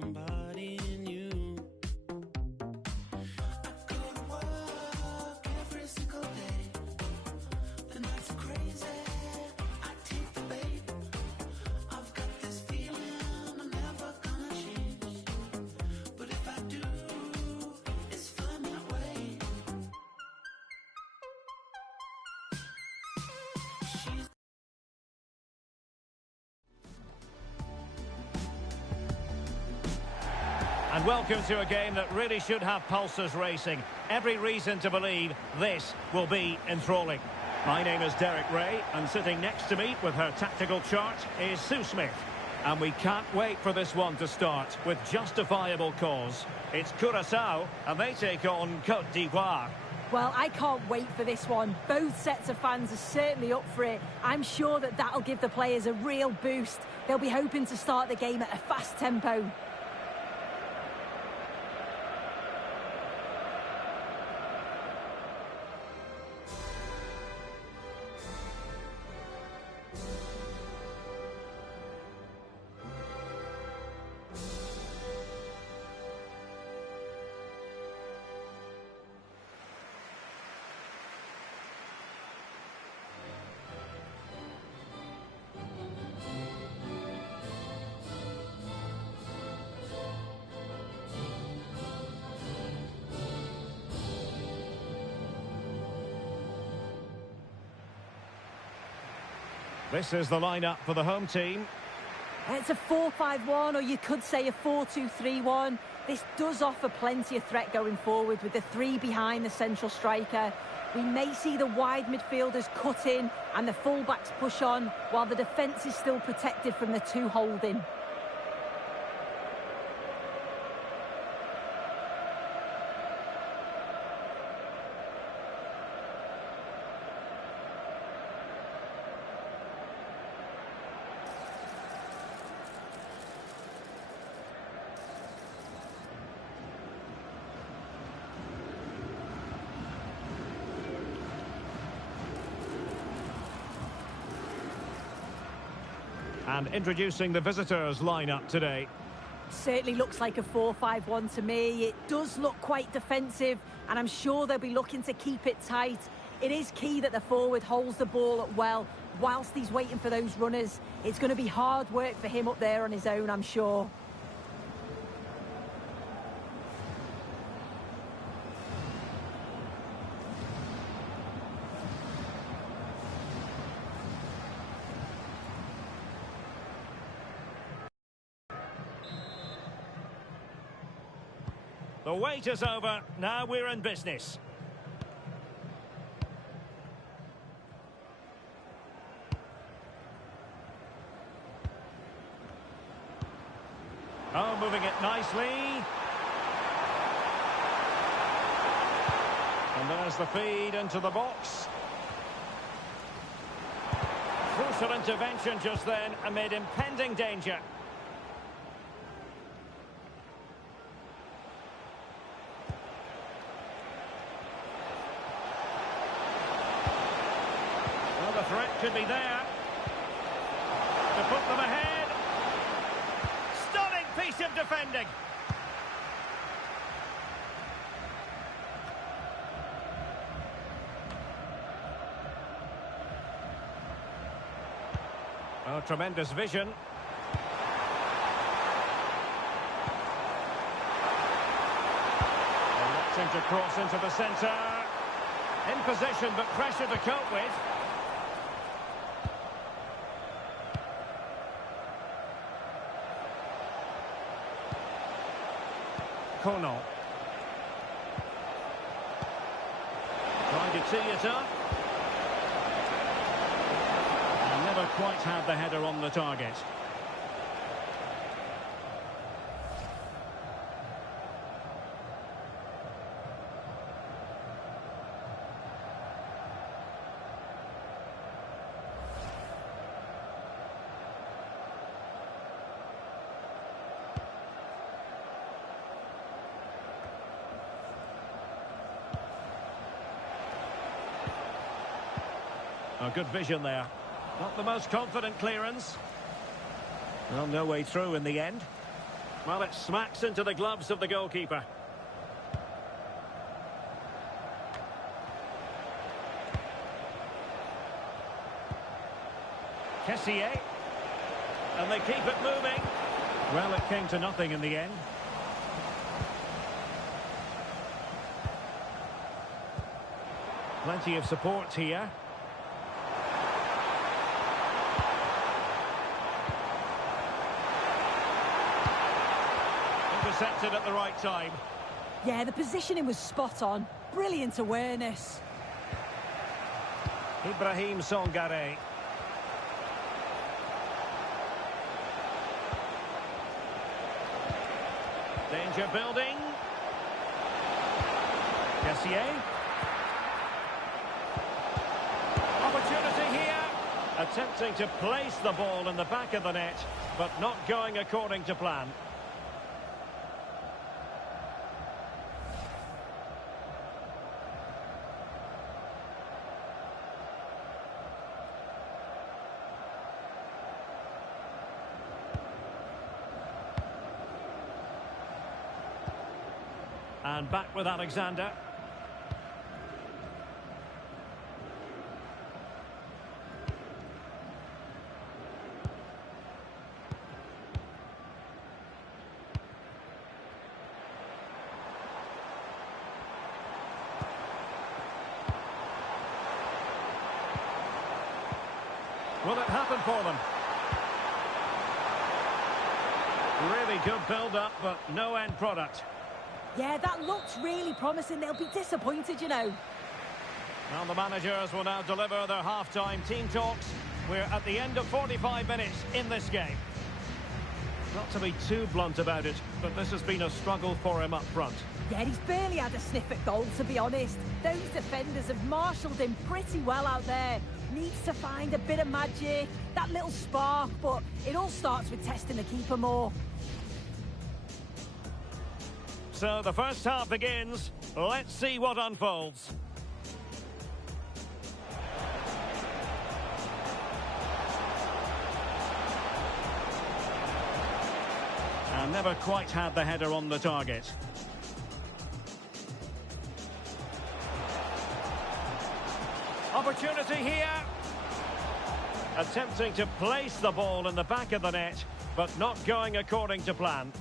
somebody new. I go to work every single day. The nights are crazy. I take the bait. I've got this feeling I'm never gonna change. But if I do, it's fine that way. She's And welcome to a game that really should have pulses racing. Every reason to believe this will be enthralling. My name is Derek Ray, and sitting next to me with her tactical chart is Sue Smith. And we can't wait for this one to start with justifiable cause. It's Curaçao, and they take on Côte d'Ivoire. Well, I can't wait for this one. Both sets of fans are certainly up for it. I'm sure that that'll give the players a real boost. They'll be hoping to start the game at a fast tempo. This is the lineup for the home team. It's a 4-5-1, or you could say a 4-2-3-1. This does offer plenty of threat going forward with the three behind the central striker. We may see the wide midfielders cut in and the fullbacks push on, while the defence is still protected from the two holding. And introducing the visitors' lineup today. Certainly looks like a 4-5-1 to me. It does look quite defensive, and I'm sure they'll be looking to keep it tight. It is key that the forward holds the ball up well whilst he's waiting for those runners. It's going to be hard work for him up there on his own, I'm sure. The wait is over. Now we're in business. Oh, moving it nicely. And there's the feed into the box. Crucial intervention just then amid impending danger. The threat could be there to put them ahead. Stunning piece of defending. Oh, tremendous vision. Electing to cross into the centre. In position, but pressure to cope with. Kono. Trying to tee it up. And never quite had the header on the target. Oh, good vision there. Not the most confident clearance. Well, no way through in the end. Well, it smacks into the gloves of the goalkeeper. Kessié. And they keep it moving. Well, it came to nothing in the end. Plenty of support here. Intercepted at the right time. Yeah, the positioning was spot on. Brilliant awareness. Ibrahim Songare. Danger building. Kessié. Opportunity here. Attempting to place the ball in the back of the net, but not going according to plan. And back with Alexander. Will it happen for them? Really good build-up, but no end product. Yeah, that looks really promising. They'll be disappointed, you know. Well, the managers will now deliver their half-time team talks. We're at the end of 45 minutes in this game. Not to be too blunt about it, but this has been a struggle for him up front. Yeah, he's barely had a sniff at goal, to be honest. Those defenders have marshalled him pretty well out there. Needs to find a bit of magic, that little spark, but it all starts with testing the keeper more. So the first half begins. Let's see what unfolds. And never quite had the header on the target. Opportunity here. Attempting to place the ball in the back of the net, but not going according to plan.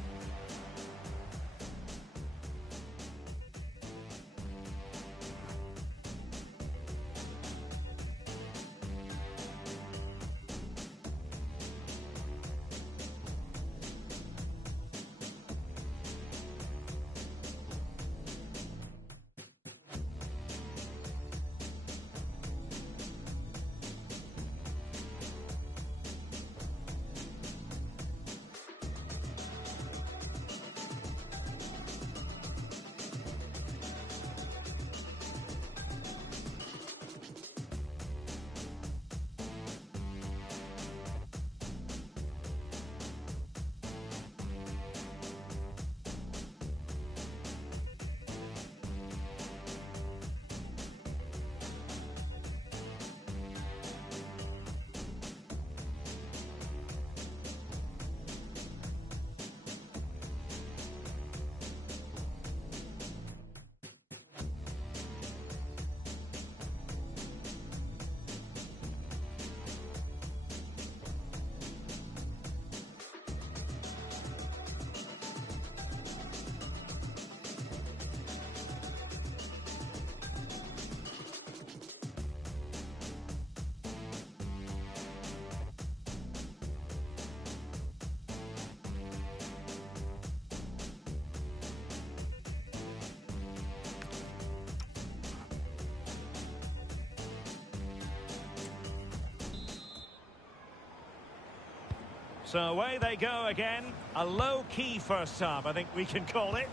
So away they go again. A low-key first half, I think we can call it.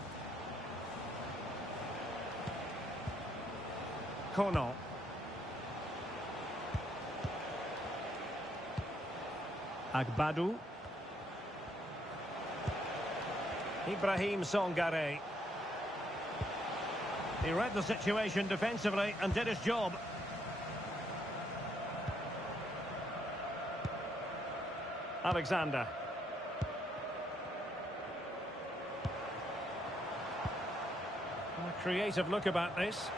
Kono. Agbadu. Ibrahim Songare. He read the situation defensively and did his job. Alexander. creative look about this.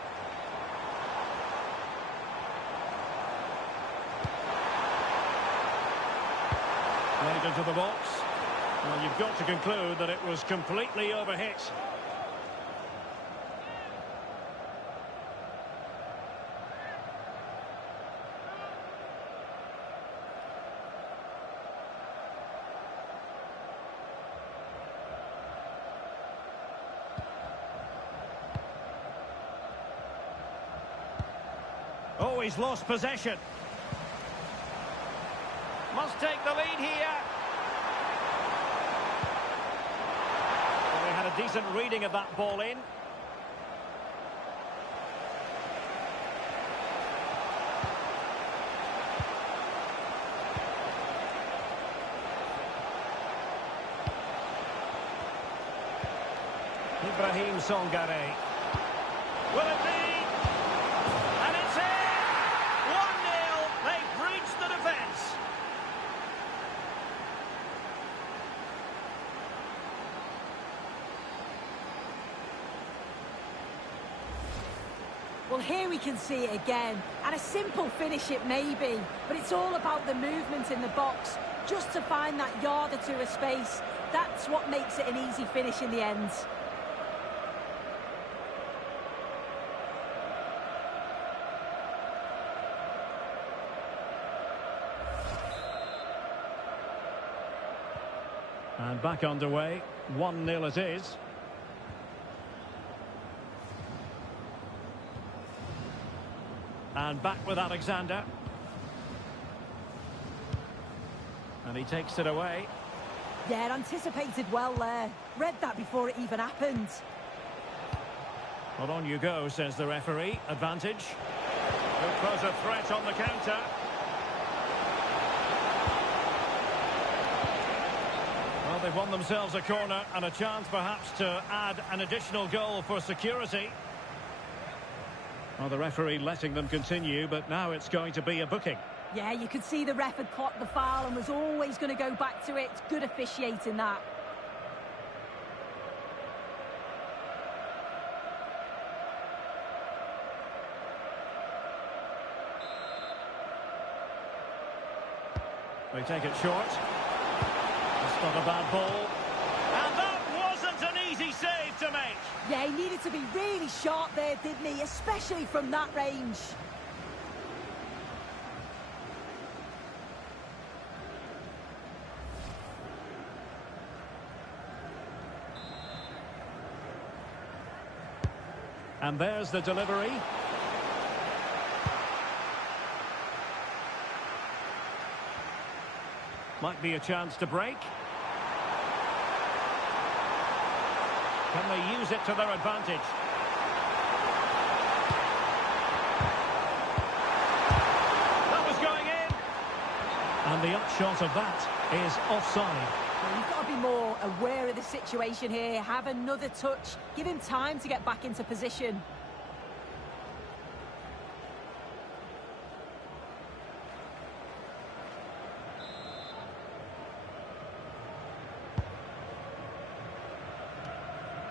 Played into the box. Well, you've got to conclude that it was completely overhit. Oh, he's lost possession. Must take the lead here. Well, he had a decent reading of that ball in. Ibrahim Songare. Will it be? And it's in! 1-0. They've breached the defence. Well, here we can see it again, and a simple finish it may be, but it's all about the movement in the box, just to find that yard or two of space. That's what makes it an easy finish in the end. And back underway, 1-0 it is. And back with Alexander. And he takes it away. Yeah, anticipated well there. Read that before it even happened. Well, on you go, says the referee. Advantage. Could pose a threat on the counter. Well, they've won themselves a corner and a chance perhaps to add an additional goal for security. Well, the referee letting them continue, but now it's going to be a booking. Yeah, you could see the ref had clocked the foul and was always going to go back to it. Good officiating that. They take it short. It's not a bad ball. And that wasn't an easy save to make. Yeah, he needed to be really sharp there, didn't he? Especially from that range. And there's the delivery. Might be a chance to break. Can they use it to their advantage? That was going in. And the upshot of that is offside. Well, you've got to be more aware of the situation here. Have another touch. Give him time to get back into position.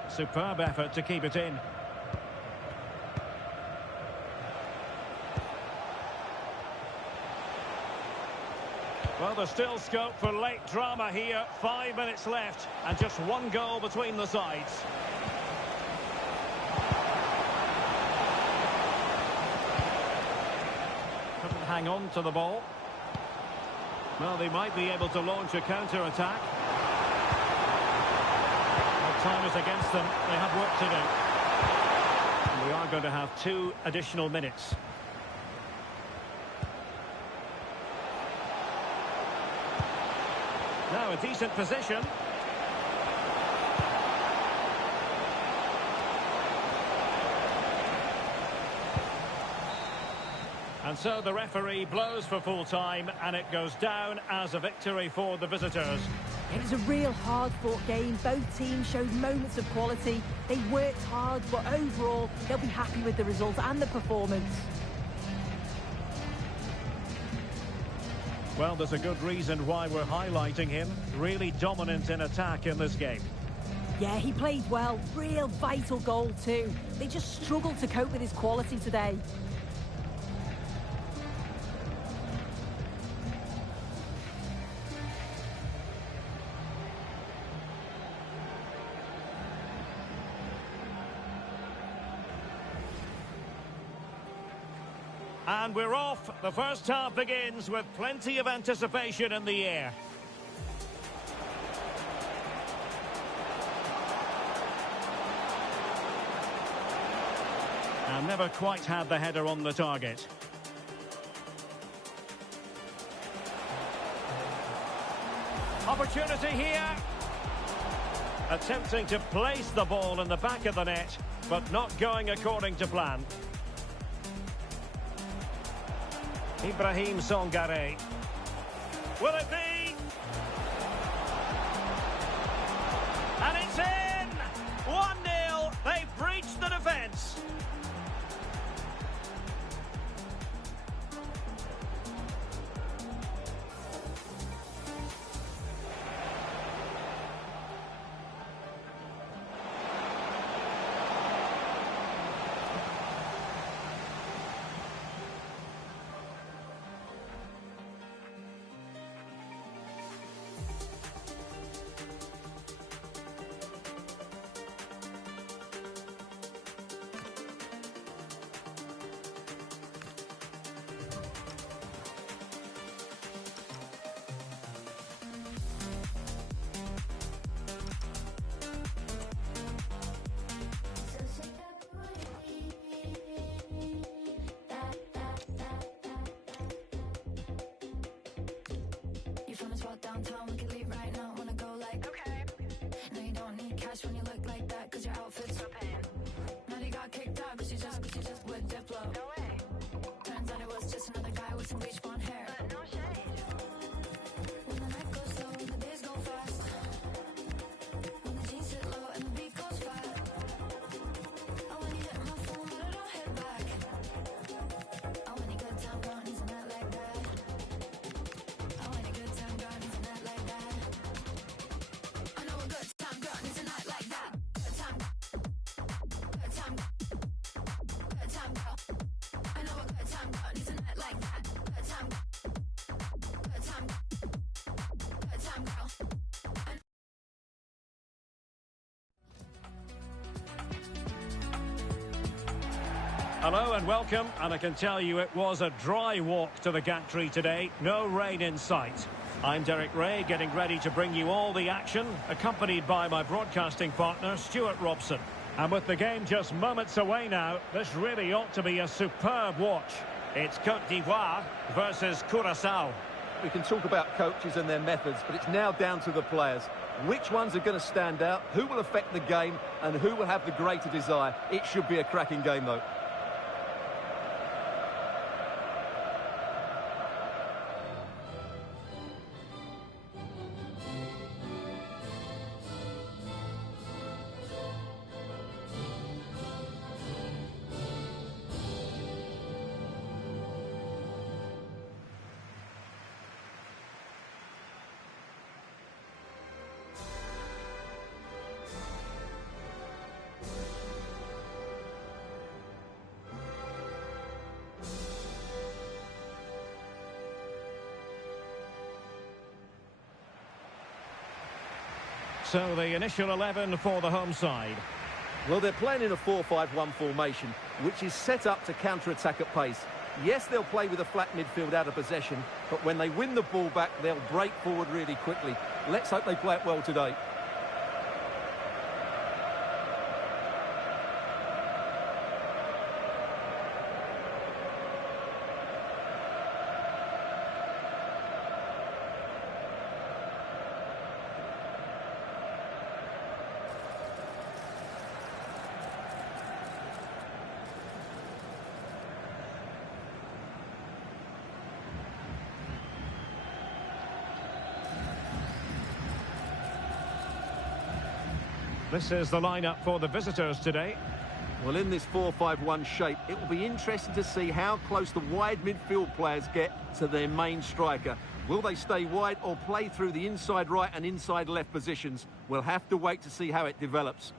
Superb effort to keep it in. Well, there's still scope for late drama here. 5 minutes left and just one goal between the sides. Couldn't hang on to the ball. Well, they might be able to launch a counter-attack. Time is against them. They have work to do. And we are going to have 2 additional minutes. Now a decent position. And so the referee blows for full time and it goes down as a victory for the visitors. It was a real hard-fought game. Both teams showed moments of quality. They worked hard, but overall, they'll be happy with the result and the performance. Well, there's a good reason why we're highlighting him. Really dominant in attack in this game. Yeah, he played well. Real vital goal too. They just struggled to cope with his quality today. And we're off. The first half begins with plenty of anticipation in the air. And never quite had the header on the target. Opportunity here. Attempting to place the ball in the back of the net, but not going according to plan. Ibrahim Songare. Will it be? And it's in! 1-0. They've breached the defence. Downtown, we can leave right now. Wanna go like, okay. No, you don't need cash when you look like that, cause your outfit's so pain. Now you got kicked out, cause you just with Diplo. No way. Turns out it was just another guy with some bleach blonde hair. But no shade. When the night goes slow, the days go fast. When the jeans sit low and the beat goes fat. Oh, when you hit my phone, but I don't hit back. Oh, when you good time, don't need to net like that. Oh, when you good time, girl, needs a night like that. I know a good time, girl, needs a night like that. Good time, good time, good time, girl. I know a good time, girl, needs a night like that. Good time, good time, good time, girl. Hello and welcome, and I can tell you it was a dry walk to the gantry today. No rain in sight. I'm Derek Ray, getting ready to bring you all the action, accompanied by my broadcasting partner, Stuart Robson. And with the game just moments away now, this really ought to be a superb watch. It's Côte d'Ivoire versus Curaçao. We can talk about coaches and their methods, but it's now down to the players. Which ones are going to stand out, who will affect the game, and who will have the greater desire. It should be a cracking game, though. So the initial 11 for the home side. Well, they're playing in a 4-5-1 formation, which is set up to counter-attack at pace. Yes, they'll play with a flat midfield out of possession, but when they win the ball back, they'll break forward really quickly. Let's hope they play it well today. This is the lineup for the visitors today. Well, in this 4-5-1 shape, it will be interesting to see how close the wide midfield players get to their main striker. Will they stay wide or play through the inside right and inside left positions? We'll have to wait to see how it develops.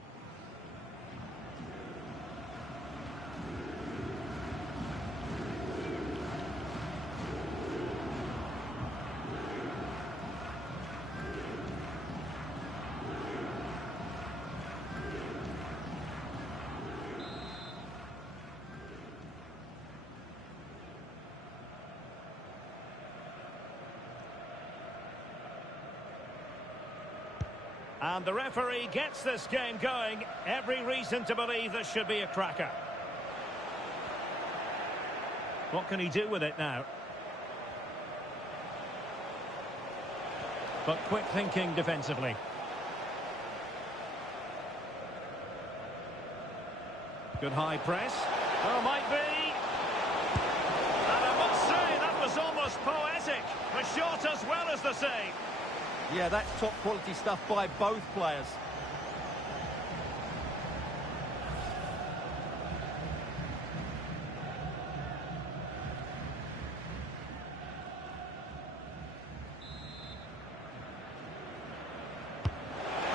And the referee gets this game going. Every reason to believe this should be a cracker. What can he do with it now? But quick thinking defensively. Good high press. Well, might be. And I must say, that was almost poetic. The shot as well as the save. Yeah, that's top quality stuff by both players.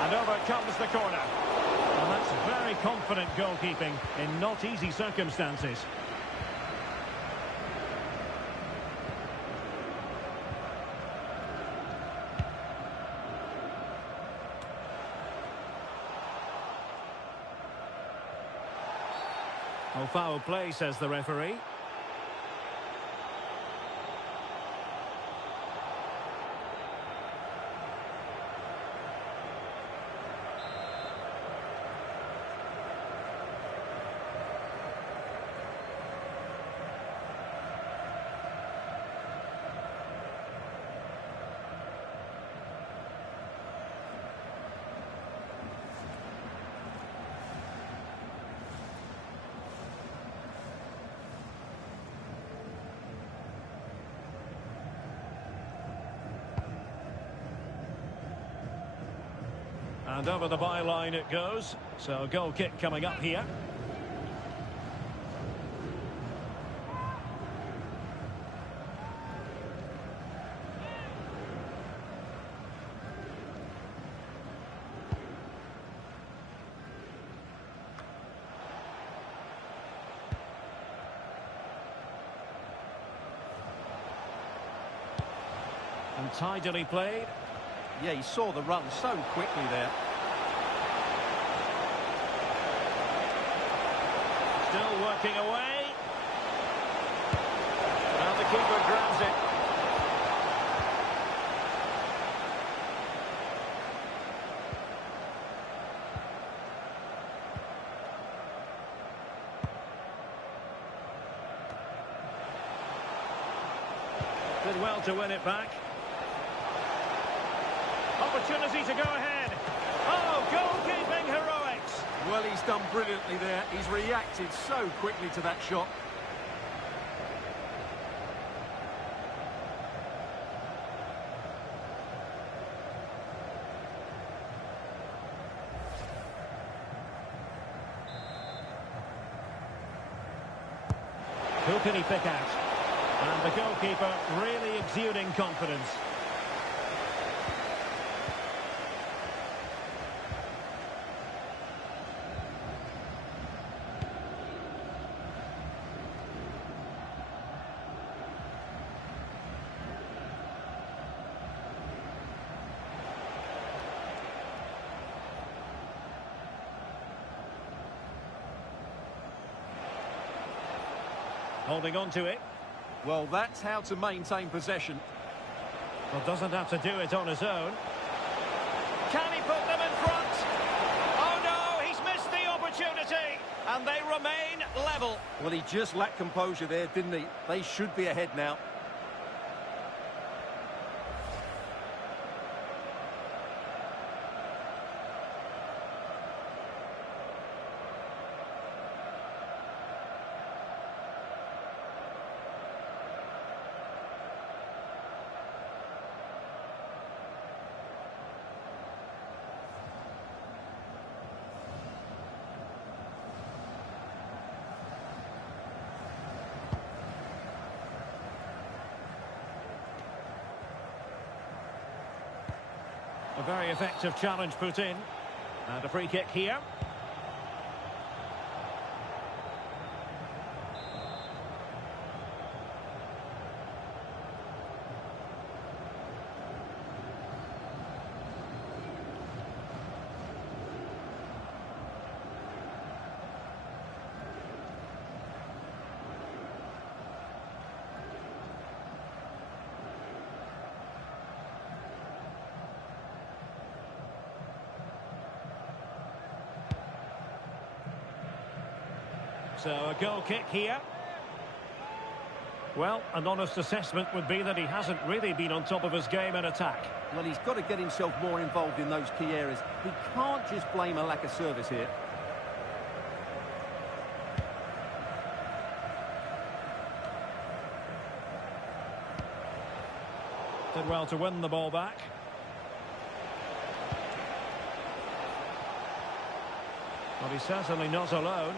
And over comes the corner. And that's very confident goalkeeping in not easy circumstances. Oh, foul play, says the referee. And over the byline it goes. So a goal kick coming up here. And tidily played. Yeah, he saw the run so quickly there. Still working away. And the keeper grabs it. Did well to win it back. Opportunity to go ahead. Oh, goalkeeping heroics. Well, he's done brilliantly there. He's reacted so quickly to that shot. Who can he pick out? And the goalkeeper really exuding confidence. Holding on to it. Well, that's how to maintain possession. Well, doesn't have to do it on his own. Can he put them in front? Oh no, he's missed the opportunity. And they remain level. Well, he just lacked composure there, didn't he? They should be ahead now. A very effective challenge put in. And a free kick here. So a goal kick here. Well, an honest assessment would be that he hasn't really been on top of his game in attack. Well, he's got to get himself more involved in those key areas. He can't just blame a lack of service here. Did well to win the ball back. Well, he's certainly not alone.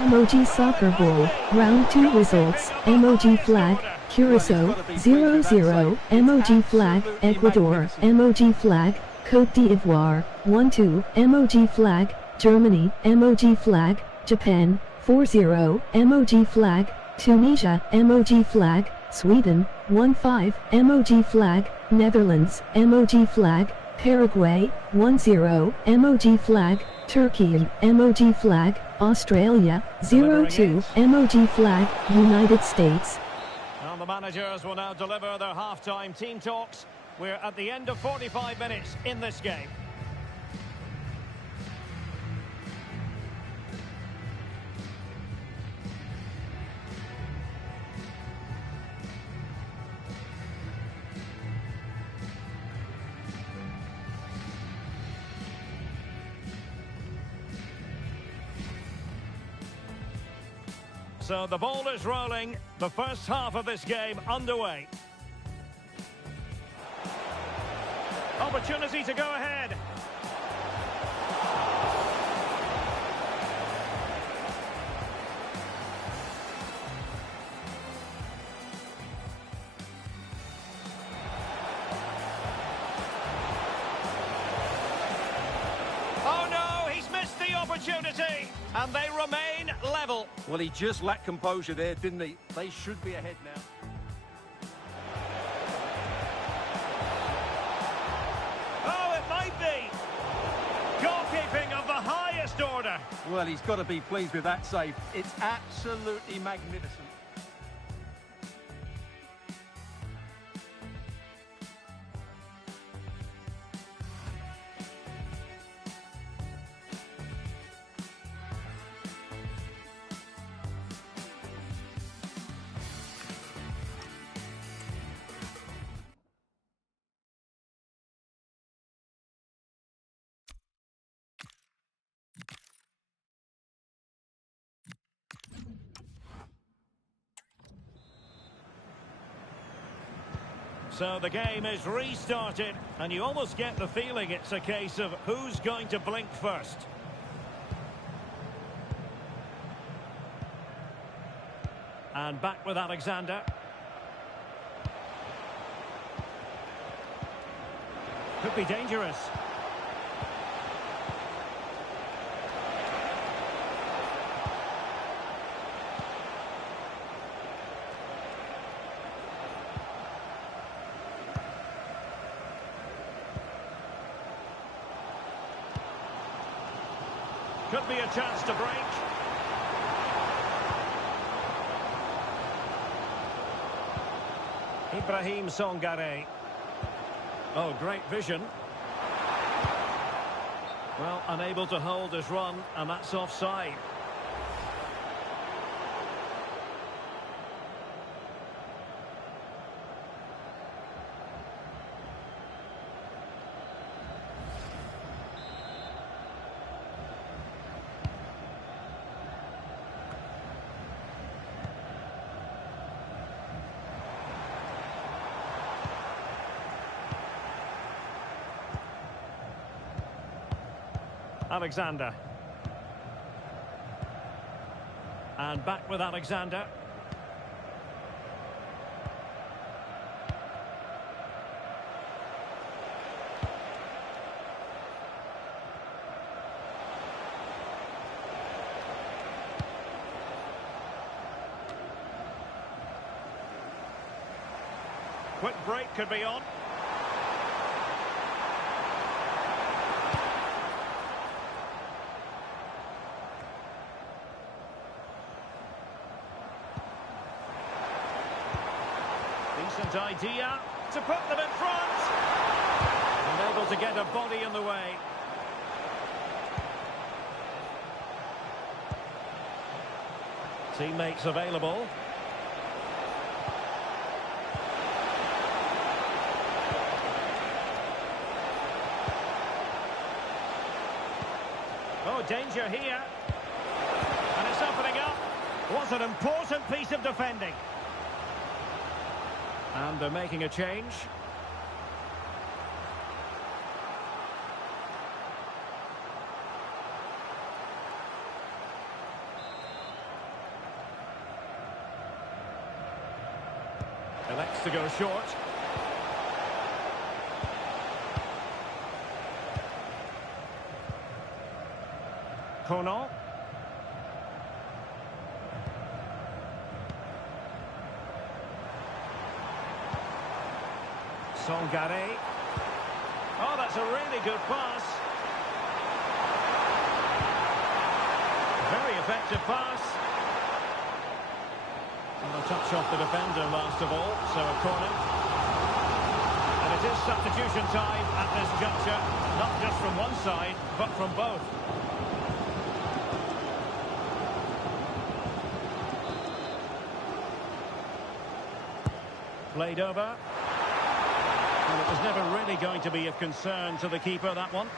Emoji Soccer Bowl, Round 2 results, Emoji Flag, Curaçao, 0-0, Emoji Flag, Ecuador, Emoji Flag, Côte d'Ivoire, 1-2, Emoji Flag, Germany, Emoji Flag, Japan, 4-0, Emoji Flag, Tunisia, Emoji Flag, Sweden, 1-5, Emoji Flag, Netherlands, Emoji Flag, Paraguay, 1-0, Emoji Flag, Turkey, Emoji Flag, Australia, 0-2, Emoji Flag, United States. And the managers will now deliver their half-time team talks. We're at the end of 45 minutes in this game. So the ball is rolling, the first half of this game underway. Opportunity to go ahead. Oh no, he's missed the opportunity, and they remain level. Well, he just lacked composure there, didn't he? They should be ahead now. Oh, it might be. Goalkeeping of the highest order. Well, he's got to be pleased with that save. It's absolutely magnificent. So the game is restarted, and you almost get the feeling it's a case of who's going to blink first. And back with Alexander. Could be dangerous. Could be a chance to break. Ibrahim Songare. Oh, great vision. Well, unable to hold his run, and that's offside. Alexander. And back with Alexander. Quick break could be on. Decent idea to put them in front. And able to get a body in the way. Teammates available. Oh, danger here. And it's opening up. Was an important piece of defending. And they're making a change. Elects to go short. Kono. Songare. Oh, that's a really good pass. Very effective pass. And a touch off the defender last of all, so a corner. And it is substitution time at this juncture, not just from one side, but from both. Played over. And it was never really going to be of concern to the keeper, that one.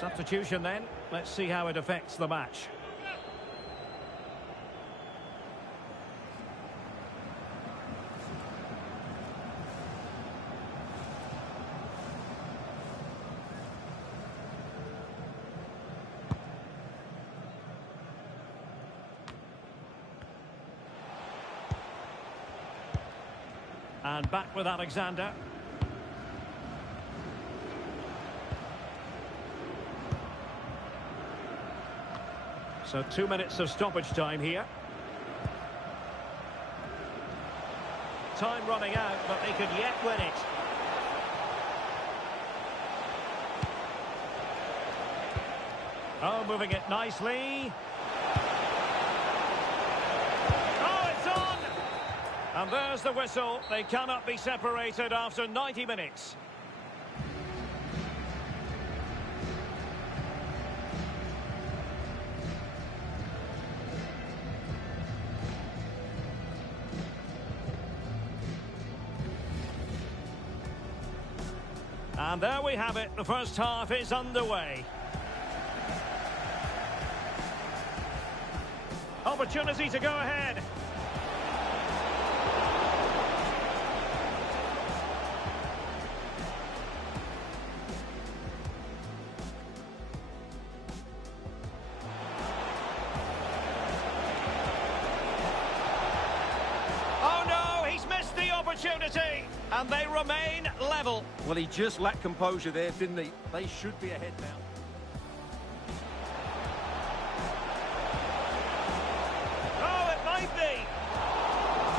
Substitution then. Let's see how it affects the match. And back with Alexander. So 2 minutes of stoppage time here. Time running out, but they could yet win it. Oh, moving it nicely. Oh, it's on! And there's the whistle. They cannot be separated after 90 minutes. And there we have it. The first half is underway. Opportunity to go ahead. Oh no, he's missed the opportunity. And they remain level. Well, he just lacked composure there, didn't he? They should be ahead now. Oh, it might be.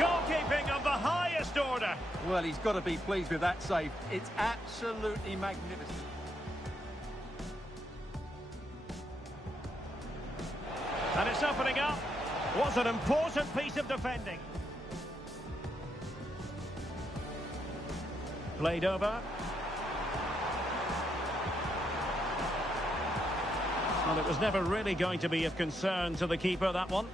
Goalkeeping of the highest order. Well, he's got to be pleased with that save. It's absolutely magnificent. And it's opening up. Was an important piece of defending. Played over. Well, it was never really going to be of concern to the keeper, that one.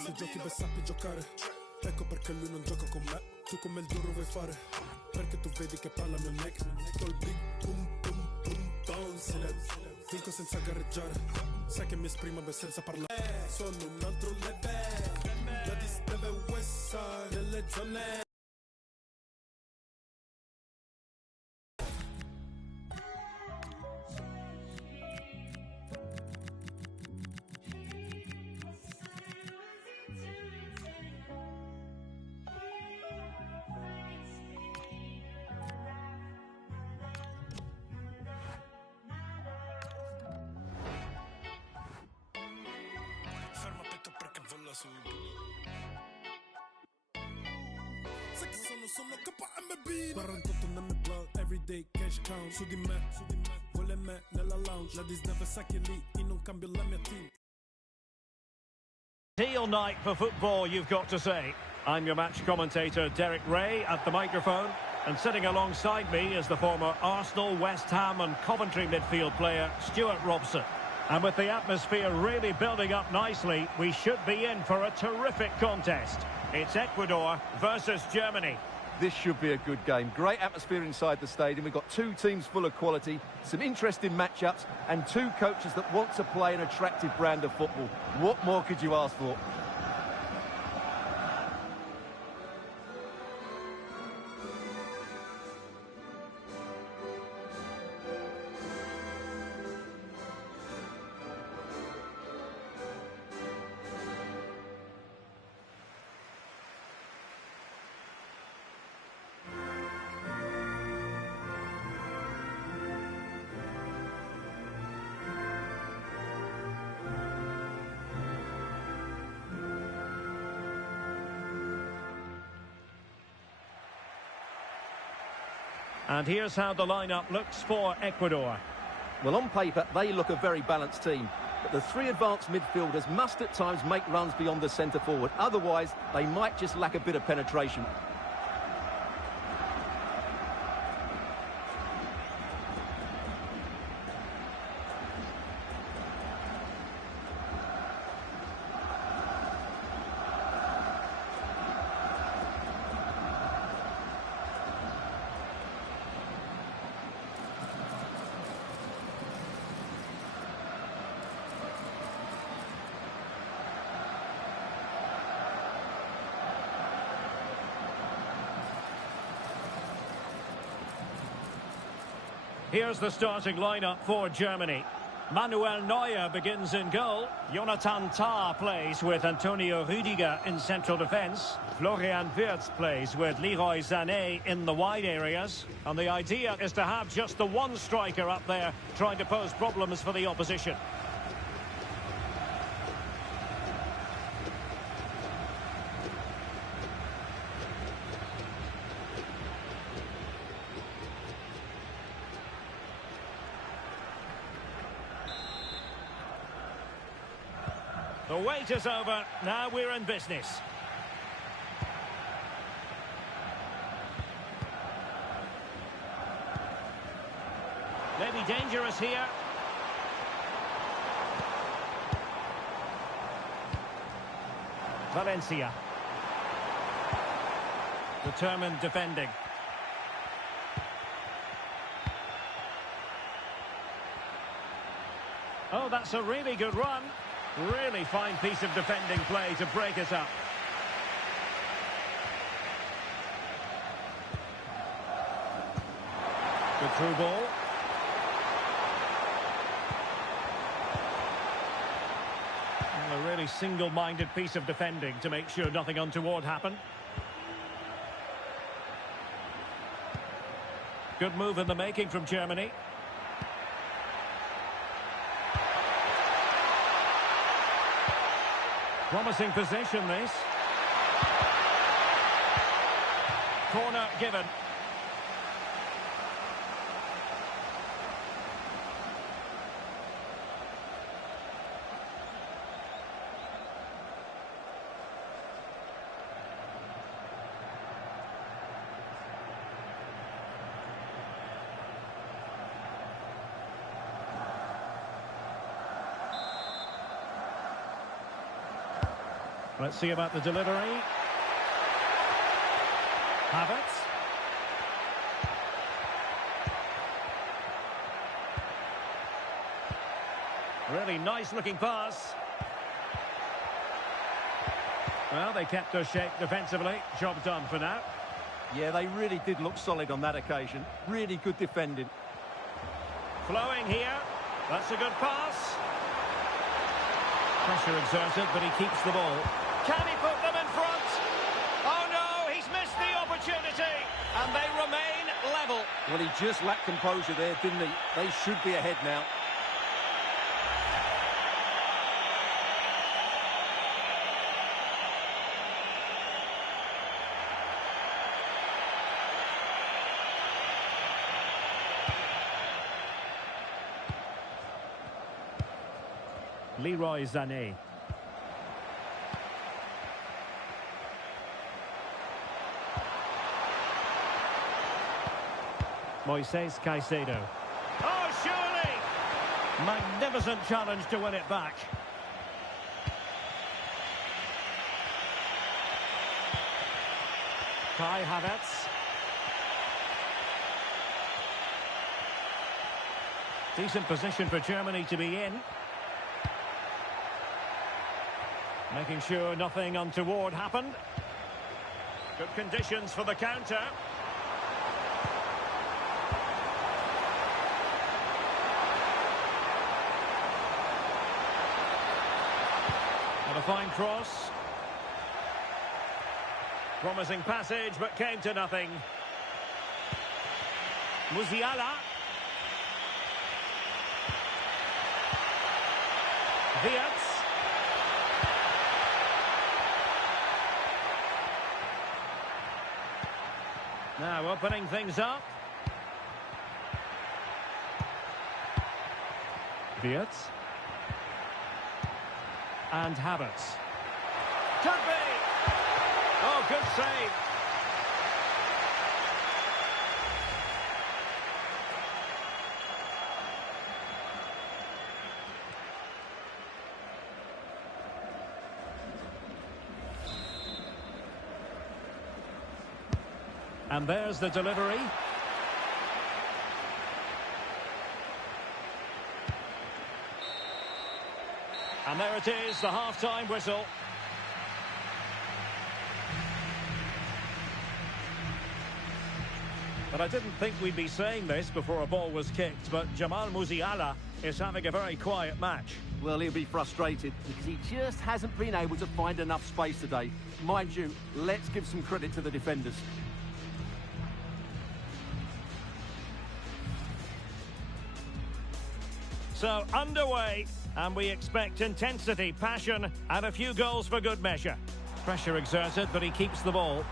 Se giochi per sappi giocare, ecco perché lui non gioca con me. Tu come il duro vuoi fare, perché tu vedi che palla mio neck. Col big boom boom boom bounce. Vinco senza gareggiare, sai che mi esprimo beh senza parlare. Sono un altro level, la dis deve west side delle zone. Ferma petto perché vola su. Sai che sono KMB 48 nel plug, everyday cash count. Su di me, vuole me nella lounge. La dis deve sa che lì, io non cambio la mia team. Teal night for football, you've got to say. I'm your match commentator, Derek Ray, at the microphone. And sitting alongside me is the former Arsenal, West Ham and Coventry midfield player, Stuart Robson. And with the atmosphere really building up nicely, we should be in for a terrific contest. It's Ecuador versus Germany. This should be a good game. Great atmosphere inside the stadium. We've got two teams full of quality, some interesting matchups, and two coaches that want to play an attractive brand of football. What more could you ask for? And here's how the lineup looks for Ecuador. Well, on paper, they look a very balanced team. But the three advanced midfielders must at times make runs beyond the centre forward. Otherwise, they might just lack a bit of penetration. Here's the starting lineup for Germany. Manuel Neuer begins in goal. Jonathan Tah plays with Antonio Rüdiger in central defence. Florian Wirtz plays with Leroy Sané in the wide areas. And the idea is to have just the one striker up there trying to pose problems for the opposition. The wait is over. Now we're in business. Maybe dangerous here. Valencia. Determined defending. Oh, that's a really good run. Really fine piece of defending play to break it up. Good through ball. And a really single-minded piece of defending to make sure nothing untoward happened. Good move in the making from Germany. Promising possession, this. Corner given. Let's see about the delivery. Havertz. Really nice looking pass. Well, they kept their shape defensively. Job done for now. Yeah, they really did look solid on that occasion. Really good defending. Flowing here. That's a good pass. Pressure exerted, but he keeps the ball. Can he put them in front? Oh no, he's missed the opportunity. And they remain level. Well, he just lacked composure there, didn't he? They should be ahead now. Leroy Sané. Moises Caicedo. Oh, surely! Magnificent challenge to win it back. Kai Havertz. Decent position for Germany to be in. Making sure nothing untoward happened. Good conditions for the counter. And a fine cross. Promising passage, but came to nothing. Musiala. Wirtz. Now opening things up. Wirtz. And Havertz. Could be! Oh, good save. And there's the delivery. And there it is, the half-time whistle. But I didn't think we'd be saying this before a ball was kicked, but Jamal Musiala is having a very quiet match. Well, he'll be frustrated because he just hasn't been able to find enough space today. Mind you, let's give some credit to the defenders. So, underway, and we expect intensity, passion, and a few goals for good measure. Pressure exerted, but he keeps the ball.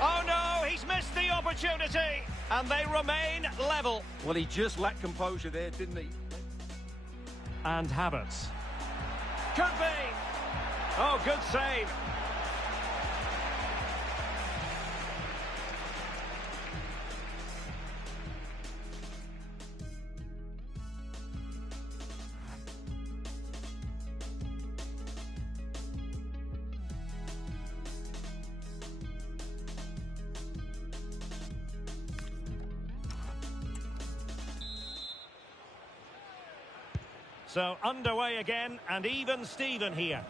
Oh no, he's missed the opportunity, and they remain level. Well, he just lacked composure there, didn't he? And Havertz. Could be! Oh, good save. So underway again, and even Steven here.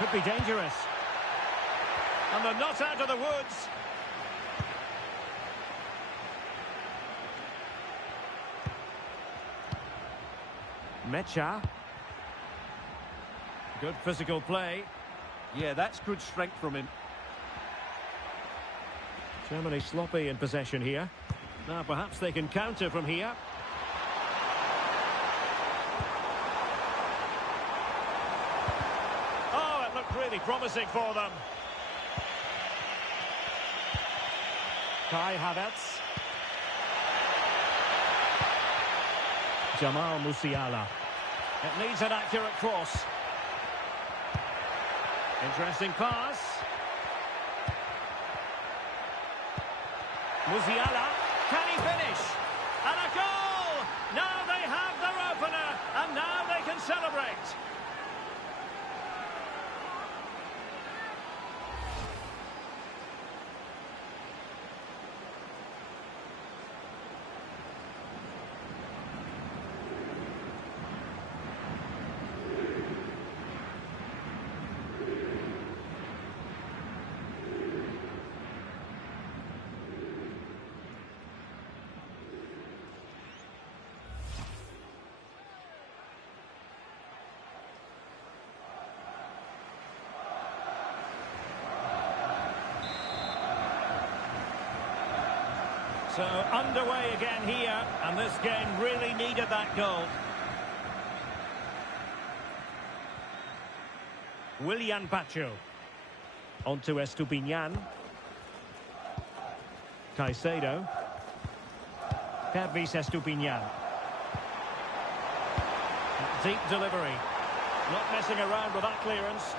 Could be dangerous. And they're not out of the woods. Mecha. Good physical play. Yeah, that's good strength from him. Germany sloppy in possession here. Now perhaps they can counter from here. Oh, it looked really promising for them. Kai Havertz. Jamal Musiala. It needs an accurate cross. Interesting pass. Musiala, can he finish? And a goal! Now they have their opener, and now they can celebrate. So underway again here, and this game really needed that goal. Willian Pacho. On to Estupiñán. Caicedo. Pervis Estupiñán. Deep delivery. Not messing around with that clearance.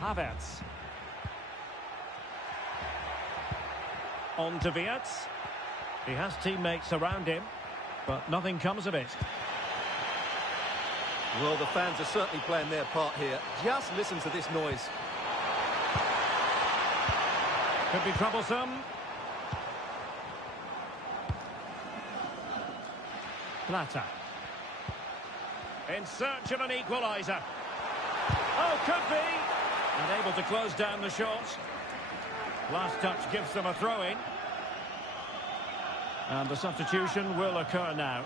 Havertz. On to Wirtz. He has teammates around him, but nothing comes of it. Well, the fans are certainly playing their part here. Just listen to this noise. Could be troublesome. Plata. In search of an equaliser. Oh, could be. And able to close down the shot. Last touch gives them a throw-in. And the substitution will occur now.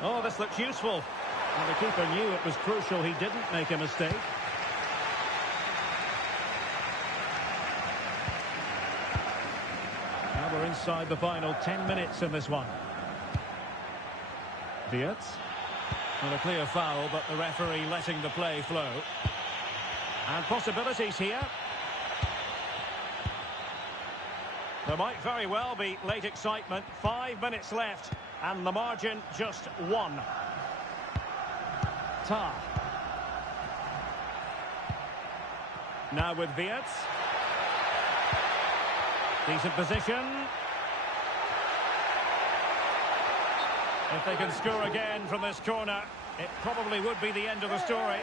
Oh, this looks useful. And the keeper knew it was crucial he didn't make a mistake. Now we're inside the final 10 minutes in this one. Wirtz. Well, a clear foul, but the referee letting the play flow. And possibilities here. There might very well be late excitement. 5 minutes left, and the margin just 1. Tar. Now with Wirtz. Decent position. If they can score again from this corner, it probably would be the end of the story.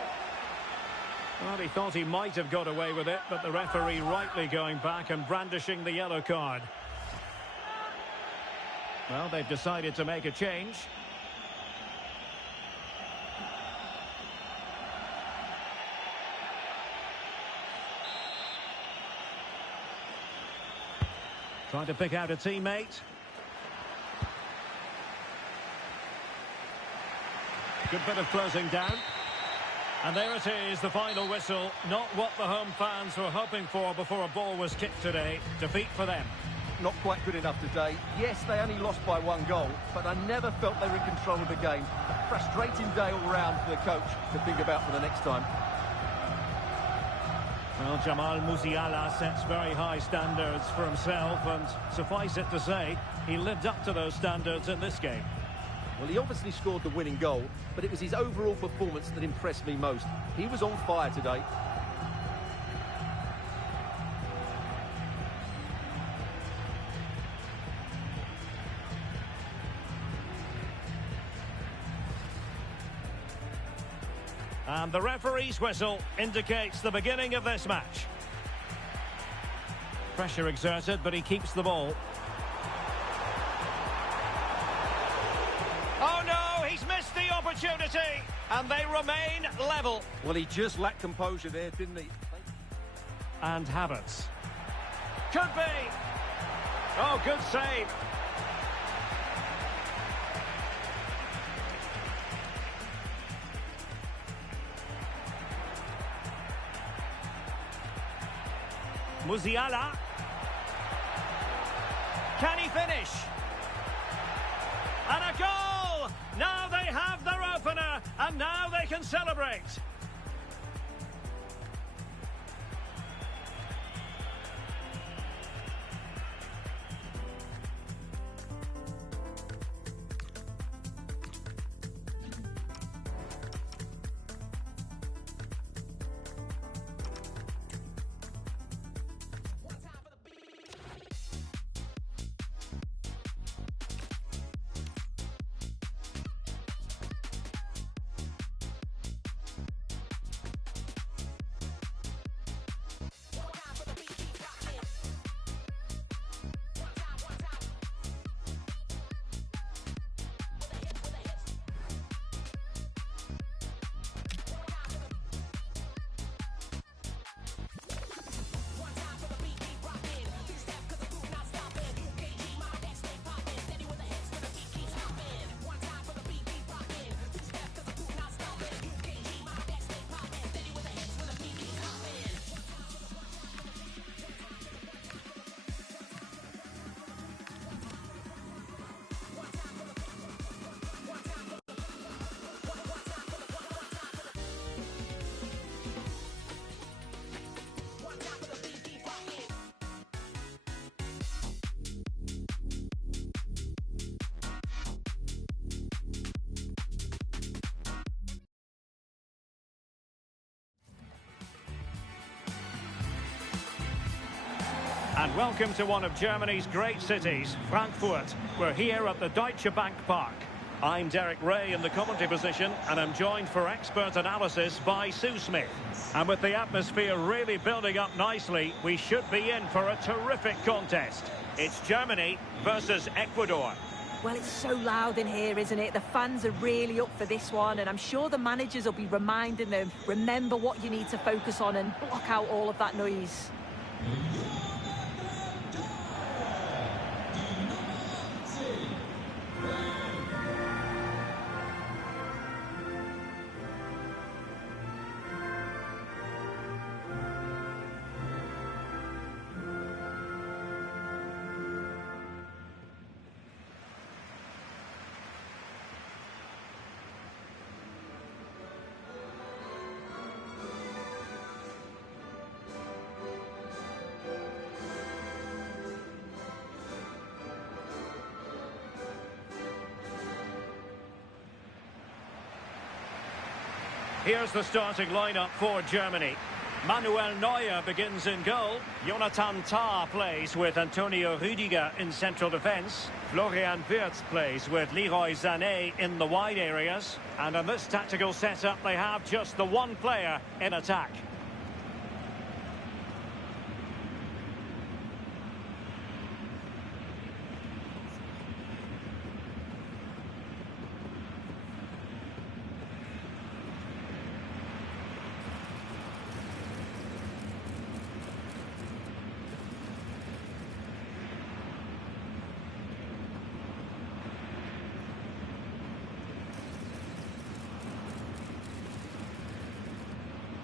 Well, he thought he might have got away with it, but the referee rightly going back and brandishing the yellow card. Well, they've decided to make a change. Trying to pick out a teammate. Good bit of closing down. And there it is, the final whistle. Not what the home fans were hoping for before a ball was kicked today. Defeat for them. Not quite good enough today. Yes, they only lost by 1 goal, but I never felt they were in control of the game. A frustrating day all round for the coach to think about for the next time. Well, Jamal Musiala sets very high standards for himself, and suffice it to say, he lived up to those standards in this game. Well, he obviously scored the winning goal, but it was his overall performance that impressed me most. He was on fire today. And the referee's whistle indicates the beginning of this match. Pressure exerted, but he keeps the ball. Oh no, he's missed the opportunity, and they remain level. Well, he just lacked composure there, didn't he? And Havertz. Could be. Oh, good save. Musiala. Can he finish? And a goal! Now they have their opener, and now they can celebrate. And welcome to one of Germany's great cities, Frankfurt. We're here at the Deutsche Bank Park. I'm Derek Ray in the commentary position, and I'm joined for expert analysis by Sue Smith. And with the atmosphere really building up nicely, we should be in for a terrific contest. It's Germany versus Ecuador. Well, it's so loud in here, isn't it? The fans are really up for this one, and I'm sure the managers will be reminding them, remember what you need to focus on and block out all of that noise. Here's the starting lineup for Germany. Manuel Neuer begins in goal. Jonathan Tah plays with Antonio Rüdiger in central defence. Florian Wirtz plays with Leroy Sané in the wide areas. And in this tactical setup, they have just the one player in attack.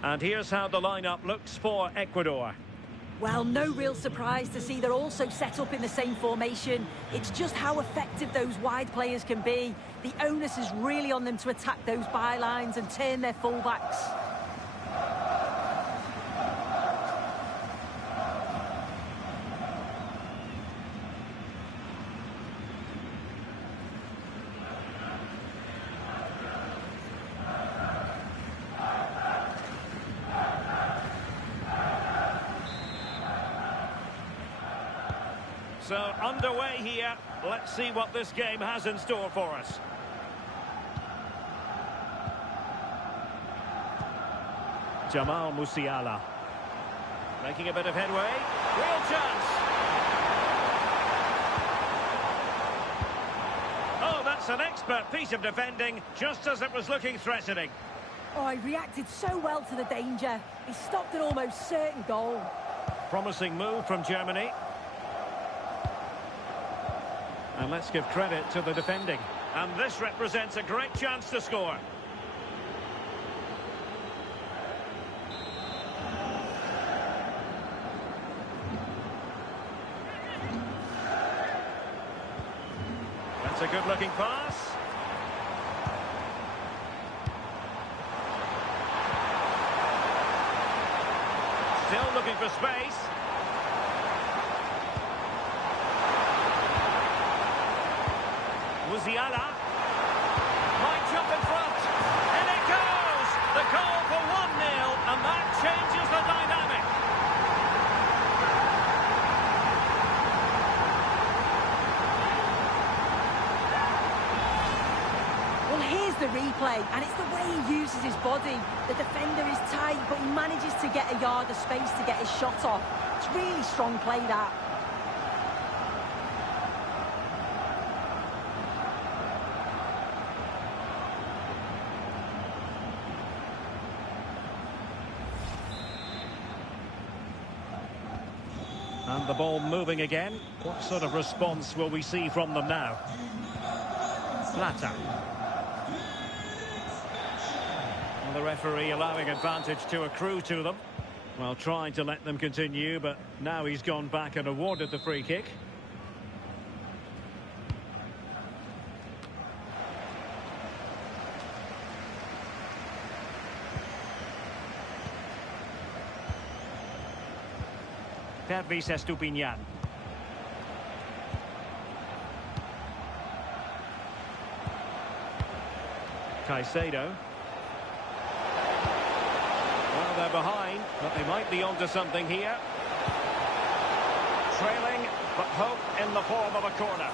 And here's how the lineup looks for Ecuador. Well, no real surprise to see they're also set up in the same formation. It's just how effective those wide players can be. The onus is really on them to attack those bylines and turn their fullbacks. So, underway here. Let's see what this game has in store for us. Jamal Musiala. Making a bit of headway. Real chance. Oh, that's an expert piece of defending, just as it was looking threatening. Oh, he reacted so well to the danger. He stopped an almost certain goal. Promising move from Germany. And let's give credit to the defending. And this represents a great chance to score. That's a good-looking pass. Still looking for space. Musiala might jump in front, and it goes! The goal for 1-0, and that changes the dynamic. Well, here's the replay, and it's the way he uses his body. The defender is tight, but he manages to get a yard of space to get his shot off. It's really strong play, that. And the ball moving again. What sort of response will we see from them now? Plata. And the referee allowing advantage to accrue to them. Well, trying to let them continue, but now he's gone back and awarded the free kick. Pervis Estupiñán. Caicedo. Well, they're behind, but they might be onto something here. trailing, but hope in the form of a corner.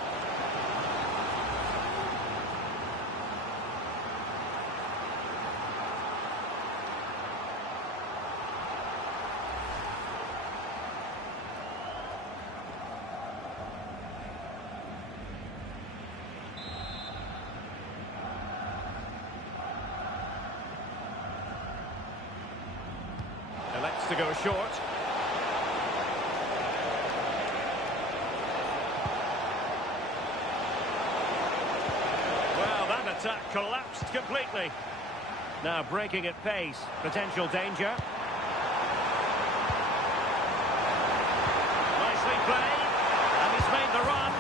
Elects to go short. Well, that attack collapsed completely. Now breaking at pace. Potential danger. Nicely played. And he's made the run.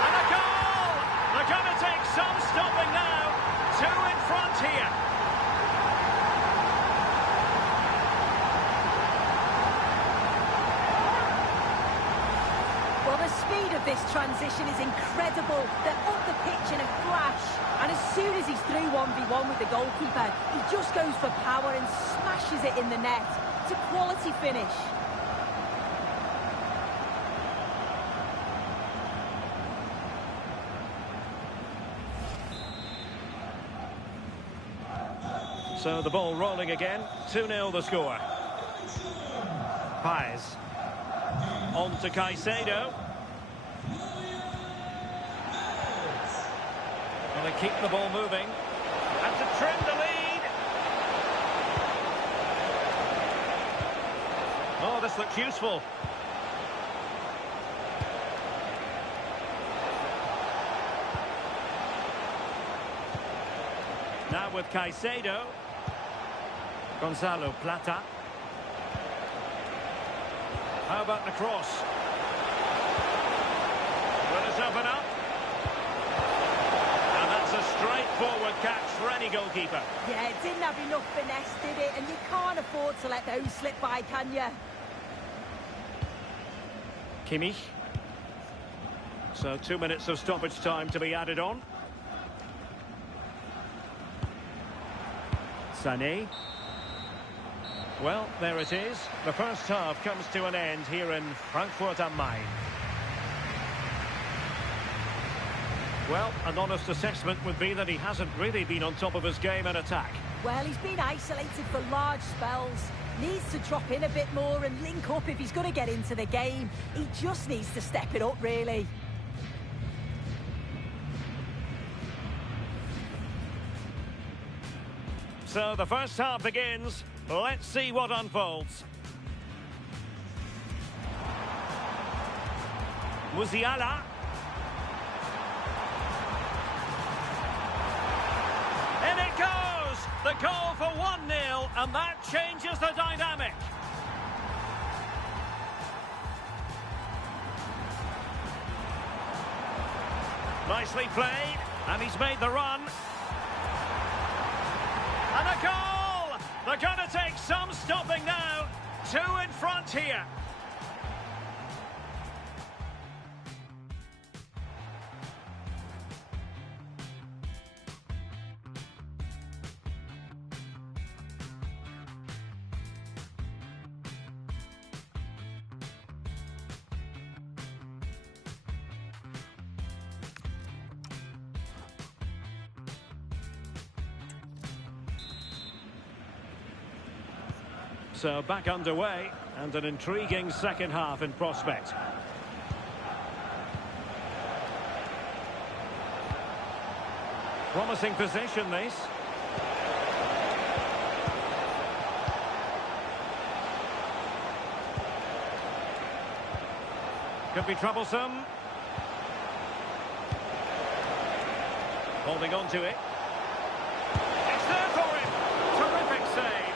And a goal! They're going to take some stopping now. Two in front here. Well, the speed of this transition is incredible. They're up the pitch in a flash. And as soon as he's through 1v1 with the goalkeeper, he just goes for power and smashes it in the net. It's a quality finish. So the ball rolling again. 2-0 the score. Pais. On to Caicedo. Well, they keep the ball moving. And to trim the lead. Oh, this looks useful. Now with Caicedo. Gonzalo Plata. How about the cross? Will it open up? And that's a straightforward catch for any goalkeeper. Yeah, it didn't have enough finesse, did it? And you can't afford to let those slip by, can you? Kimmich. So 2 minutes of stoppage time to be added on. Sané. Well, there it is. The first half comes to an end here in Frankfurt am Main. Well, an honest assessment would be that he hasn't really been on top of his game in attack. Well, he's been isolated for large spells. Needs to drop in a bit more and link up if he's going to get into the game. He just needs to step it up, really. So the first half begins. Let's see what unfolds. Musiala. In it goes! The goal for 1-0, and that changes the dynamic. Nicely played, and he's made the run. And a goal! They're going to take some stopping now. Two in front here. So back underway, and an intriguing second half in prospect. Promising position, this. Could be troublesome. Holding on to it. It's there for him. Terrific save.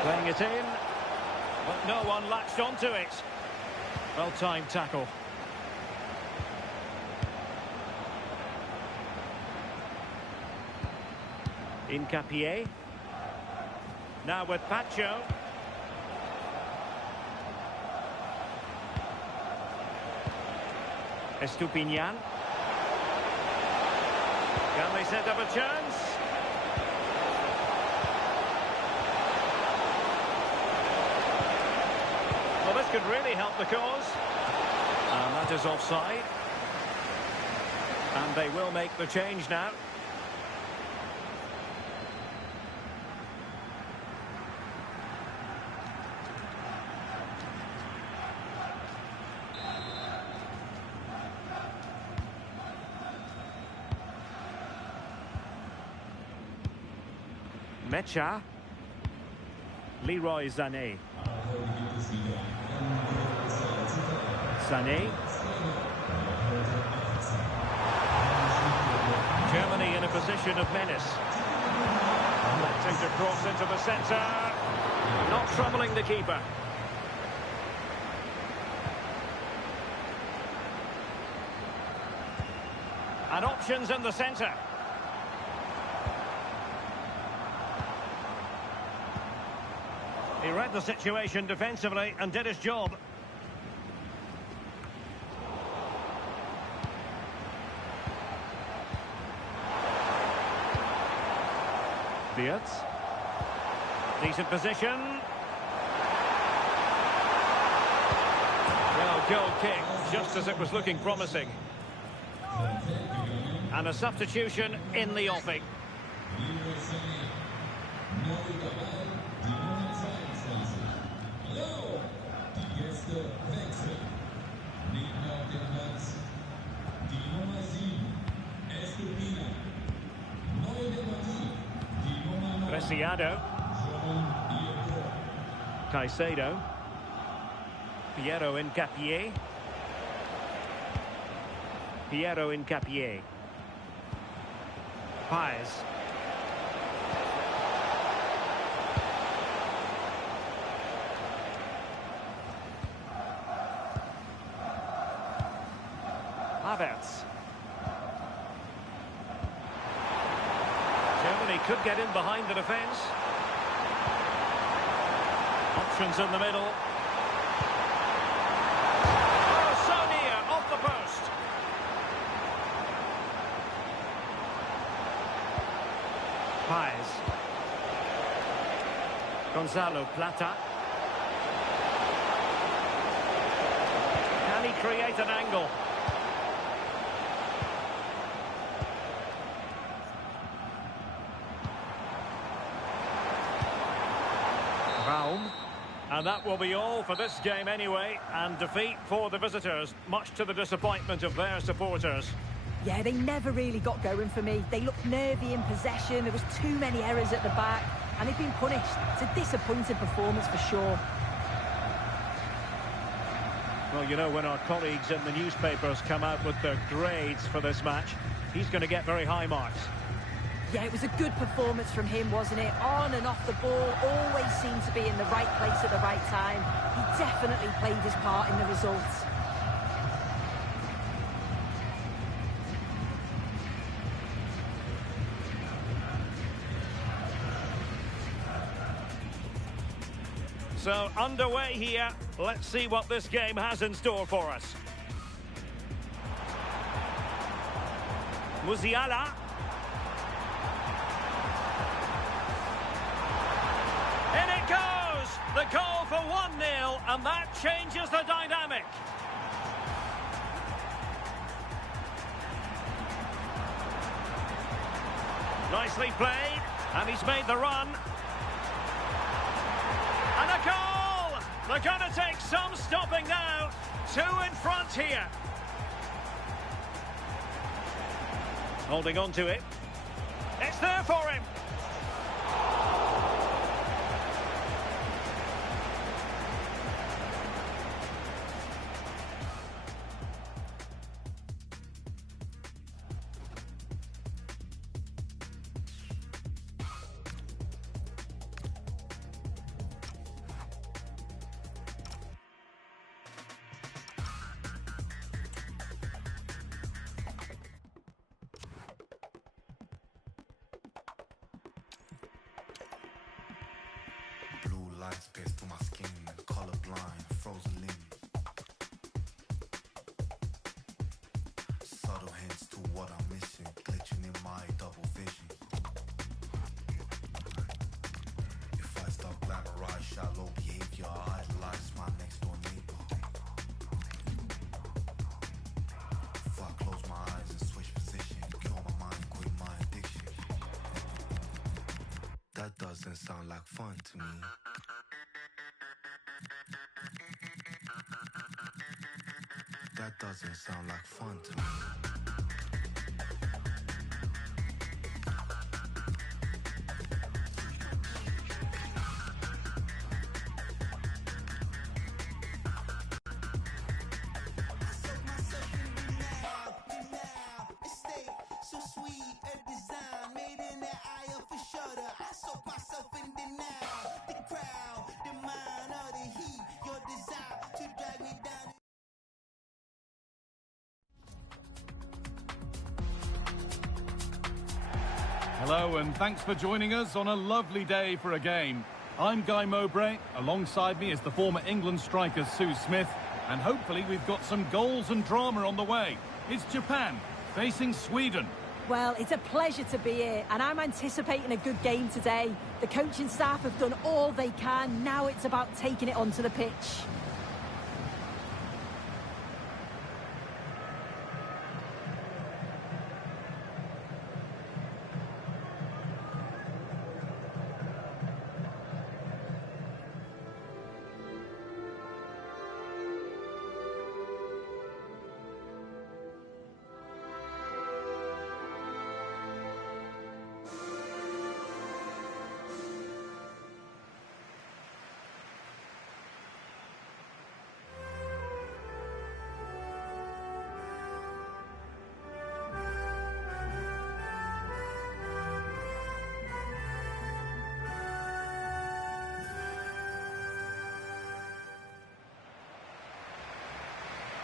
Playing it in, but no one latched onto it. Well-timed tackle. Incapié. Now with Pacho. Estupinian. Can they set up a chance? Well, this could really help the cause. And that is offside. And they will make the change now. Mecha. Leroy Sané. Sané. Germany in a position of menace. Electing to cross into the centre. Not troubling the keeper. And options in the centre. He read the situation defensively and did his job. Diaz. Decent position. Well, goal kick, just as it was looking promising. And a substitution in the offing. Preciado. Caicedo. Piero Incapié. Piero Incapié. Paez. Havertz. Germany could get in behind the defence. Options in the middle. Oh, so near, off the post. Paez. Gonzalo Plata. Can he create an angle? And that will be all for this game anyway, and defeat for the visitors, much to the disappointment of their supporters. Yeah, they never really got going for me. They looked nervy in possession, there was too many errors at the back, and they've been punished. It's a disappointing performance for sure. Well, you know, when our colleagues in the newspapers come out with their grades for this match, he's going to get very high marks. Yeah, it was a good performance from him, wasn't it? On and off the ball, always seemed to be in the right place at the right time. He definitely played his part in the results. So, underway here. Let's see what this game has in store for us. Musiala. In it goes! The goal for 1-0, and that changes the dynamic. Nicely played, and he's made the run. And a goal! They're going to take some stopping now. 2 in front here. Holding on to it. It's there for him. lights pierce through my skin, colorblind, frozen limb. Subtle hints to what I'm missing, glitching in my double vision. If I start glamorize shallow behavior, I idolize my next door neighbor. If I close my eyes and switch position, cure my mind, quit my addiction. That doesn't sound like fun to me. That doesn't sound like fun to me. So sweet, a design made in the eye of a shutter. I soak myself in denial. The crowd, the mind of the heat, your desire to drag me down. Hello and thanks for joining us on a lovely day for a game. I'm Guy Mowbray. Alongside me is the former England striker Sue Smith. And hopefully we've got some goals and drama on the way. It's Japan facing Sweden. Well, it's a pleasure to be here, and I'm anticipating a good game today. The coaching staff have done all they can. Now it's about taking it onto the pitch.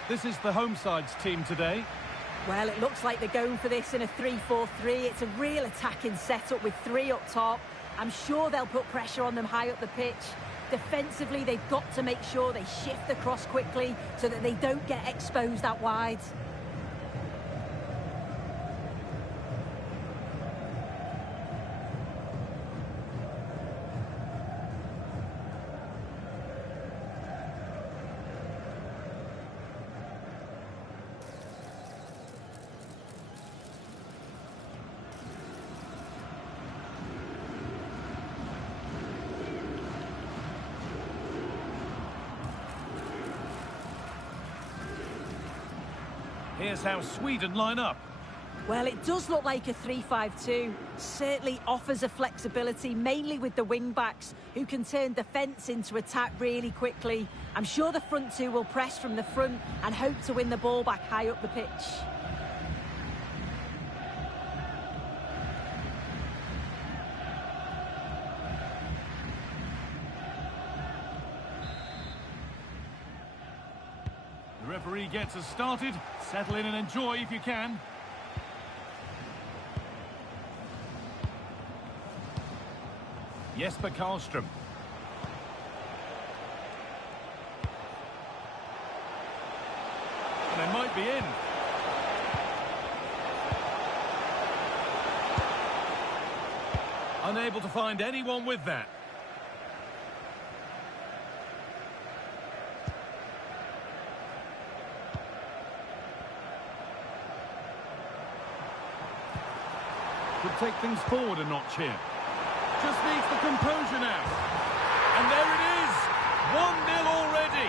This is the home side's team today. Well, it looks like they're going for this in a 3-4-3. It's a real attacking setup with three up top. I'm sure they'll put pressure on them high up the pitch. Defensively, they've got to make sure they shift the cross quickly so that they don't get exposed out wide. Here's how Sweden line up. Well, it does look like a 3-5-2. Certainly offers a flexibility, mainly with the wing-backs, who can turn defence into attack really quickly. I'm sure the front two will press from the front and hope to win the ball back high up the pitch. The referee gets us started. Settle in and enjoy if you can. Jesper Karlström. And they might be in. Unable to find anyone with that. Could take things forward a notch here. Just needs the composure now. And there it is! 1-0 already.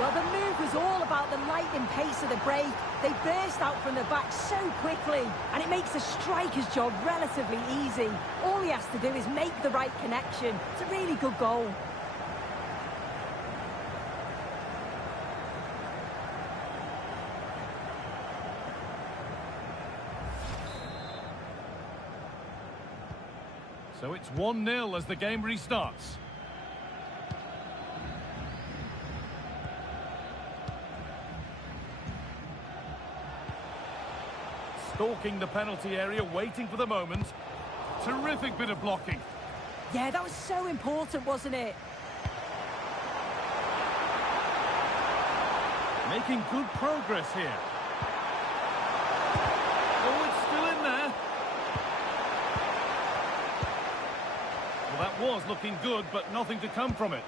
Well, the move was all about the lightning pace of the break. They burst out from the back so quickly, and it makes the striker's job relatively easy. All he has to do is make the right connection. It's a really good goal. So it's 1-0 as the game restarts. stalking the penalty area, waiting for the moment. Terrific bit of blocking. Yeah, that was so important, wasn't it? Making good progress here. Oh, it's still in there. Well, that was looking good, but nothing to come from it.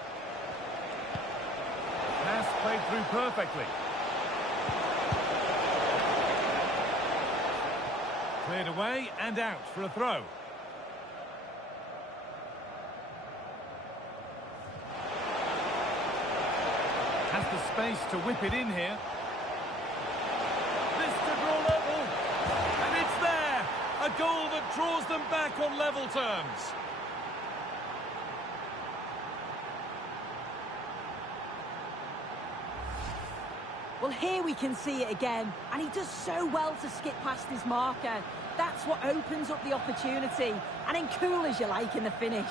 Pass played through perfectly. Cleared away and out for a throw. Has the space to whip it in here. This to draw level. And it's there. A goal that draws them back on level terms. Well, here we can see it again, and he does so well to skip past his marker. That's what opens up the opportunity, and then cool as you like in the finish.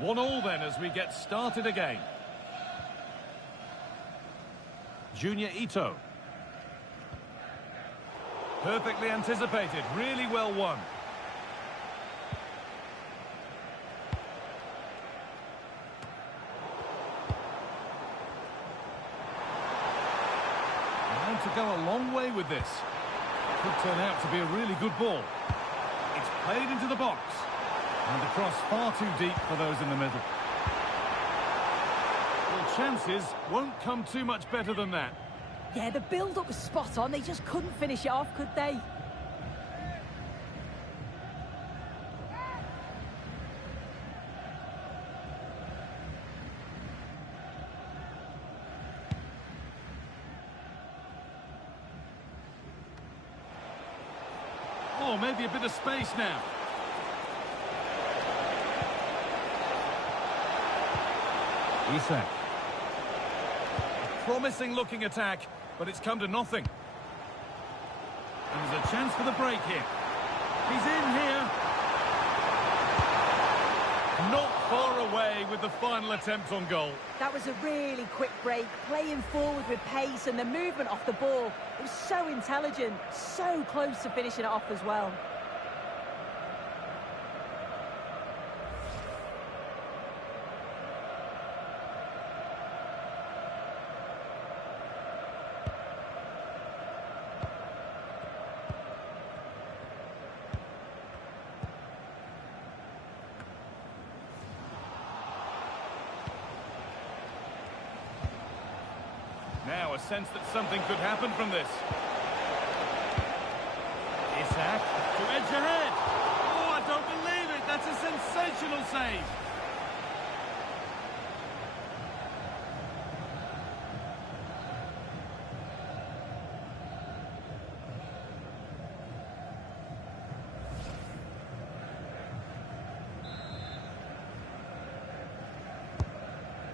One all then as we get started again. Junior Ito. Perfectly anticipated, really well won. And to go a long way with this. Could turn out to be a really good ball. It's played into the box. And the cross far too deep for those in the middle. Well, chances won't come too much better than that. Yeah, the build-up was spot on. They just couldn't finish it off, could they? Oh, maybe a bit of space now. Isak. Promising looking attack, but it's come to nothing. And there's a chance for the break here. He's in here. Not far away with the final attempt on goal. That was a really quick break, playing forward with pace and the movement off the ball. It was so intelligent, so close to finishing it off as well. Now a sense that something could happen from this. Isak to edge ahead. Oh, I don't believe it. That's a sensational save.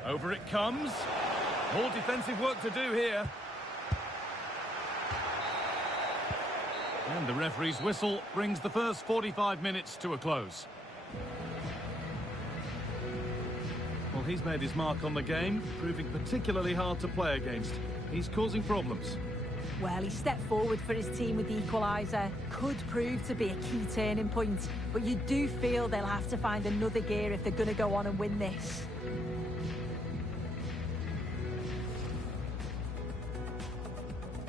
Over it comes. More defensive work to do here. And the referee's whistle brings the first 45 minutes to a close. Well, he's made his mark on the game, proving particularly hard to play against. He's causing problems. Well, he stepped forward for his team with the equaliser. Could prove to be a key turning point, but you do feel they'll have to find another gear if they're going to go on and win this.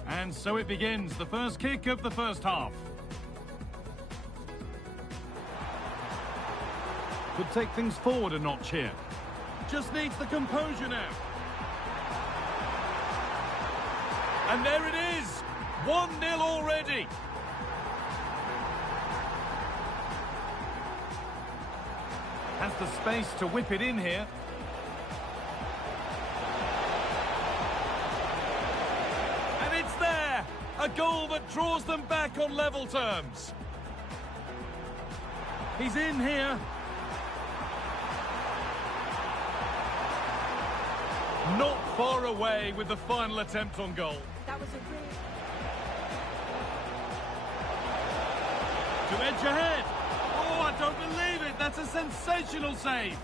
And so it begins, the first kick of the first half. Could take things forward a notch here. Just needs the composure now. And there it is! 1-0 already! Has the space to whip it in here. A goal that draws them back on level terms. He's in here. Not far away with the final attempt on goal. That was a to edge ahead. Oh, I don't believe it. That's a sensational save.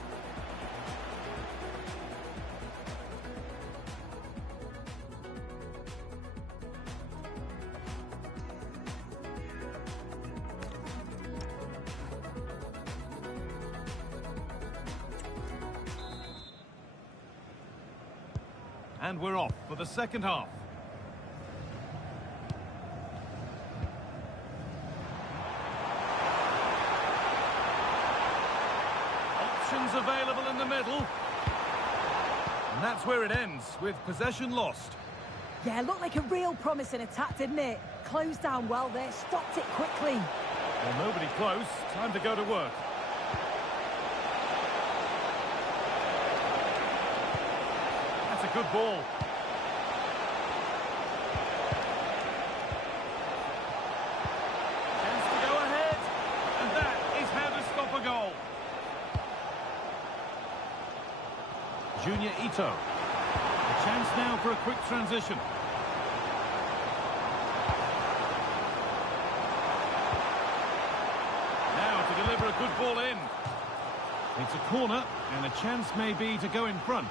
And we're off for the second half. Options available in the middle. And that's where it ends, with possession lost. Yeah, looked like a real promising attack, didn't it? Closed down well there, stopped it quickly. Well, nobody close. Time to go to work. That's a good ball. Chance to go ahead. And that is how to stop a goal. Junior Ito. A chance now for a quick transition. Now to deliver a good ball in. It's a corner, and a chance may be to go in front.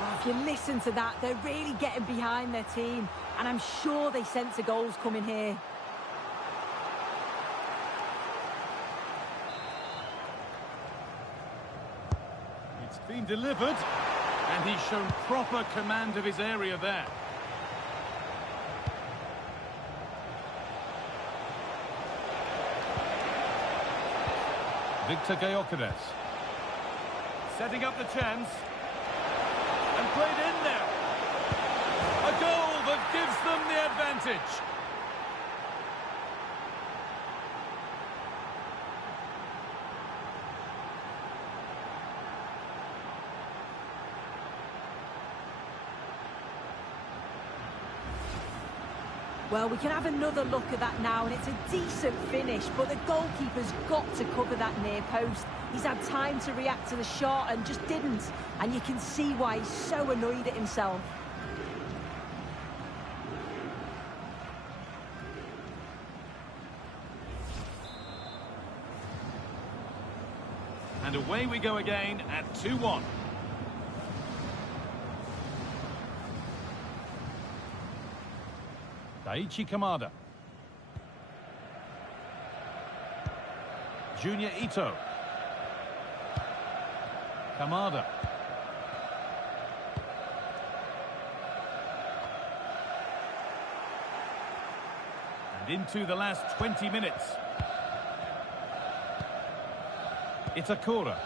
Oh, if you listen to that, they're really getting behind their team. And I'm sure they sense a goal's coming here. It's been delivered, and he's shown proper command of his area there. Victor Gyökeres. Setting up the chance. And played in there. A goal that gives them the advantage. Well, we can have another look at that now, and it's a decent finish, but the goalkeeper's got to cover that near post. He's had time to react to the shot and just didn't, and you can see why he's so annoyed at himself. And away we go again at 2-1. Daichi Kamada. Junior Ito. Kamada. And into the last 20 minutes. Itakura.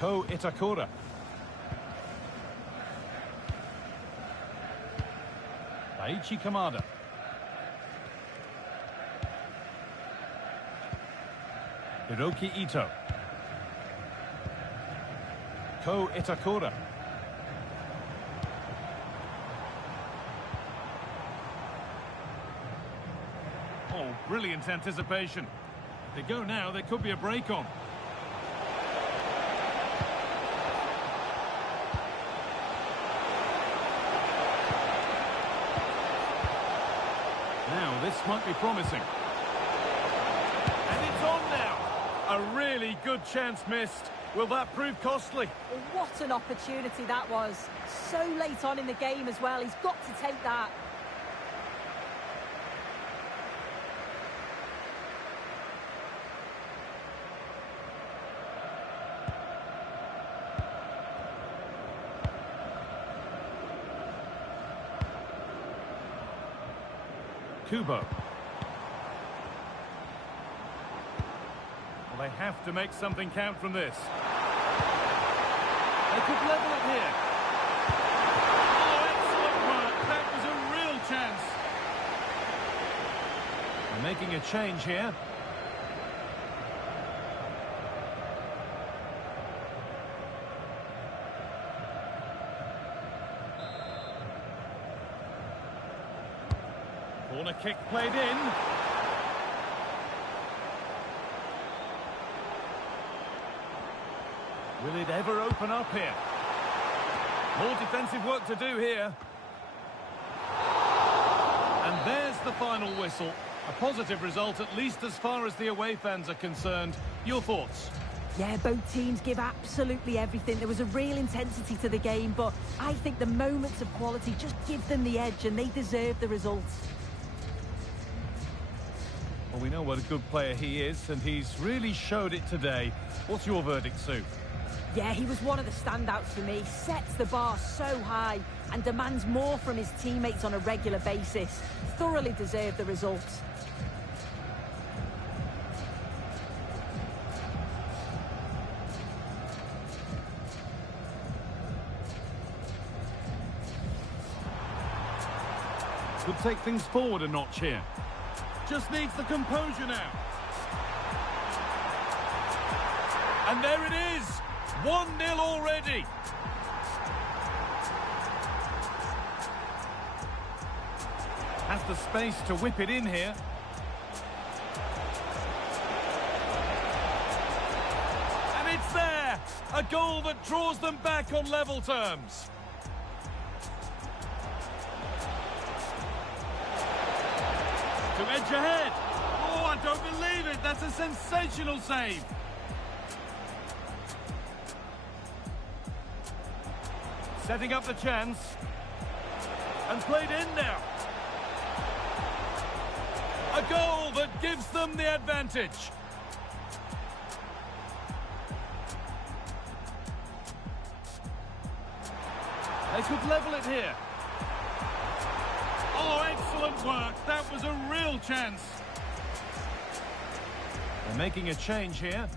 Ko Itakura. Daichi Kamada. Hiroki Ito. Ko Itakura. Oh, brilliant anticipation. They go now, there could be a break on. Now, this might be promising. And it's on now. A really good chance missed. Will that prove costly? Well, what an opportunity that was. So late on in the game as well. He's got to take that. Kubo. Well, they have to make something count from this. They could level it here. Oh, excellent work. That was a real chance. They're making a change here. Corner kick played in. Will it ever open up here? More defensive work to do here. And there's the final whistle. A positive result, at least as far as the away fans are concerned. Your thoughts? Yeah, both teams give absolutely everything. There was a real intensity to the game, but I think the moments of quality just give them the edge, and they deserve the results. Well, we know what a good player he is, and he's really showed it today. What's your verdict, Sue? Yeah, he was one of the standouts for me. Sets the bar so high and demands more from his teammates on a regular basis. Thoroughly deserved the results. Could take things forward a notch here. Just needs the composure now. And there it is. 1-0 already. Has the space to whip it in here. And it's there. A goal that draws them back on level terms. To edge ahead. Oh, I don't believe it. That's a sensational save. Setting up the chance. And played in now. A goal that gives them the advantage. They could level it here. Oh, excellent work. That was a real chance. They're making a change here.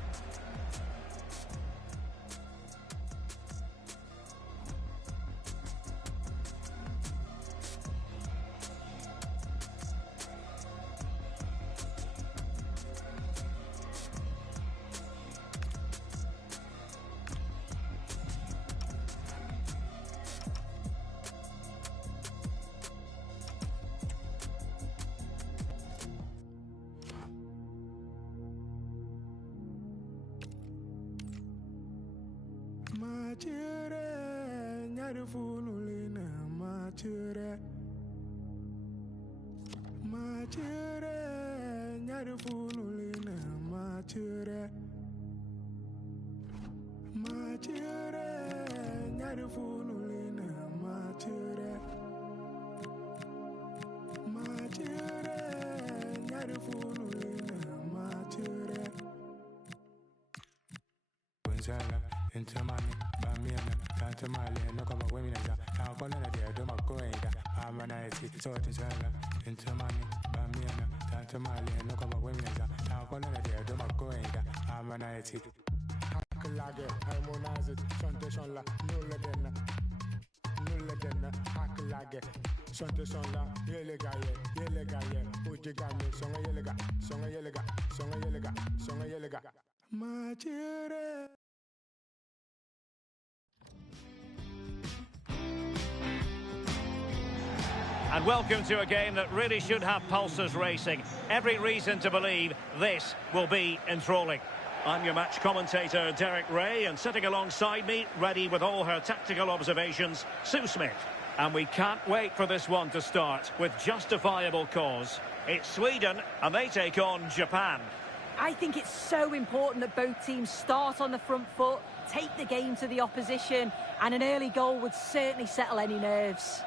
And welcome to a game that really should have pulses racing. Every reason to believe this will be enthralling. I'm your match commentator, Derek Ray, and sitting alongside me, ready with all her tactical observations, Sue Smith. And we can't wait for this one to start with justifiable cause. It's Sweden, and they take on Japan. I think it's so important that both teams start on the front foot, take the game to the opposition, and an early goal would certainly settle any nerves.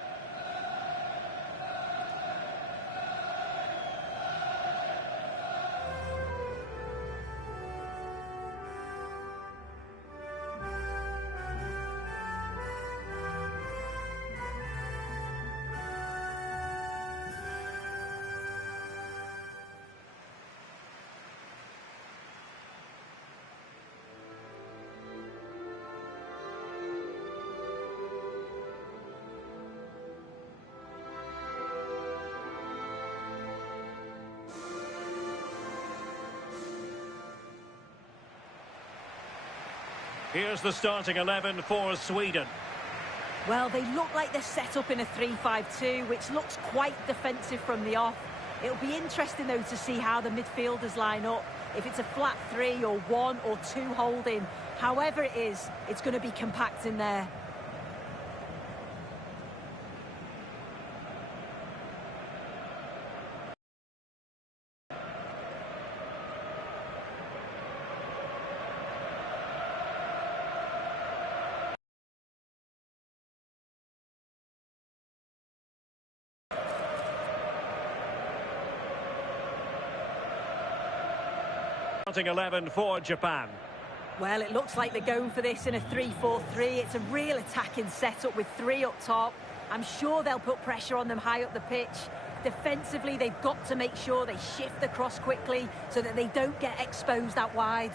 Here's the starting 11 for Sweden. Well, they look like they're set up in a 3-5-2, which looks quite defensive from the off. It'll be interesting, though, to see how the midfielders line up. If it's a flat 3 or 1 or 2 holding, however it is, it's going to be compact in there. Starting 11 for Japan. Well, it looks like they're going for this in a 3-4-3. It's a real attacking setup with three up top. I'm sure they'll put pressure on them high up the pitch. Defensively, they've got to make sure they shift the cross quickly so that they don't get exposed out wide.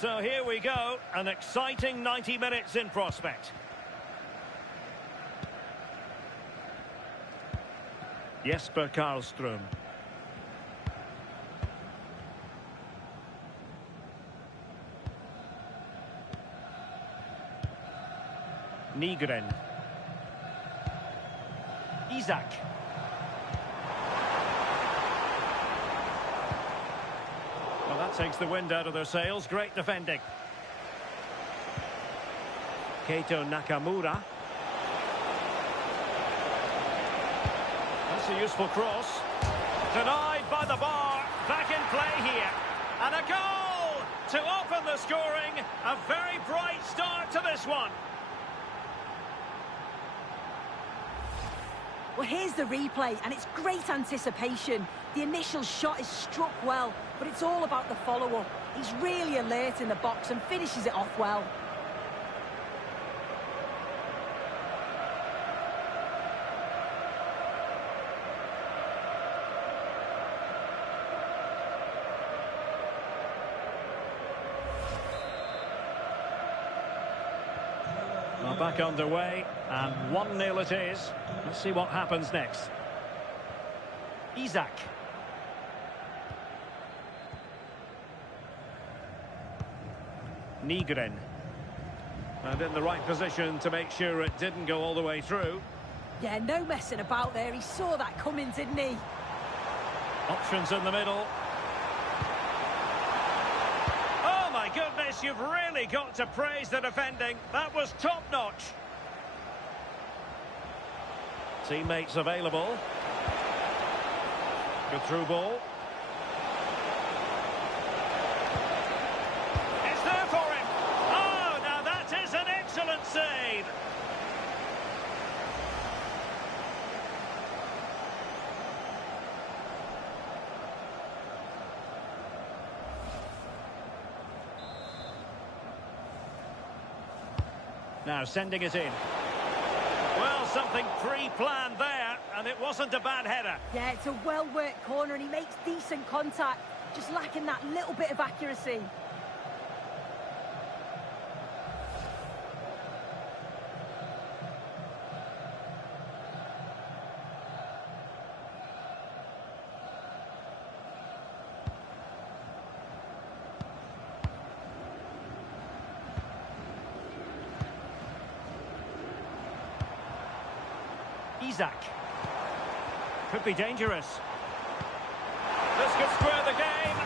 So here we go, an exciting 90 minutes in prospect. Jesper Karlström. Nygren. Isak. Well, that takes the wind out of their sails. Great defending. Keito Nakamura. That's a useful cross. Denied by the bar. Back in play here. And a goal to open the scoring. A very bright start to this one. Well, here's the replay, and it's great anticipation. The initial shot is struck well, but it's all about the follow-up. He's really alert in the box and finishes it off well. Well, back underway, and 1-0 it is. Let's see what happens next. Isak. Nygren. And in the right position to make sure it didn't go all the way through. Yeah, no messing about there. He saw that coming, didn't he? Options in the middle. Oh my goodness, you've really got to praise the defending. That was top-notch. Teammates available. Good through ball. It's there for him. Oh, now that is an excellent save. Now sending it in. Well, something pre-planned there, and it wasn't a bad header. Yeah, it's a well-worked corner, and he makes decent contact, just lacking that little bit of accuracy. Isak. Could be dangerous. This could square the game.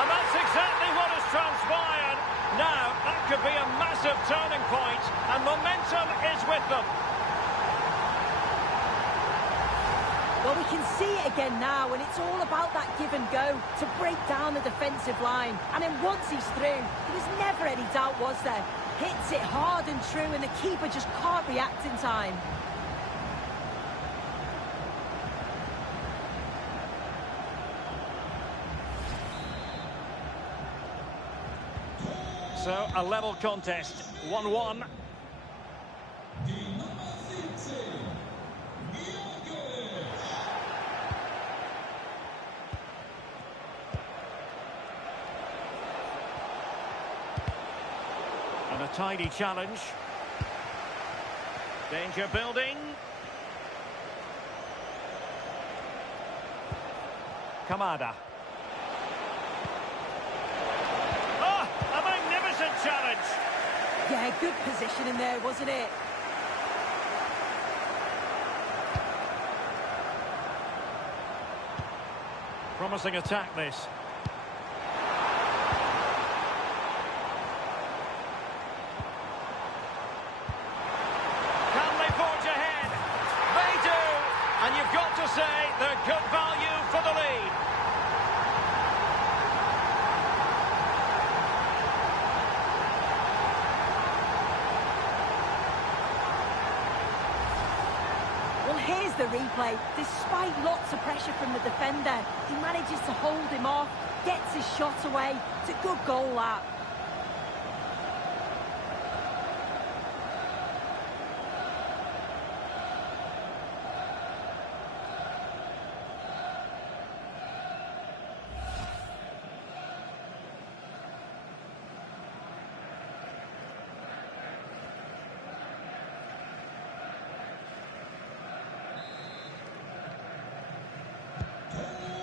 And that's exactly what has transpired. Now, that could be a massive turning point. And momentum is with them. Well, we can see it again now, and it's all about that give and go to break down the defensive line. And then once he's through, there was never any doubt, was there? Hits it hard and true, and the keeper just can't react in time. So, a level contest, 1-1. And a tidy challenge. Danger building. Kamada. Challenge. Yeah, good positioning there, wasn't it? Promising attack, this. Can they forge ahead? They do. And you've got to say they're good value for the lead. Here's the replay. Despite lots of pressure from the defender, he manages to hold him off, gets his shot away. It's a good goal, that.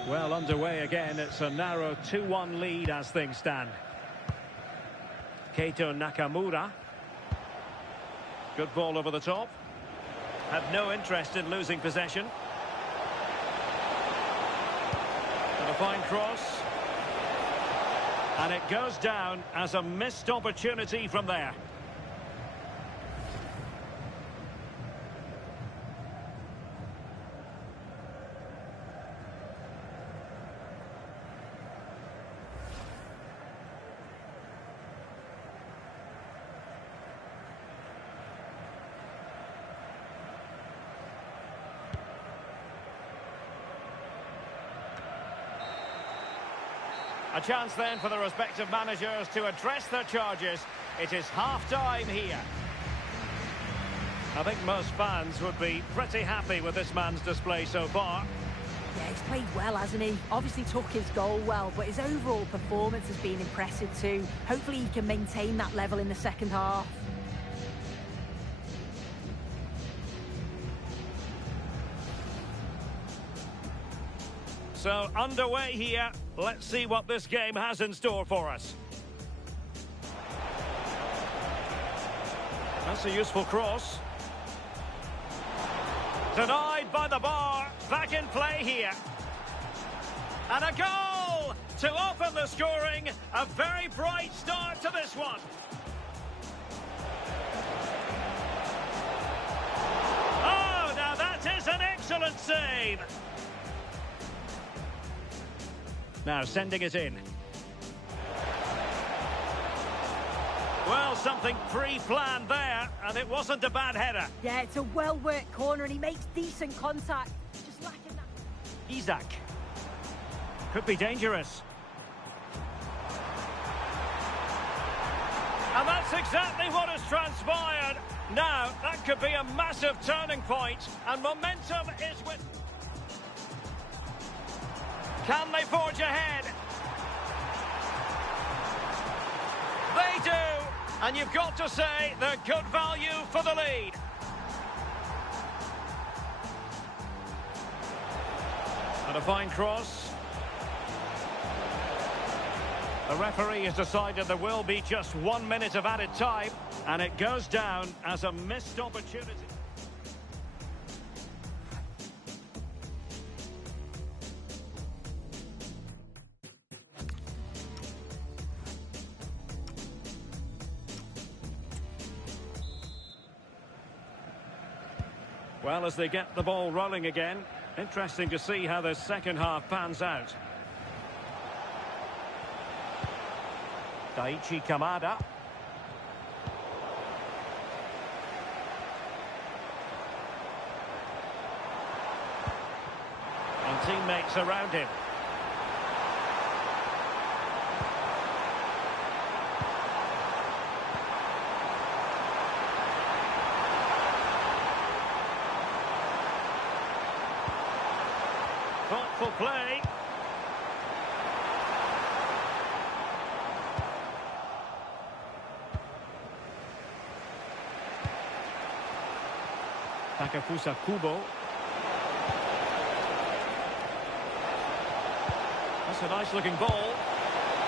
Well, underway again. It's a narrow 2-1 lead as things stand. Keito Nakamura. Good ball over the top. Have no interest in losing possession. And a fine cross. And it goes down as a missed opportunity from there. A chance then for the respective managers to address their charges. It is half-time here. I think most fans would be pretty happy with this man's display so far. Yeah, he's played well, hasn't he? Obviously took his goal well, but his overall performance has been impressive too. Hopefully he can maintain that level in the second half. So, underway here. Let's see what this game has in store for us. That's a useful cross. Denied by the bar. Back in play here. And a goal to open the scoring. A very bright start to this one. Oh, now that is an excellent save. Now sending it in. Well, something pre-planned there, and it wasn't a bad header. Yeah, it's a well-worked corner, and he makes decent contact. Just lacking that. Isaac. Could be dangerous. And that's exactly what has transpired. Now, that could be a massive turning point, and momentum is with... Can they forge ahead? They do, and you've got to say they're good value for the lead. And a fine cross. The referee has decided there will be just 1 minute of added time, and it goes down as a missed opportunity. Well, as they get the ball rolling again, interesting to see how the second half pans out. Daichi Kamada. And teammates around him. Thoughtful play. Takafusa Kubo. That's a nice looking ball.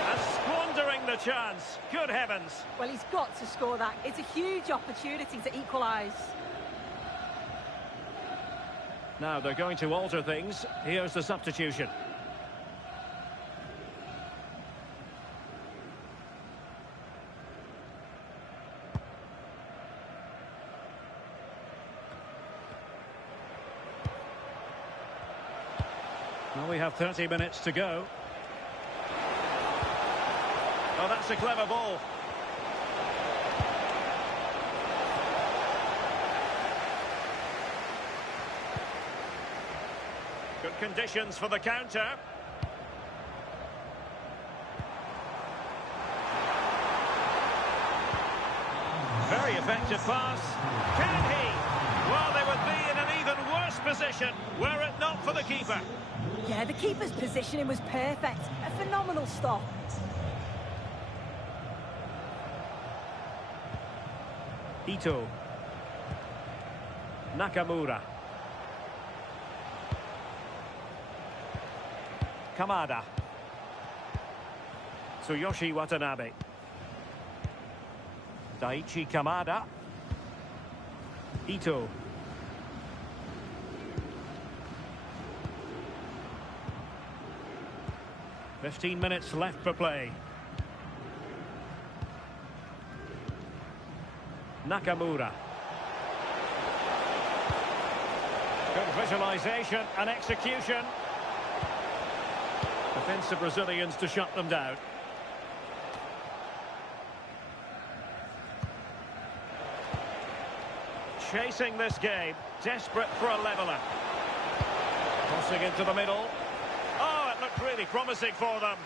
And squandering the chance. Good heavens. Well, he's got to score that. It's a huge opportunity to equalise. Now they're going to alter things. Here's the substitution. Well, we have 30 minutes to go. Oh, that's a clever ball. conditions for the counter. Very effective pass. Can he? Well, they would be in an even worse position were it not for the keeper. Yeah, the keeper's positioning was perfect. A phenomenal stop. Ito. Nakamura. Kamada. Tsuyoshi Watanabe. Daichi Kamada. Ito. "15 minutes left for play. Nakamura. Good visualization and execution. Defensive Brazilians to shut them down. Chasing this game, desperate for a leveller. Crossing into the middle. Oh, it looked really promising for them.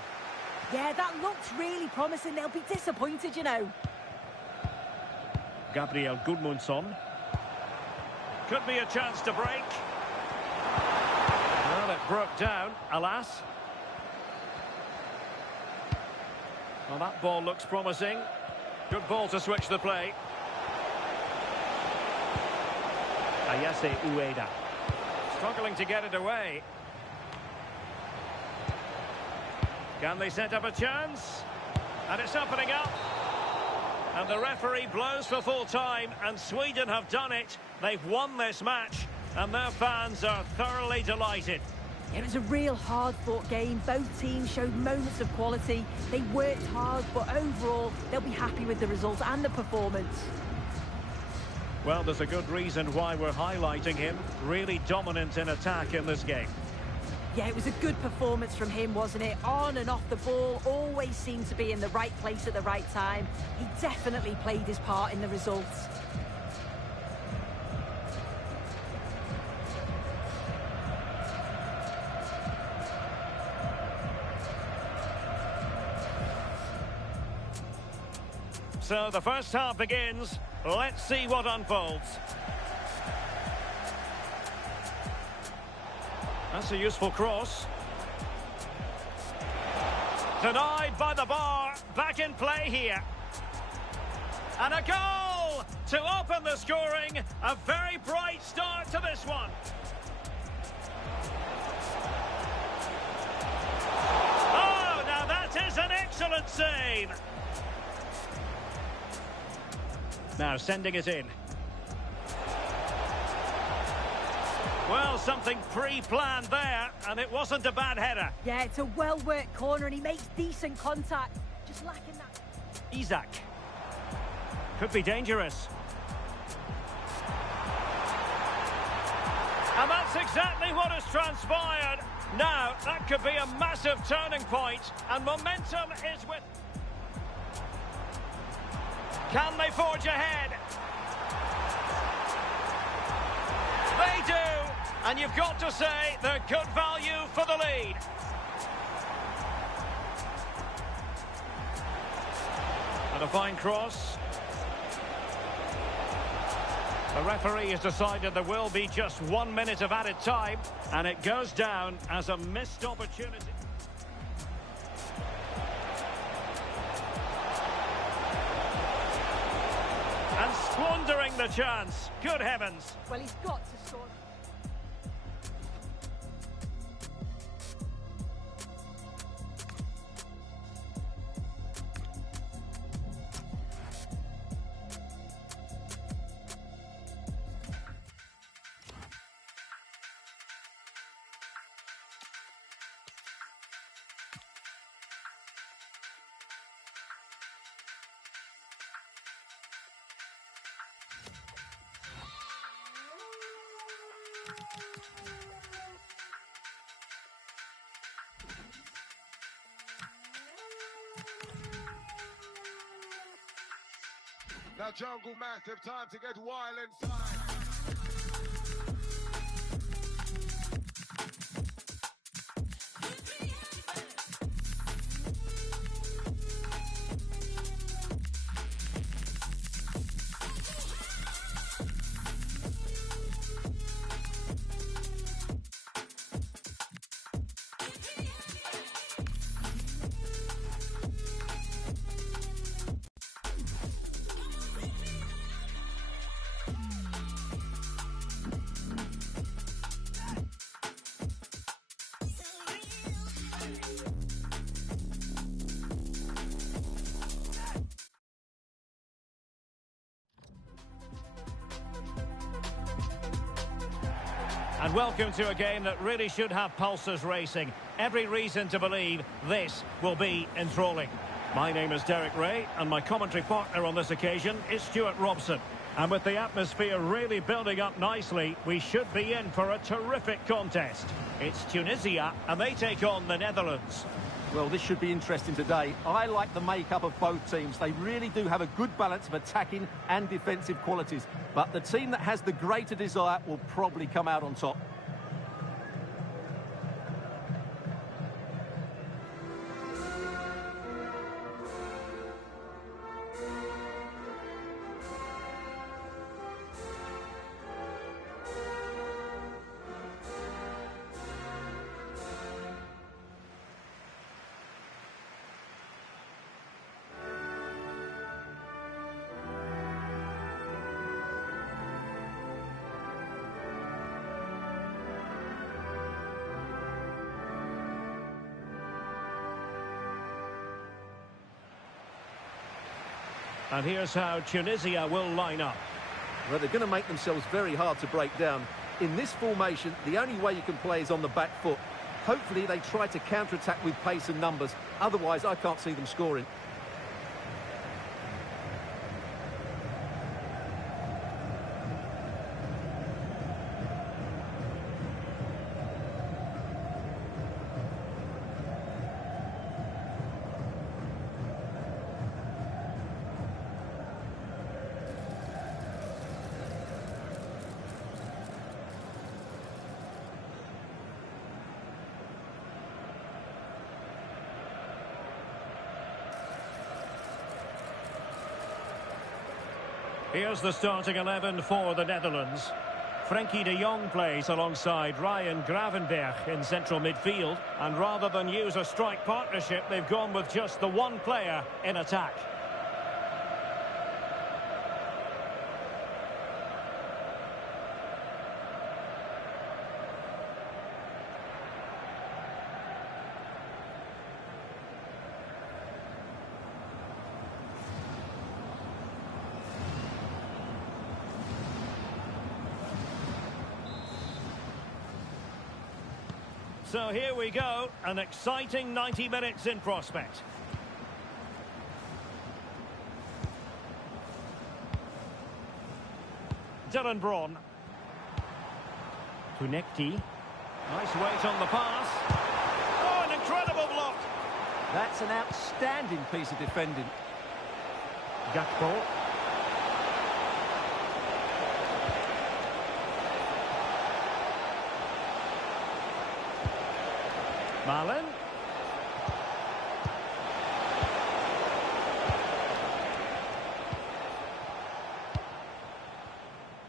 Yeah, that looked really promising. They'll be disappointed, you know. Gabriel Gudmundsson. Could be a chance to break. Well, it broke down, alas. Well, that ball looks promising. Good ball to switch the play. Ayase Ueda. Struggling to get it away. Can they set up a chance? And it's opening up. And the referee blows for full time, and Sweden have done it. They've won this match, and their fans are thoroughly delighted. It was a real hard-fought game. Both teams showed moments of quality. They worked hard, but overall, they'll be happy with the result and the performance. Well, there's a good reason why we're highlighting him. Really dominant in attack in this game. Yeah, it was a good performance from him, wasn't it? On and off the ball, always seemed to be in the right place at the right time. He definitely played his part in the results. So the first half begins. Let's see what unfolds. That's a useful cross. Denied by the bar. Back in play here. And a goal to open the scoring. A very bright start to this one. Oh, now that is an excellent save. Now sending it in. Well, something pre-planned there, and it wasn't a bad header. Yeah, it's a well-worked corner, and he makes decent contact. Just lacking that. Isak. Could be dangerous. And that's exactly what has transpired. Now, that could be a massive turning point, and momentum is with... Can they forge ahead? They do, and you've got to say they're good value for the lead. And a fine cross. The referee has decided there will be just 1 minute of added time, and it goes down as a missed opportunity. And squandering the chance. Good heavens. Well, he's got to score. Now Jungle Massive, time to get wild inside. And welcome to a game that really should have pulses racing. Every reason to believe this will be enthralling. My name is Derek Ray, and my commentary partner on this occasion is Stuart Robson. And with the atmosphere really building up nicely, we should be in for a terrific contest. It's Tunisia, and they take on the Netherlands. Well, this should be interesting today. I like the makeup of both teams. They really do have a good balance of attacking and defensive qualities. But the team that has the greater desire will probably come out on top. And here's how Tunisia will line up. Well, they're going to make themselves very hard to break down. In this formation, the only way you can play is on the back foot. Hopefully they try to counter-attack with pace and numbers. Otherwise, I can't see them scoring. Here's the starting 11 for the Netherlands. Frenkie de Jong plays alongside Ryan Gravenberch in central midfield. And rather than use a strike partnership, they've gone with just the one player in attack. So here we go, an exciting 90 minutes in prospect. Dylan Braun. Tunekti. Nice weight on the pass. Oh, an incredible block. That's an outstanding piece of defending. Gakpo. Malen.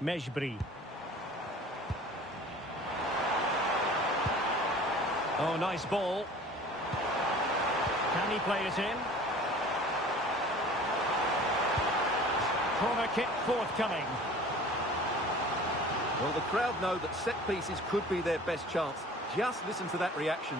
Mejbri. Oh, nice ball. Can he play it in? Corner kick forthcoming. Well, the crowd know that set pieces could be their best chance. Just listen to that reaction.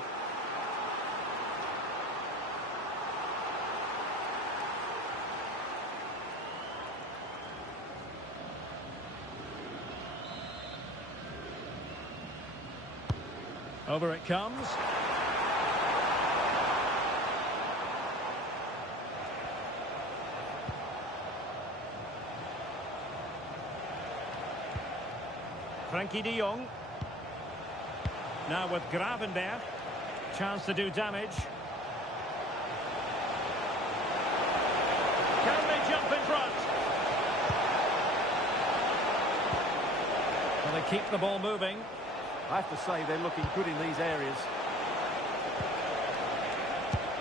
Over it comes. Frenkie de Jong. Now with Gravenberch. Chance to do damage. Can they jump in front? Well, they keep the ball moving. I have to say they're looking good in these areas.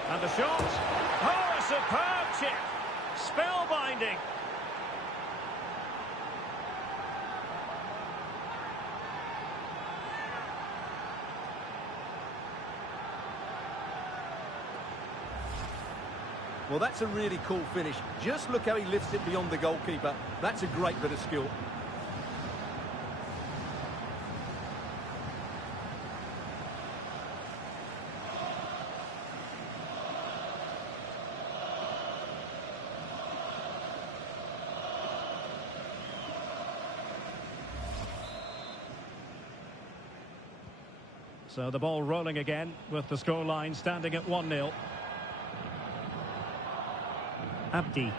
And the shot. Oh, a superb chip. Spellbinding. Well, that's a really cool finish. Just look how he lifts it beyond the goalkeeper. That's a great bit of skill. So the ball rolling again with the scoreline standing at 1-0. Abdi. And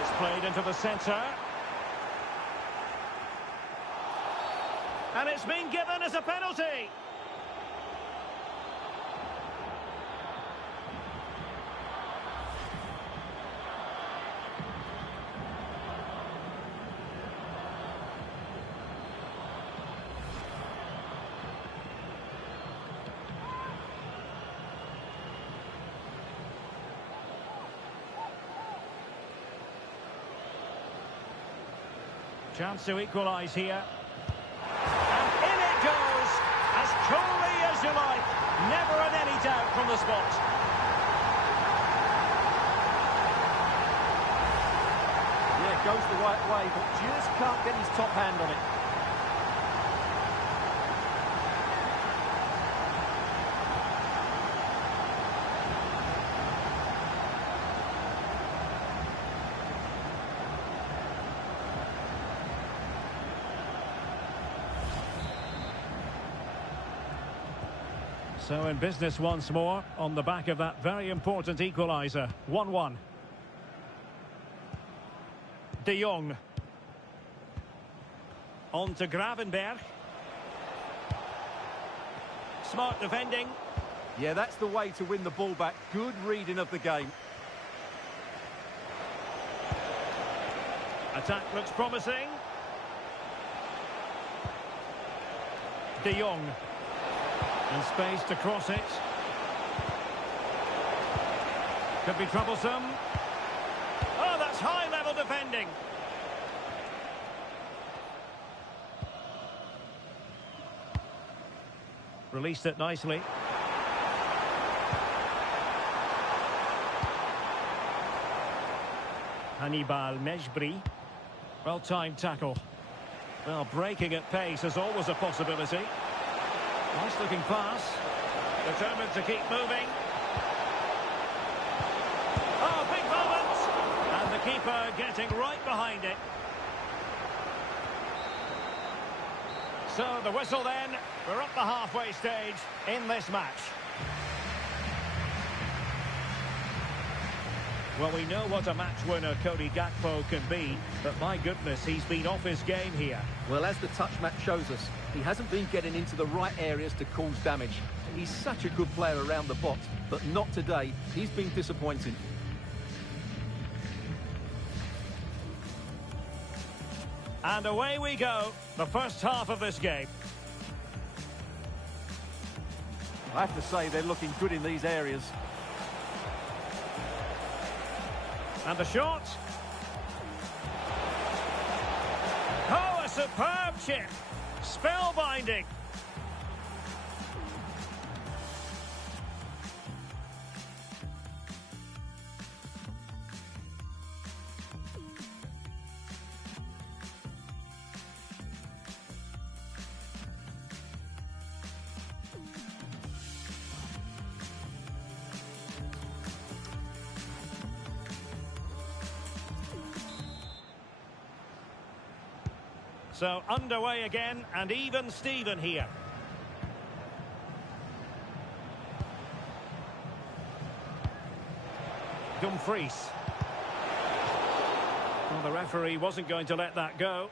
it's played into the centre. And it's been given as a penalty. Chance to equalise here. And in it goes, as coolly as you like. Never in any doubt from the spot. Yeah, it goes the right way, but just can't get his top hand on it. So in business once more, on the back of that very important equaliser. 1-1. De Jong. On to Gravenberg. Smart defending. Yeah, that's the way to win the ball back. Good reading of the game. Attack looks promising. De Jong. And space to cross it. Could be troublesome. Oh, that's high-level defending. Released it nicely. Hannibal Mejbri. Well-timed tackle. Well, breaking at pace is always a possibility. Nice looking pass. Determined to keep moving. Oh, big moment! And the keeper getting right behind it. So the whistle then. We're up the halfway stage in this match. Well, we know what a match winner Cody Gakpo can be, but my goodness, he's been off his game here. Well, as the touch map shows us, he hasn't been getting into the right areas to cause damage. He's such a good player around the box, but not today. He's been disappointing. And away we go, the first half of this game. I have to say, they're looking good in these areas. And the shot. Oh, a superb chip. Spellbinding. So underway again, and even Steven here. Dumfries. Well, the referee wasn't going to let that go.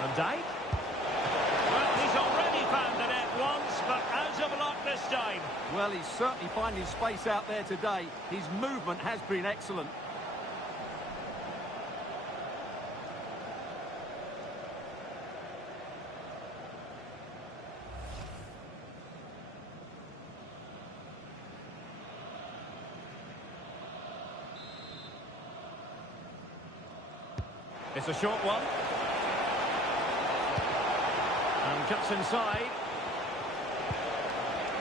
Van Dijk. Well, he's already found the net once, but out of luck this time. Well, he's certainly finding space out there today. His movement has been excellent. It's a short one. And cuts inside.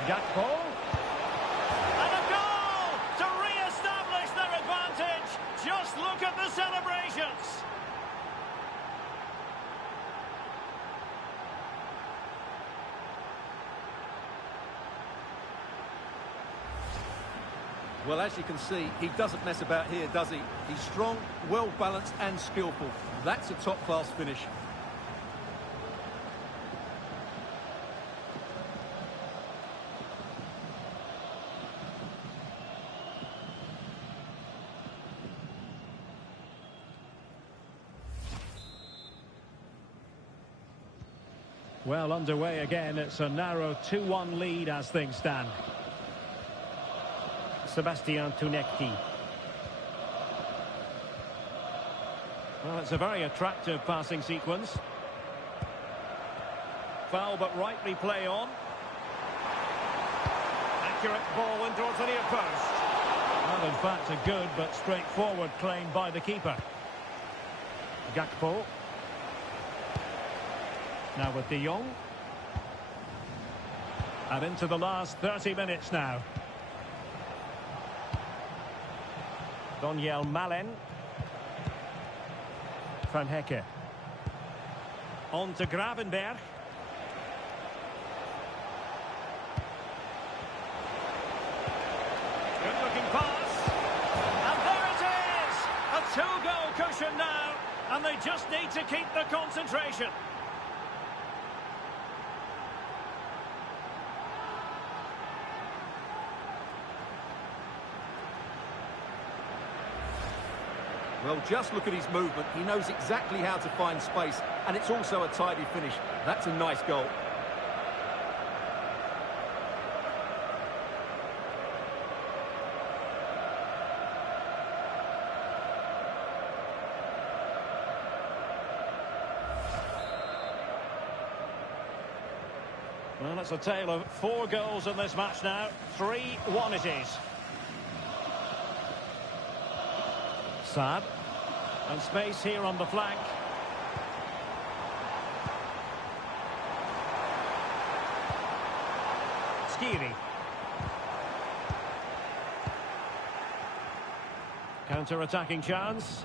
Gakpo. And a goal to re-establish their advantage. Just look at the celebrations. Well, as you can see, he doesn't mess about here, does he? He's strong, well-balanced and skillful. That's a top-class finish. Well, underway again. It's a narrow 2-1 lead as things stand. Sebastian Tunecki. Well, it's a very attractive passing sequence. Foul, but rightly play on. Accurate ball in towards the near post. Well, in fact, a good but straightforward claim by the keeper. Gakpo. Now with De Jong. And into the last 30 minutes now. Daniel Malen. Van Hecke. On to Gravenberg. Good looking pass. And there it is! A 2-goal cushion now. And they just need to keep the concentration. Well, just look at his movement. He knows exactly how to find space, and it's also a tidy finish. That's a nice goal. Well, it's a tale of 4 goals in this match now. 3-1 it is. Saad. And space here on the flank. Skiri. Counter-attacking chance.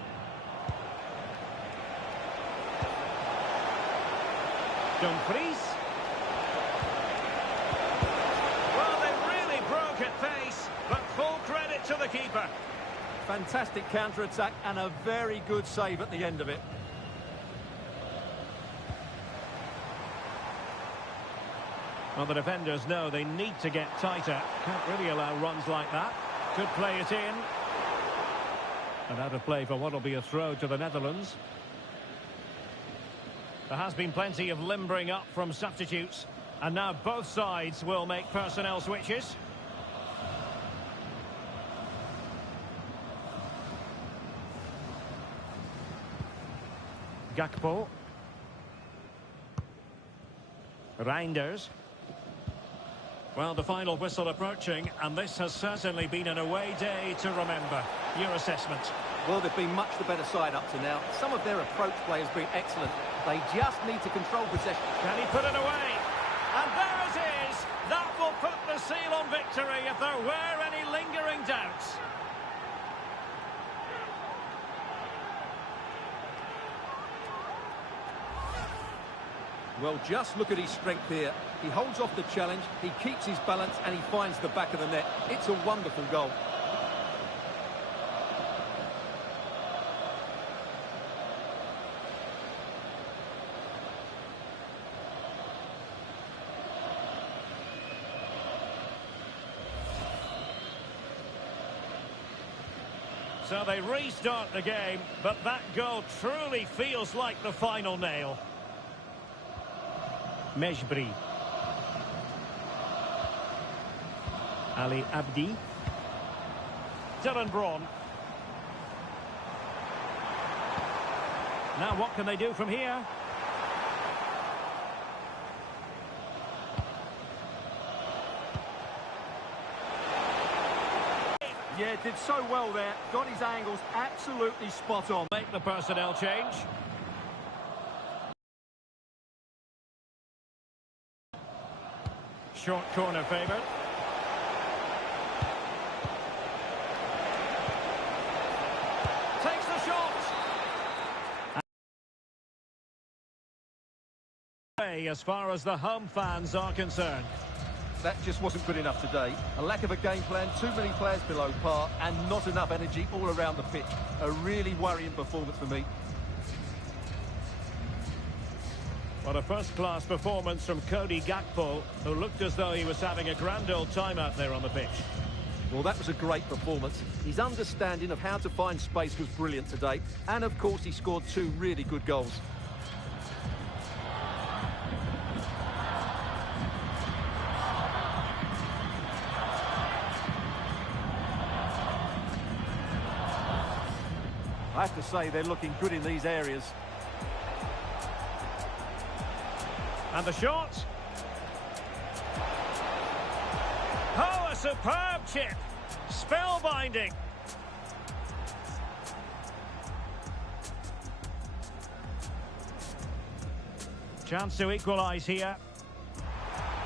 Dumfries. Well, they really broke at pace, but full credit to the keeper. Fantastic counter-attack and a very good save at the end of it. Well, the defenders know they need to get tighter. Can't really allow runs like that. Could play it in. And out of play for what will be a throw to the Netherlands. There has been plenty of limbering up from substitutes. And now both sides will make personnel switches. Gakpo. Reinders. Well, the final whistle approaching, and this has certainly been an away day to remember. Your assessment? Well, they've been much the better side up to now. Some of their approach play has been excellent. They just need to control possession. Can he put it away? And there it is! That will put the seal on victory if there were any lingering doubts. Well, just look at his strength here. He holds off the challenge, he keeps his balance, and he finds the back of the net. It's a wonderful goal. So they restart the game, but that goal truly feels like the final nail. Mejbri. Ali Abdi. Dylan Braun. Now what can they do from here? Yeah, did so well there. Got his angles absolutely spot on. Make the personnel change. short corner favoured. Takes the shot. As far as the home fans are concerned. That just wasn't good enough today. A lack of a game plan, too many players below par, and not enough energy all around the pitch. A really worrying performance for me. What a first-class performance from Cody Gakpo, who looked as though he was having a grand old time out there on the pitch. Well, that was a great performance. His understanding of how to find space was brilliant today. And, of course, he scored 2 really good goals. I have to say they're looking good in these areas. And the shot. Oh, a superb chip. Spellbinding. Chance to equalise here.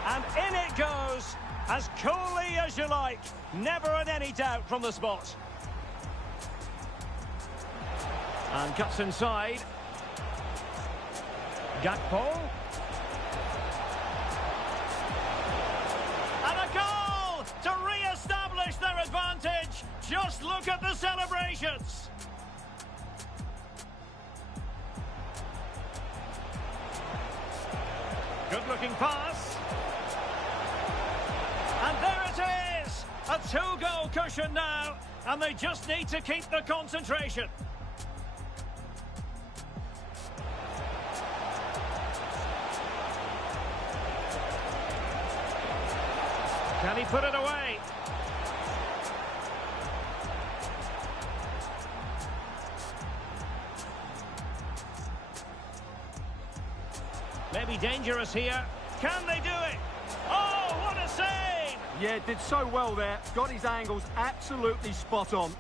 And in it goes. As coolly as you like. Never in any doubt from the spot. And cuts inside. Gakpo. And a goal to re-establish their advantage. Just look at the celebrations. Good-looking pass. And there it is. A 2-goal cushion now. And they just need to keep the concentration. Can he put it away? Maybe dangerous here. Can they do it? Oh, what a save! Yeah, did so well there. Got his angles absolutely spot on.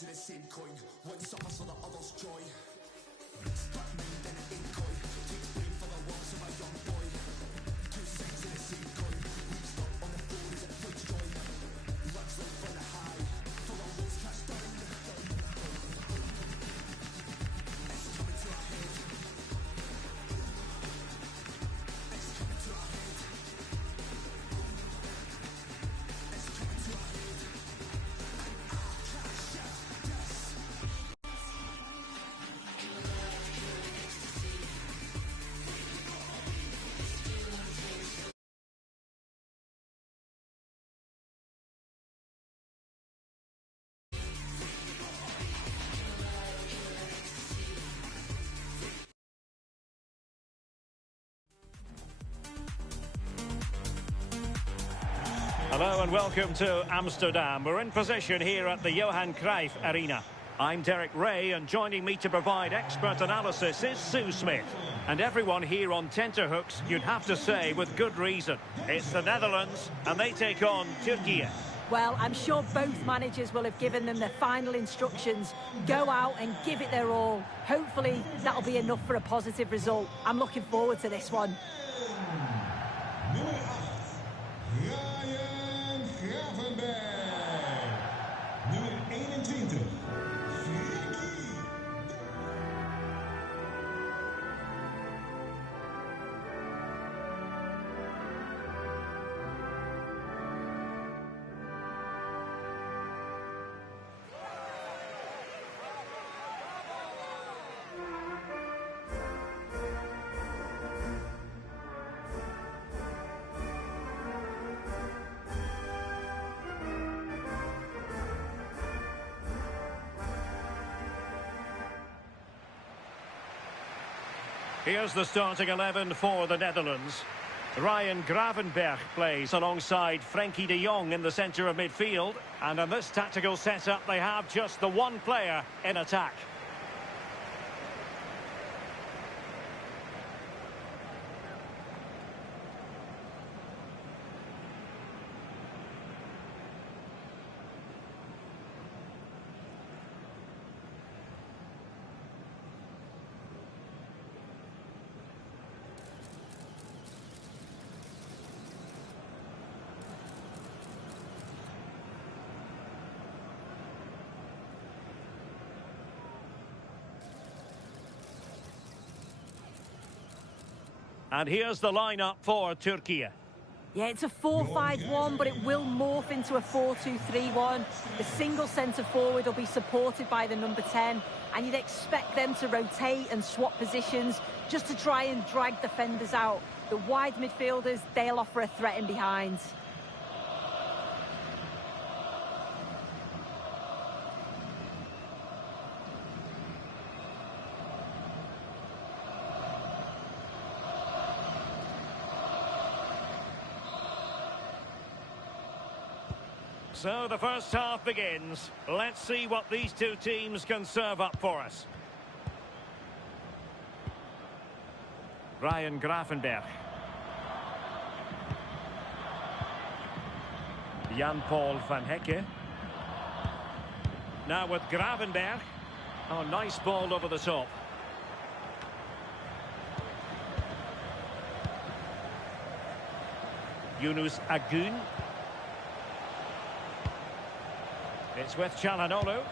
To the same coin, one summer so the others joy. Start mind then an incoy. Take blame for the loss of a young boy. 2 sides of the same coin. Weeks up on the floor as it plays joy. Loves life on the high. For all those cast down. It's coming to our head. It's coming to our head. It's coming to our head. Hello and welcome to Amsterdam. We're in position here at the Johan Cruyff Arena. I'm Derek Ray, and joining me to provide expert analysis is Sue Smith. And everyone here on tenterhooks, you'd have to say with good reason. It's the Netherlands, and they take on Türkiye. Well, I'm sure both managers will have given them their final instructions. Go out and give it their all. Hopefully, that'll be enough for a positive result. I'm looking forward to this one. Here's the starting 11 for the Netherlands. Ryan Gravenberch plays alongside Frenkie de Jong in the centre of midfield. And in this tactical setup, they have just the one player in attack. And here's the lineup for Türkiye. Yeah, it's a 4-5-1, but it will morph into a 4-2-3-1. The single centre-forward will be supported by the number 10, and you'd expect them to rotate and swap positions just to try and drag defenders out. The wide midfielders, they'll offer a threat in behind. So the first half begins. Let's see what these two teams can serve up for us. Ryan Gravenberch. Jan-Paul van Hecke. Now with Gravenberch. Oh, nice ball over the top. Yunus Agun. It's with Çalhanoğlu.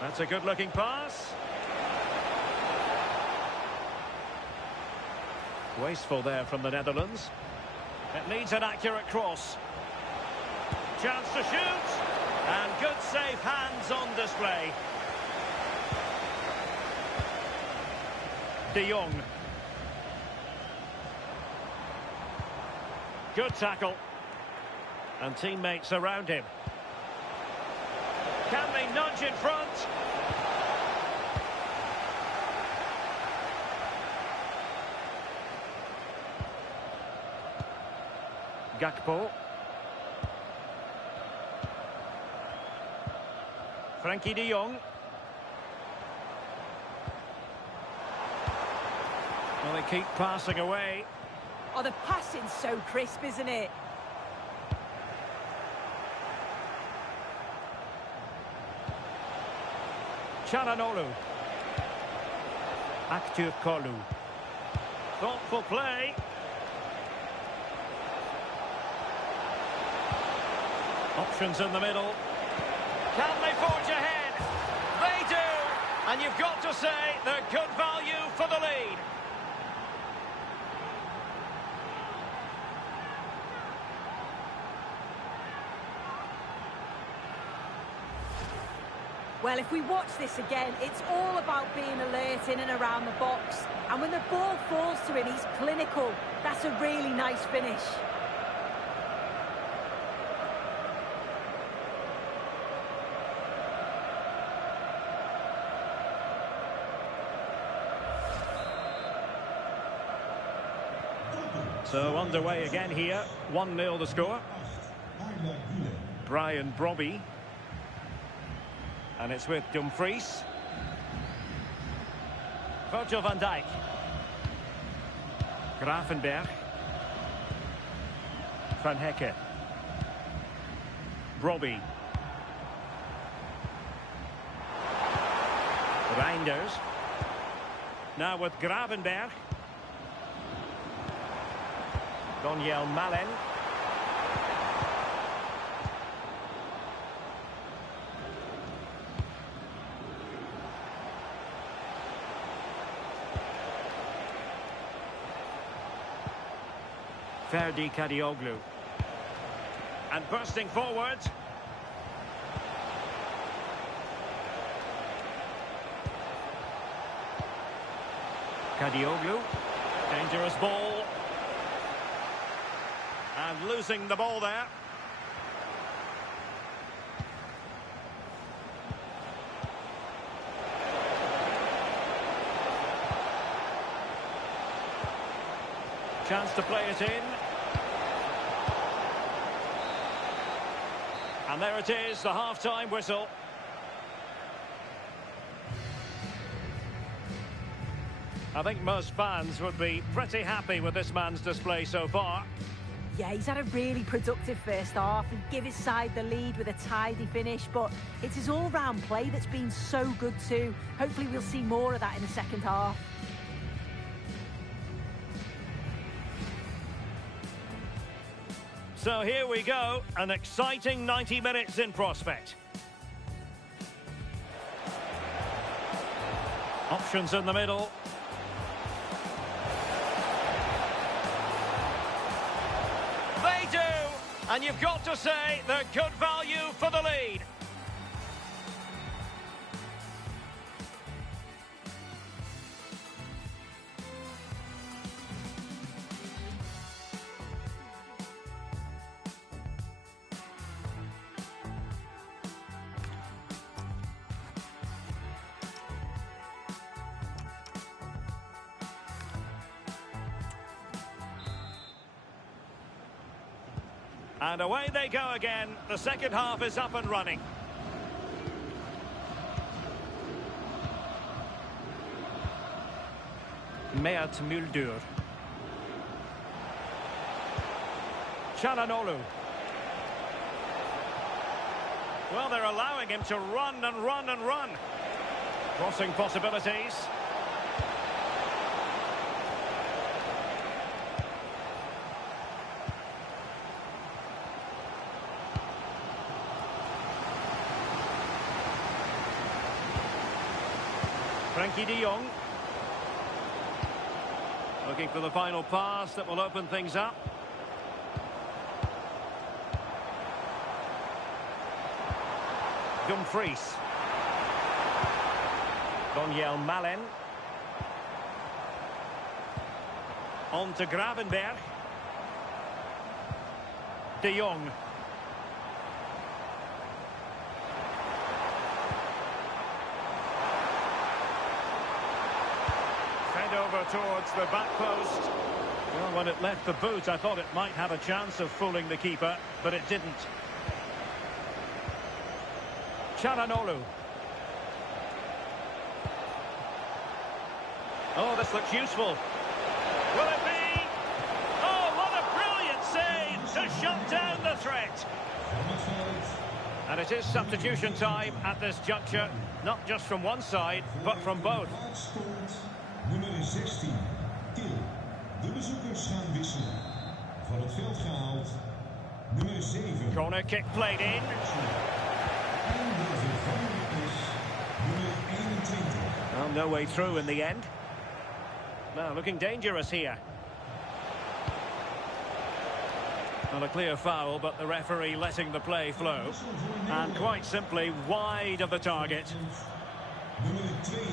That's a good-looking pass. Wasteful there from the Netherlands. It needs an accurate cross. Chance to shoot. And good safe hands on display. De Jong. Good tackle. And teammates around him. Can they nudge in front? Gakpo. Frenkie de Jong. Well, they keep passing away. Oh, the passing's so crisp, isn't it? Çalhanoğlu. Aktürkoğlu. Thoughtful play. Options in the middle. Can they forge ahead? They do! And you've got to say they're good value for the lead. Well, if we watch this again, it's all about being alert in and around the box. And when the ball falls to him, he's clinical. That's a really nice finish. So underway again here. 1-0 the score. Brian Brobby. And it's with Dumfries. Virgil van Dijk. Gravenberch. Van Hecke. Brobby. Reinders. Now with Gravenberch. Daniel Malen. Ferdi Kadioglu. And bursting forward. Kadioglu. Dangerous ball. And losing the ball there. Chance to play it in. And there it is, the half-time whistle. I think most fans would be pretty happy with this man's display so far. Yeah, he's had a really productive first half. He gave his side the lead with a tidy finish, but it's his all-round play that's been so good too. Hopefully we'll see more of that in the second half. So here we go, an exciting 90 minutes in prospect. Options in the middle. They do! And you've got to say they're good value for the lead. And away they go again. The second half is up and running. Mert Muldur. Çalhanoğlu. Well, they're allowing him to run and run and run. Crossing possibilities. Frankie de Jong. Looking for the final pass that will open things up. Dumfries. Daniel Malen. On to Gravenberg. De Jong. Over towards the back post. Well, when it left the boot, I thought it might have a chance of fooling the keeper, but it didn't. Çalhanoğlu. Oh, this looks useful. Will it be? Oh, what a brilliant save to shut down the threat. And it is substitution time at this juncture, not just from one side, but from both. Nummer 16, Til. De bezoekers gaan wisselen. Van het veld gehaald, nummer 7. Corner kick played in. En de vervanger is nummer 21. Well, no way through in the end. Now, looking dangerous here. Not a clear foul, but the referee letting the play flow. And quite simply, wide of the target.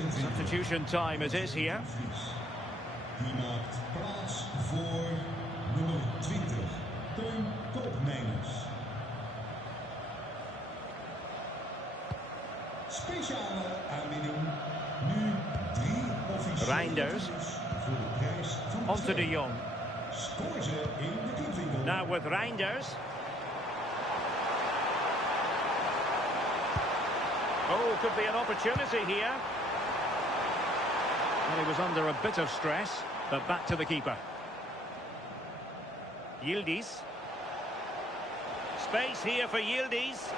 Substitution time it is here. Die maakt plaats voor nummer 20, Teun Koopmeiners. Speciale aanbieding. Nu 3 officiële Reinders. voor de prijs van On to de Jong. Scoor ze in de clubwinkel. Now with Reinders. Oh, could be an opportunity here. Well, he was under a bit of stress, but back to the keeper. Yildiz. Space here for Yildiz.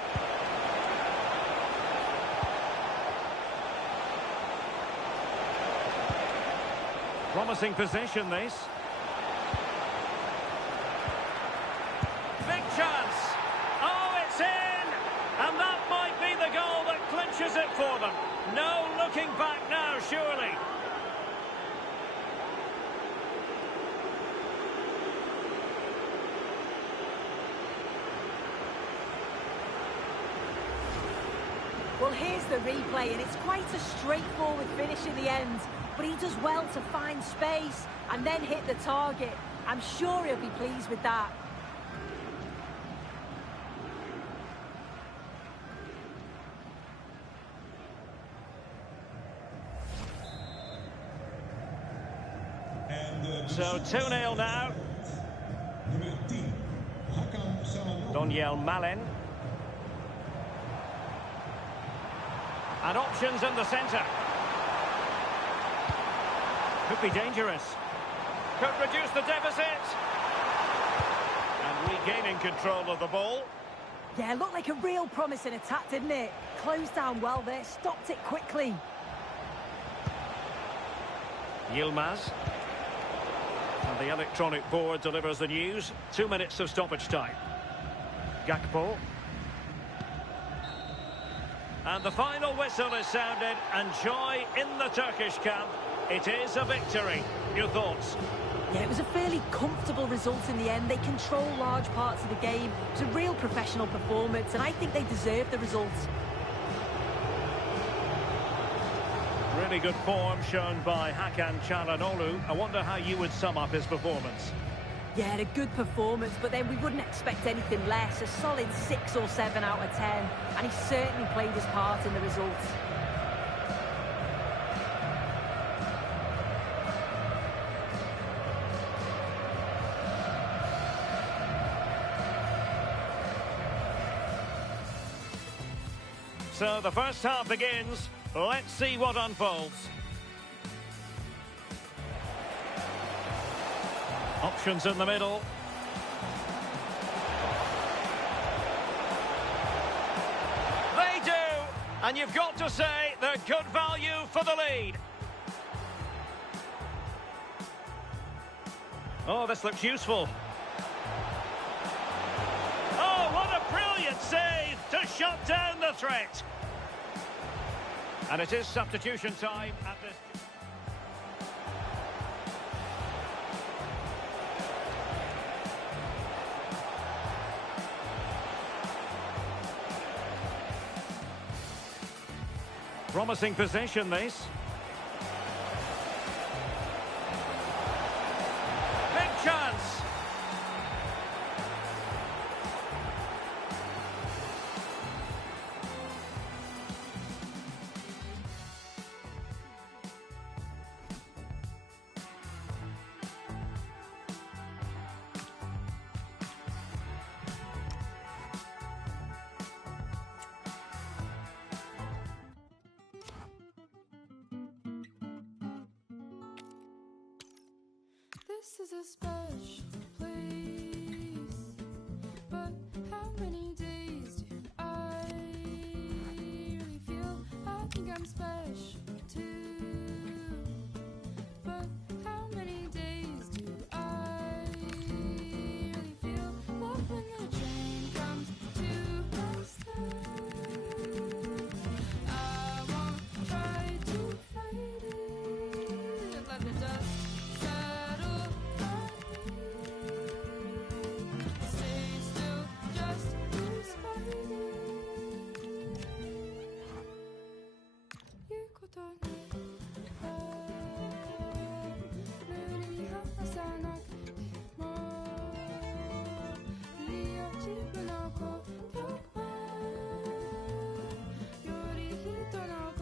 Promising possession, this. Big chance. Oh, it's in! And that might be the goal that clinches it for them. No looking back now, surely. Well, here's the replay, and it's quite a straightforward finish in the end. But he does well to find space and then hit the target. I'm sure he'll be pleased with that. So 2-0 now. Nummer 10, Hakan Salomon. Doniel Malen. And options in the centre. Could be dangerous. Could reduce the deficit. And regaining control of the ball. Yeah, looked like a real promising attack, didn't it? Closed down well there, stopped it quickly. Yilmaz. And the electronic board delivers the news. 2 minutes of stoppage time. Gakpo. And the final whistle is sounded, and joy in the Turkish camp. It is a victory. Your thoughts? Yeah, it was a fairly comfortable result in the end. They control large parts of the game. It was a real professional performance, and I think they deserve the results. Really good form shown by Hakan Çalhanoğlu. I wonder how you would sum up his performance. Yeah, a good performance, but then we wouldn't expect anything less. A solid 6 or 7 out of 10, and he certainly played his part in the results. So the first half begins. Let's see what unfolds. Options in the middle. They do! And you've got to say they're good value for the lead. Oh, this looks useful. Oh, what a brilliant save to shut down the threat. And it is substitution time at this... Promising possession, this. Big chance. This is a special place, but how many days do I really feel? I think I'm special too, but how many days do I really feel? Love when the train comes to my stop. I won't try to fight it, let the dust settle. Stay still, just to spite it. 이곳도 눈이 하나씩 이어지고 나고 요리 히터나고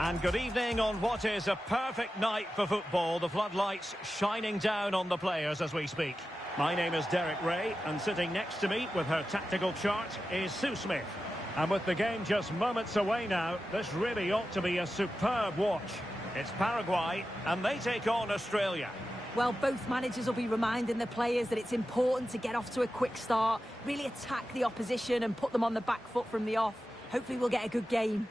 And good evening on what is a perfect night for football. The floodlights shining down on the players as we speak. My name is Derek Ray, and sitting next to me with her tactical chart is Sue Smith. And with the game just moments away now, this really ought to be a superb watch. It's Paraguay, and they take on Australia. Well, both managers will be reminding the players that it's important to get off to a quick start, really attack the opposition and put them on the back foot from the off. Hopefully we'll get a good game.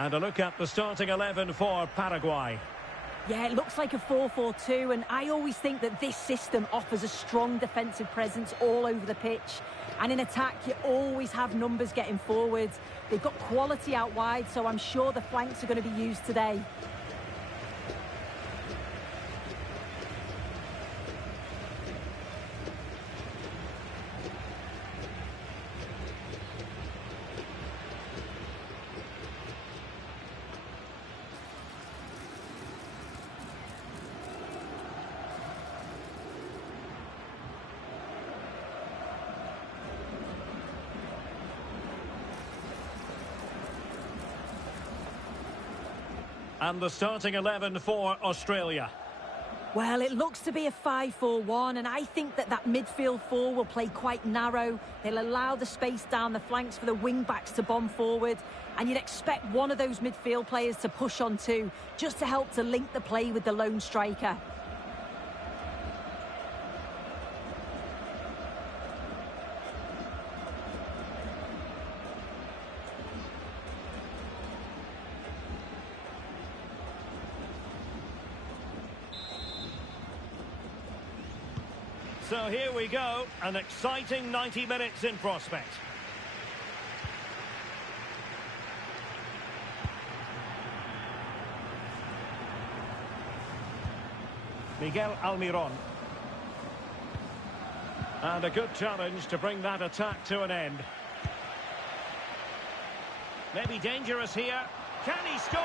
And a look at the starting 11 for Paraguay. Yeah, it looks like a 4-4-2, and I always think that this system offers a strong defensive presence all over the pitch. And in attack, you always have numbers getting forwards. They've got quality out wide, so I'm sure the flanks are going to be used today. And the starting 11 for Australia. Well, it looks to be a 5-4-1, and I think that midfield four will play quite narrow. They'll allow the space down the flanks for the wing-backs to bomb forward, and you'd expect one of those midfield players to push on too, just to help to link the play with the lone striker. So here we go, an exciting 90 minutes in prospect. Miguel Almiron. And a good challenge to bring that attack to an end. Maybe dangerous here. Can he score?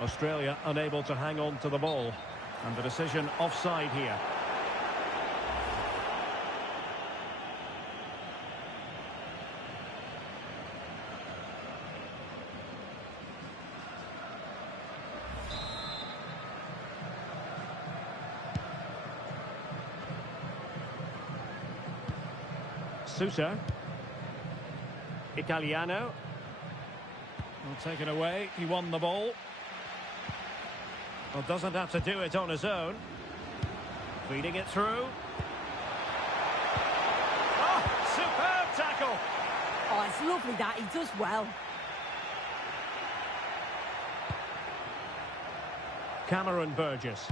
Australia unable to hang on to the ball. And the decision offside here. Sousa. Italiano. Well, taken away. He won the ball. Well, doesn't have to do it on his own. Feeding it through. Oh, superb tackle. Oh, it's lovely that. He does well. Cameron Burgess.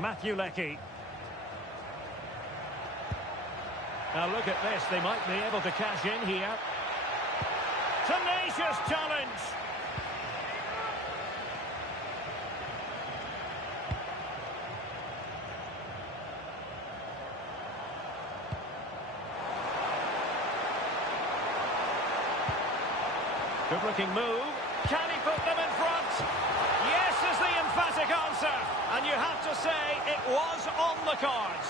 Matthew Leckie. Now look at this. They might be able to cash in here. Tenacious challenge. Good looking move. Can he put them in front? Yes is the emphatic answer. And you have to say it was on the cards.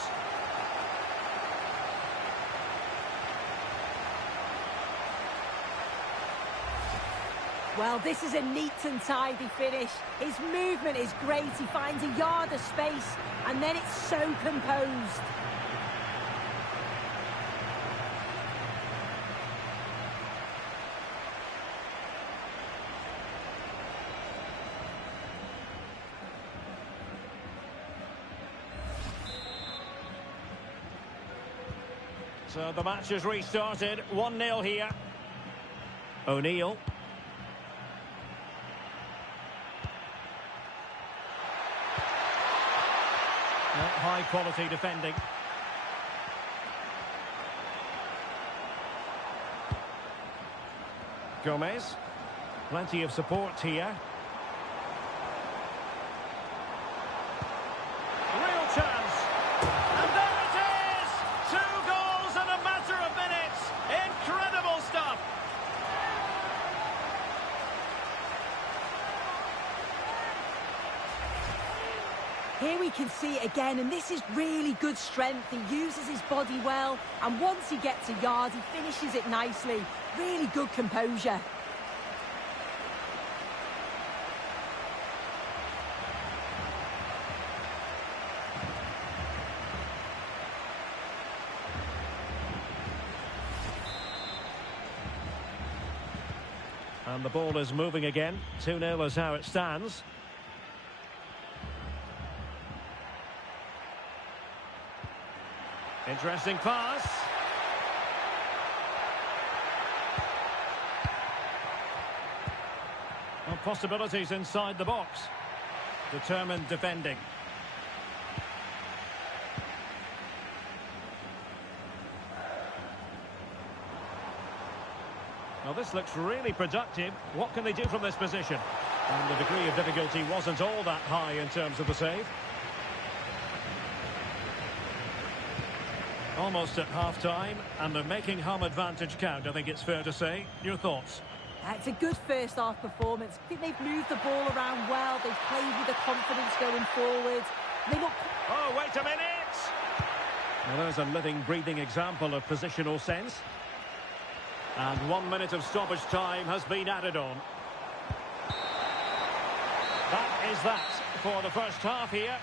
Well, this is a neat and tidy finish. His movement is great. He finds a yard of space, and then it's so composed. So the match has restarted. 1-0 here. O'Neill. High quality defending. Gomez. Plenty of support here. Real chance. And there it is! 2 goals in a matter of minutes. Incredible stuff. Here we can see it again, and this is really good strength. He uses his body well, and once he gets a yard, he finishes it nicely. Really good composure. And the ball is moving again. 2-0 is how it stands. Interesting pass. Well, possibilities inside the box. Determined defending. Well, this looks really productive. What can they do from this position? And the degree of difficulty wasn't all that high in terms of the save. Almost at half-time, and they're making home advantage count, I think it's fair to say. Your thoughts? It's a good first-half performance. I think they've moved the ball around well. They've played with the confidence going forward. They look... Oh, wait a minute! Well, there's a living, breathing example of positional sense. And 1 minute of stoppage time has been added on. That is that for the first half here.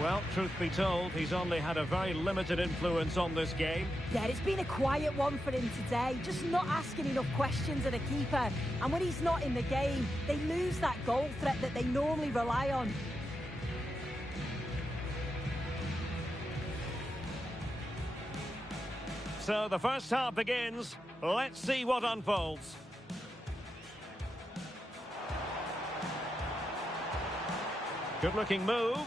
Well, truth be told, he's only had a very limited influence on this game. Yeah, it's been a quiet one for him today. Just not asking enough questions of the keeper. And when he's not in the game, they lose that goal threat that they normally rely on. So the first half begins. Let's see what unfolds. Good-looking move.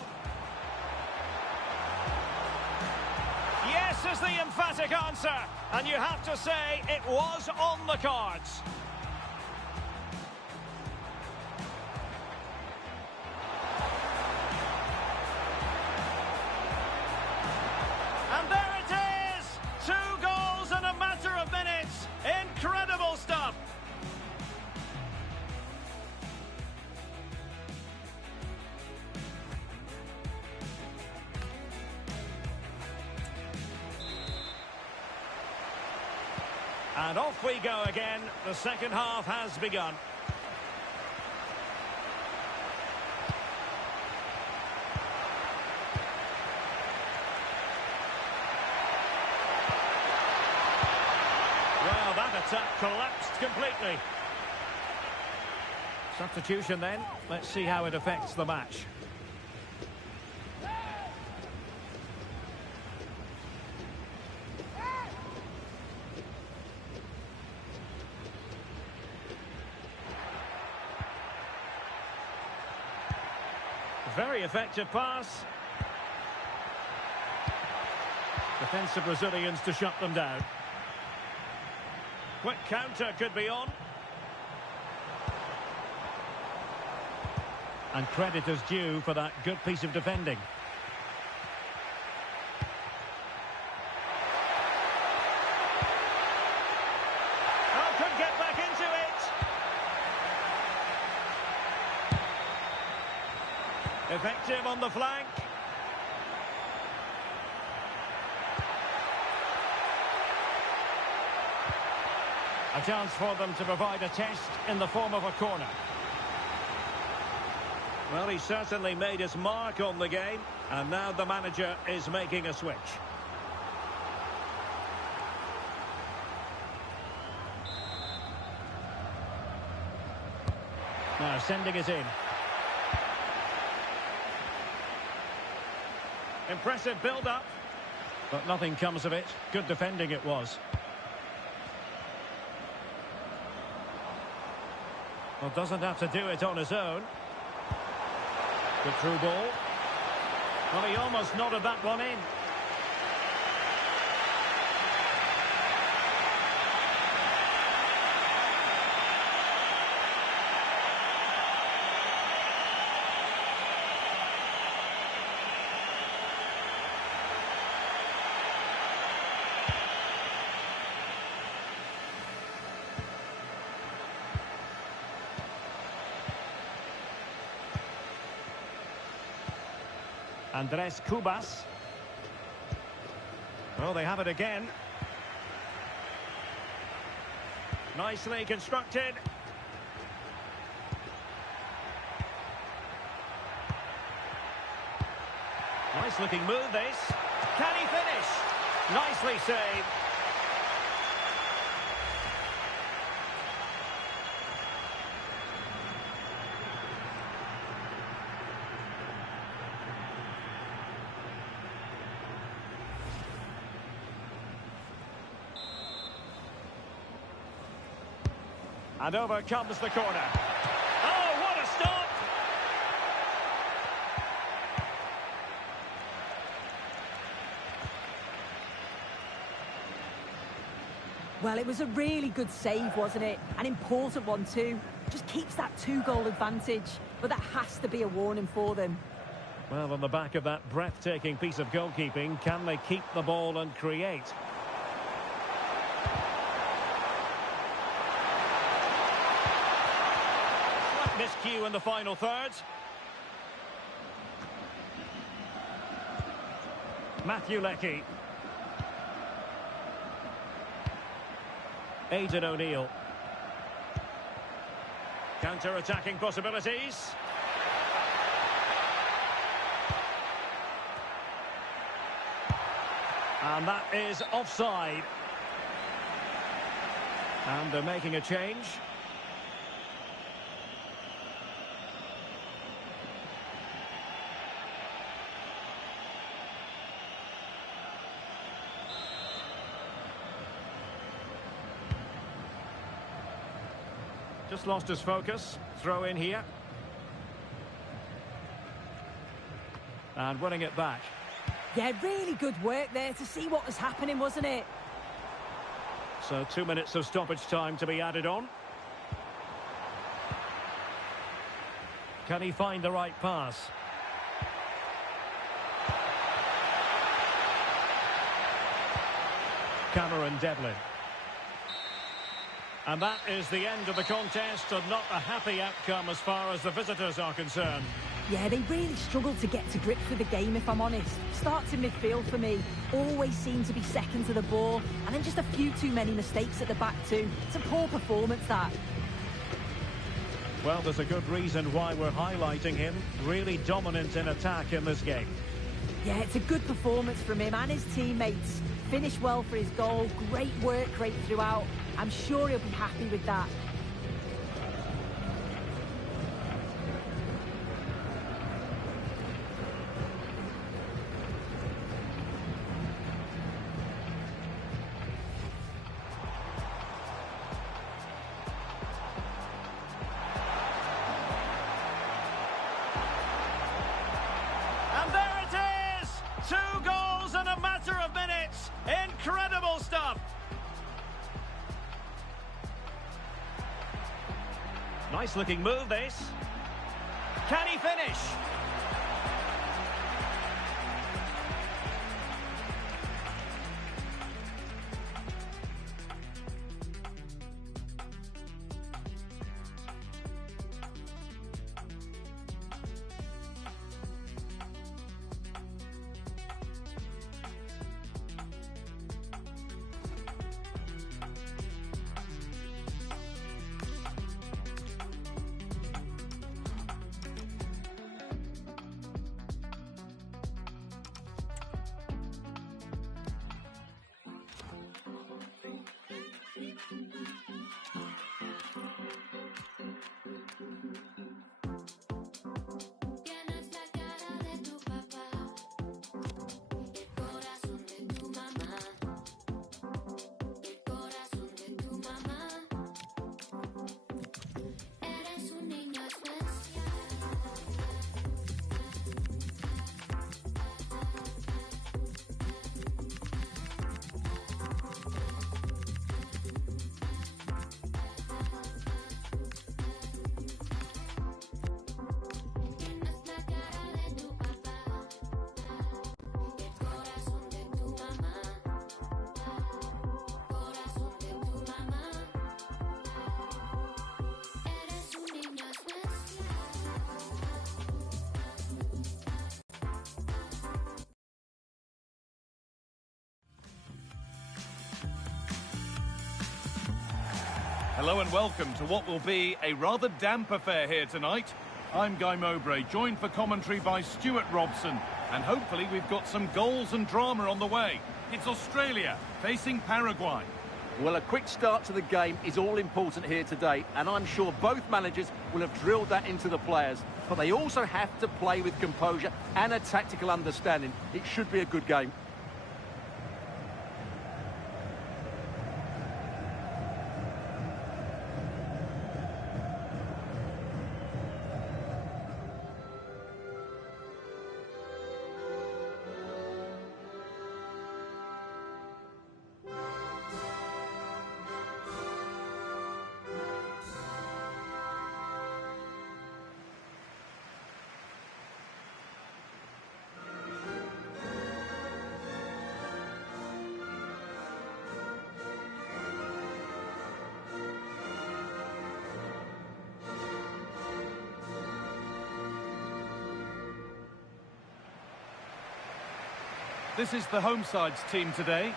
Yes is the emphatic answer. And you have to say it was on the cards. And there it is! 2 goals in a matter of minutes. Incredible stuff. And off we go again. The second half has begun. Well, that attack collapsed completely. Substitution then. Let's see how it affects the match. Very effective pass. Defensive Brazilians to shut them down. Quick counter could be on. And credit is due for that good piece of defending. Oh, couldn't get back into it. Effective on the flank. A chance for them to provide a test in the form of a corner. Well, he certainly made his mark on the game, and now the manager is making a switch. Now sending it in. Impressive build-up, but nothing comes of it. Good defending it was. Well, doesn't have to do it on his own. Good through ball. Well, he almost nodded that one in. Andres Cubas. Well, they have it again. Nicely constructed. Nice looking move this. Can he finish? Nicely saved. And over comes the corner. Oh, what a stop! Well, it was a really good save, wasn't it? An important one too. Just keeps that 2-goal advantage. But that has to be a warning for them. Well, on the back of that breathtaking piece of goalkeeping, can they keep the ball and create? Slight miscue in the final third. Matthew Leckie. Aidan O'Neill. Counter-attacking possibilities. And that is offside. And they're making a change. Just lost his focus. Throw in here. And winning it back. Yeah, really good work there to see what was happening, wasn't it? So 2 minutes of stoppage time to be added on. Can he find the right pass? Cameron Devlin. And that is the end of the contest, and not a happy outcome as far as the visitors are concerned. Yeah, they really struggled to get to grips with the game, if I'm honest. Starts in midfield for me. Always seem to be second to the ball. And then just a few too many mistakes at the back too. It's a poor performance, that. Well, there's a good reason why we're highlighting him. Really dominant in attack in this game. Yeah, it's a good performance from him and his teammates. Finished well for his goal. Great work rate throughout. I'm sure he'll be happy with that. And there it is! 2 goals in a matter of minutes. Incredible stuff. Nice looking move, this. Can he finish? Hello and welcome to what will be a rather damp affair here tonight. I'm Guy Mowbray, joined for commentary by Stuart Robson, and hopefully we've got some goals and drama on the way. It's Australia facing Paraguay. Well, a quick start to the game is all important here today, and I'm sure both managers will have drilled that into the players. But they also have to play with composure and a tactical understanding. It should be a good game. This is the home side's team today.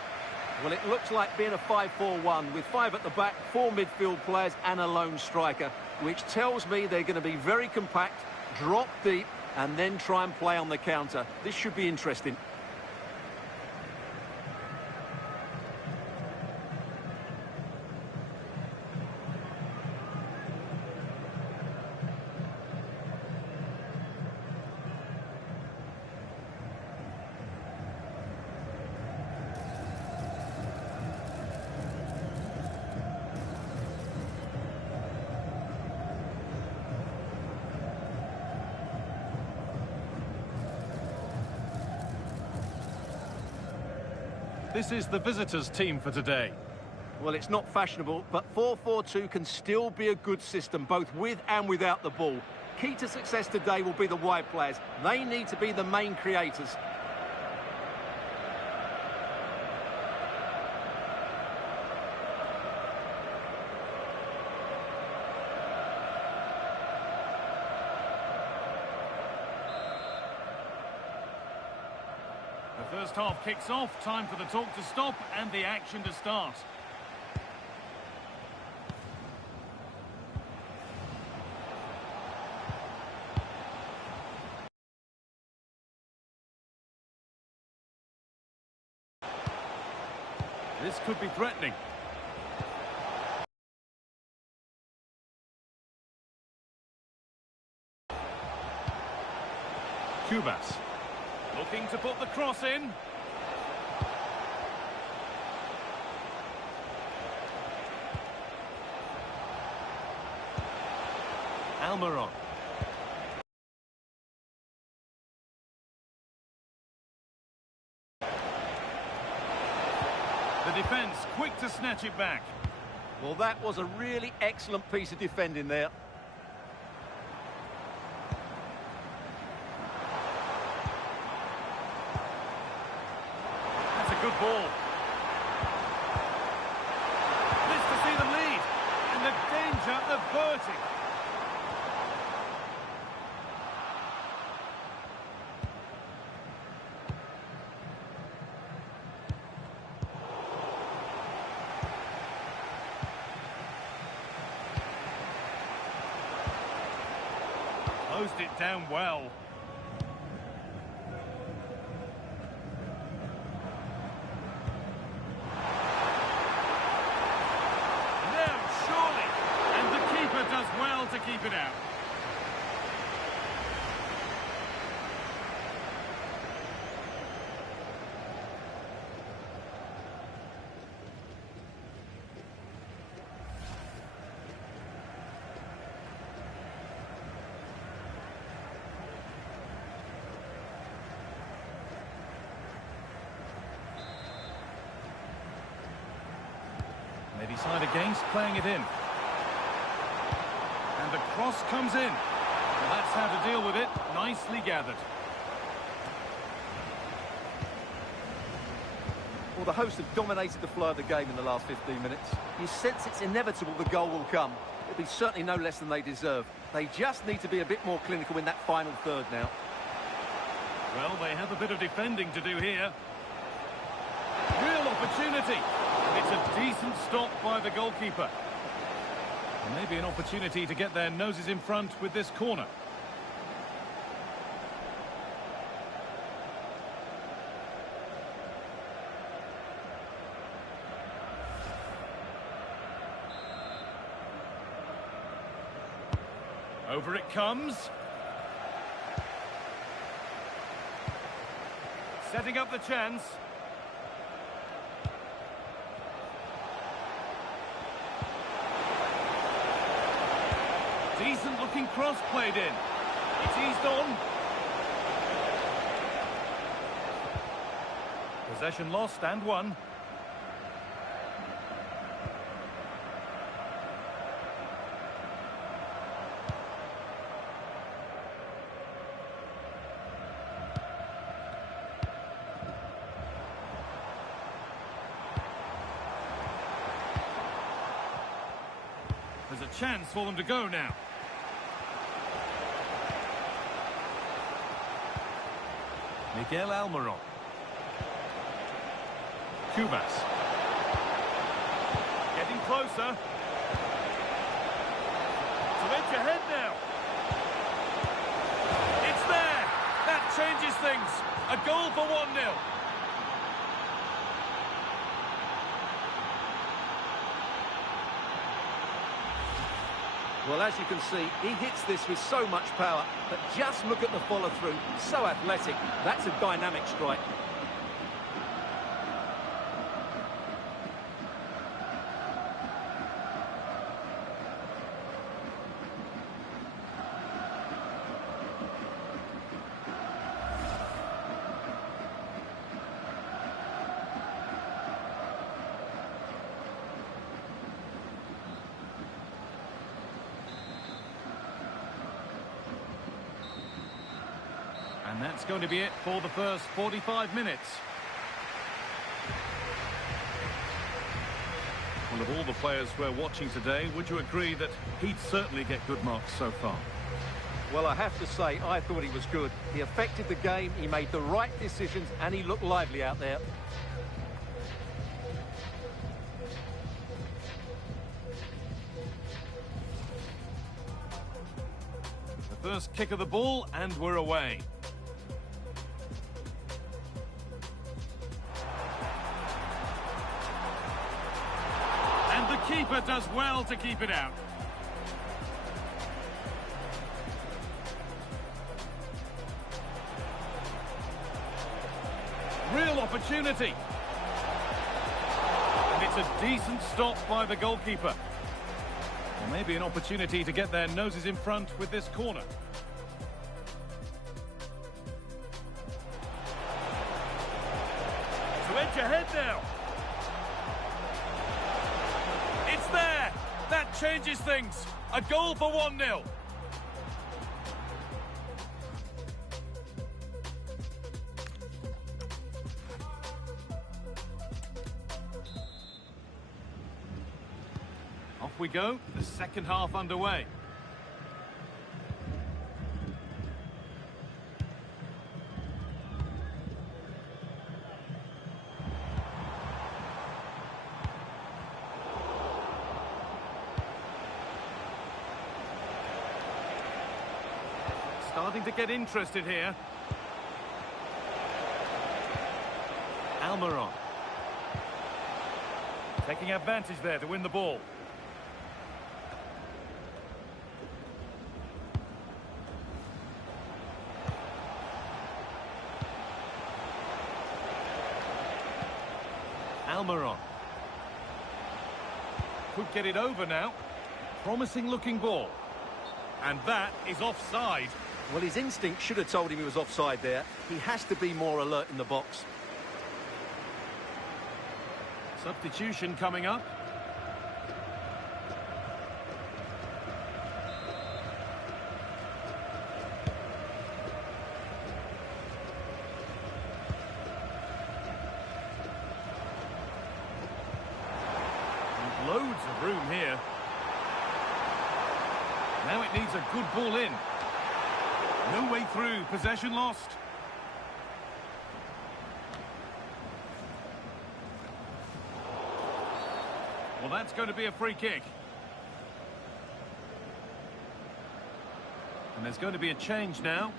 Well, it looks like being a 5-4-1 with 5 at the back, 4 midfield players and a lone striker, which tells me they're going to be very compact, drop deep, and then try and play on the counter. This should be interesting. This is the visitors' team for today. Well, it's not fashionable, but 4-4-2 can still be a good system, both with and without the ball. Key to success today will be the wide players. They need to be the main creators. The first half kicks off, time for the talk to stop and the action to start. This could be threatening. Cubas. Looking to put the cross in. Almiron. The defence quick to snatch it back. Well, that was a really excellent piece of defending there. Good ball. This to see them lead, and the danger averted. Closed it down well. Does well to keep it out. They decide against playing it in. And the cross comes in. Well, that's how to deal with it. Nicely gathered. Well, the hosts have dominated the flow of the game in the last 15 minutes. You sense it's inevitable the goal will come. It'll be certainly no less than they deserve. They just need to be a bit more clinical in that final third now. Well, they have a bit of defending to do here. Real opportunity. It's a decent stop by the goalkeeper. Maybe an opportunity to get their noses in front with this corner. Over it comes. Setting up the chance. Decent looking cross played in. It's eased on. Possession lost and won. There's a chance for them to go now. Miguel Almiron. Cubas. Getting closer. To edge ahead now. It's there. That changes things. A goal for 1-0. Well, as you can see, he hits this with so much power, but just look at the follow-through. So athletic. That's a dynamic strike. And that's going to be it for the first 45 minutes. Well, of all the players we're watching today, would you agree that he'd certainly get good marks so far? Well, I have to say, I thought he was good. He affected the game, he made the right decisions, and he looked lively out there. The first kick of the ball, and we're away. And the keeper does well to keep it out. Real opportunity. And it's a decent stop by the goalkeeper. Well, maybe an opportunity to get their noses in front with this corner. To edge ahead now. It's there. That changes things. A goal for 1-0. Off we go, the second half underway. Starting to get interested here. Almiron. Taking advantage there to win the ball. Almiron. Could get it over now. Promising looking ball. And that is offside. Well, his instinct should have told him he was offside there. He has to be more alert in the box. Substitution coming up. And loads of room here. Now it needs a good ball in. No way through, possession lost. Well, that's going to be a free kick. And there's going to be a change now.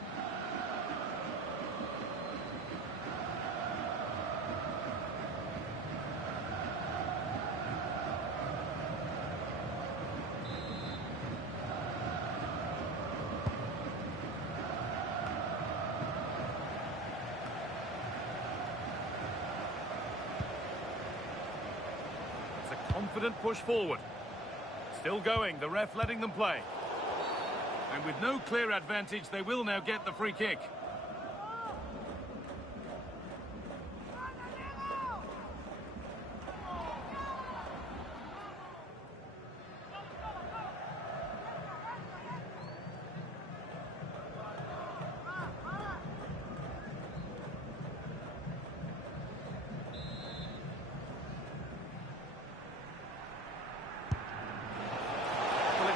Confident push forward. Still going, the ref letting them play. And with no clear advantage, they will now get the free kick.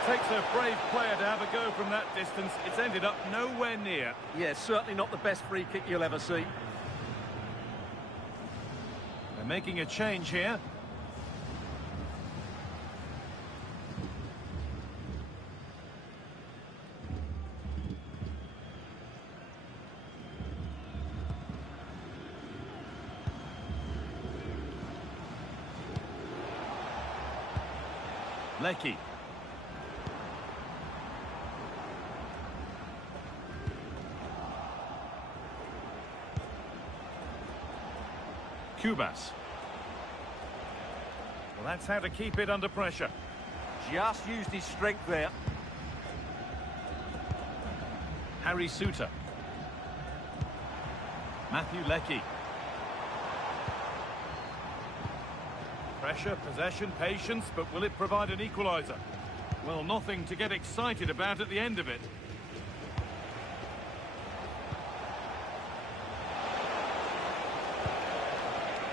Takes a brave player to have a go from that distance. It's ended up nowhere near. Yeah, certainly not the best free kick you'll ever see. And making a change here. Lecky. Cubas. Well, that's how to keep it under pressure. Just used his strength there. Harry Suter. Matthew Lecky. Pressure, possession, patience, but will it provide an equaliser? Well, nothing to get excited about at the end of it.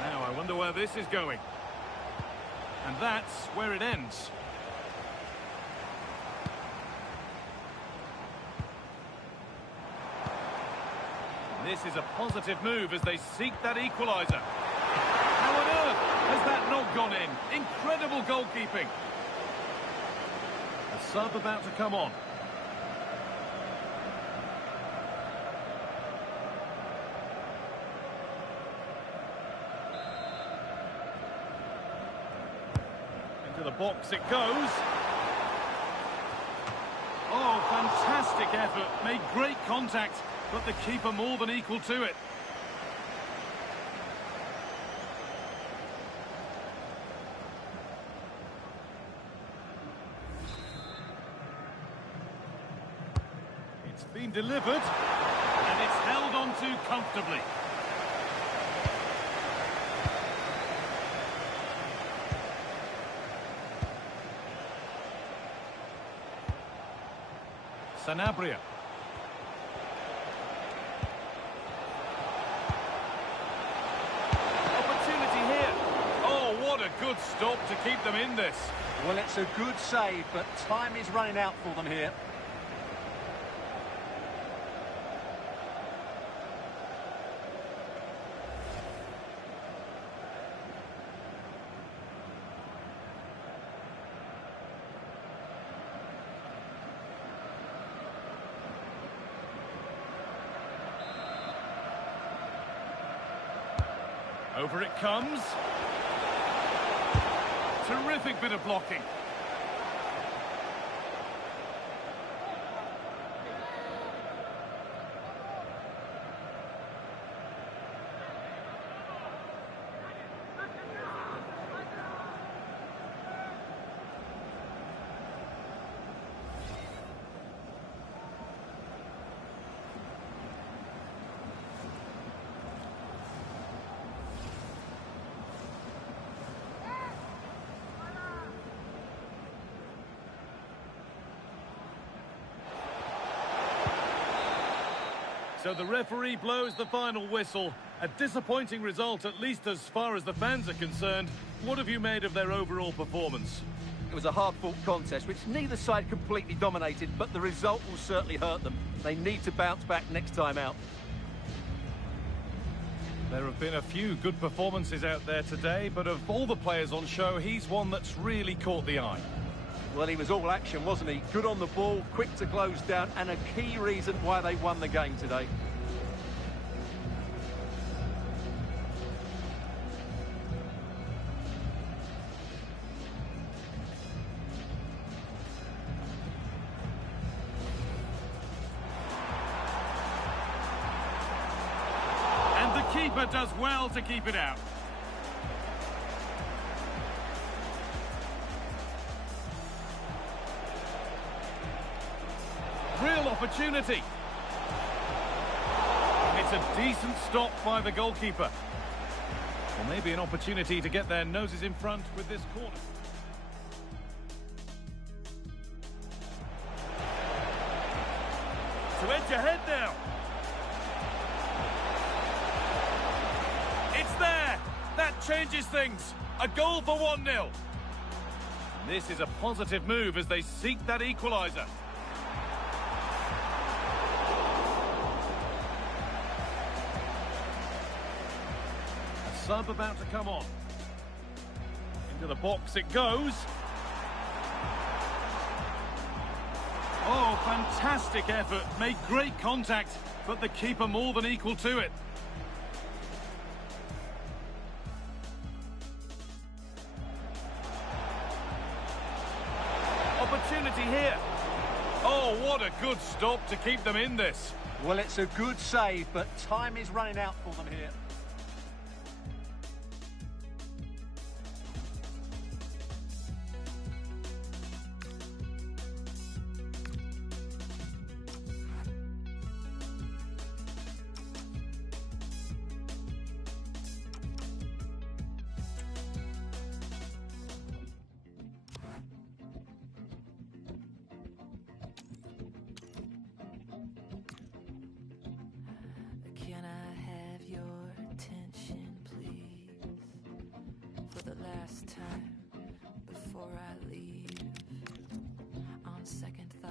Now, I wonder where this is going. And that's where it ends. This is a positive move as they seek that equaliser. How on earth has that not gone in? Incredible goalkeeping. A sub about to come on. Into the box it goes. Oh, fantastic effort. Made great contact, but the keeper more than equal to it. It's been delivered, and it's held on to comfortably. Sanabria. Opportunity here. Oh, what a good stop to keep them in this. Well, it's a good save, but time is running out for them here. Over it comes. Terrific bit of blocking. So the referee blows the final whistle. A disappointing result, at least as far as the fans are concerned. What have you made of their overall performance? It was a hard-fought contest, which neither side completely dominated, but the result will certainly hurt them. They need to bounce back next time out. There have been a few good performances out there today, but of all the players on show, he's one that's really caught the eye. Well, he was all action, wasn't he? Good on the ball, quick to close down, and a key reason why they won the game today. And the keeper does well to keep it out. Real opportunity. It's a decent stop by the goalkeeper. Or maybe an opportunity to get their noses in front with this corner. To edge ahead now. It's there. That changes things. A goal for 1-0. This is a positive move as they seek that equaliser. sub about to come on. Into the box it goes. Oh, fantastic effort. Made great contact, but the keeper more than equal to it. Opportunity here. Oh, what a good stop to keep them in this. Well, it's a good save, but time is running out for them here. Can I have your attention, please? For the last time before I leave. On second thought,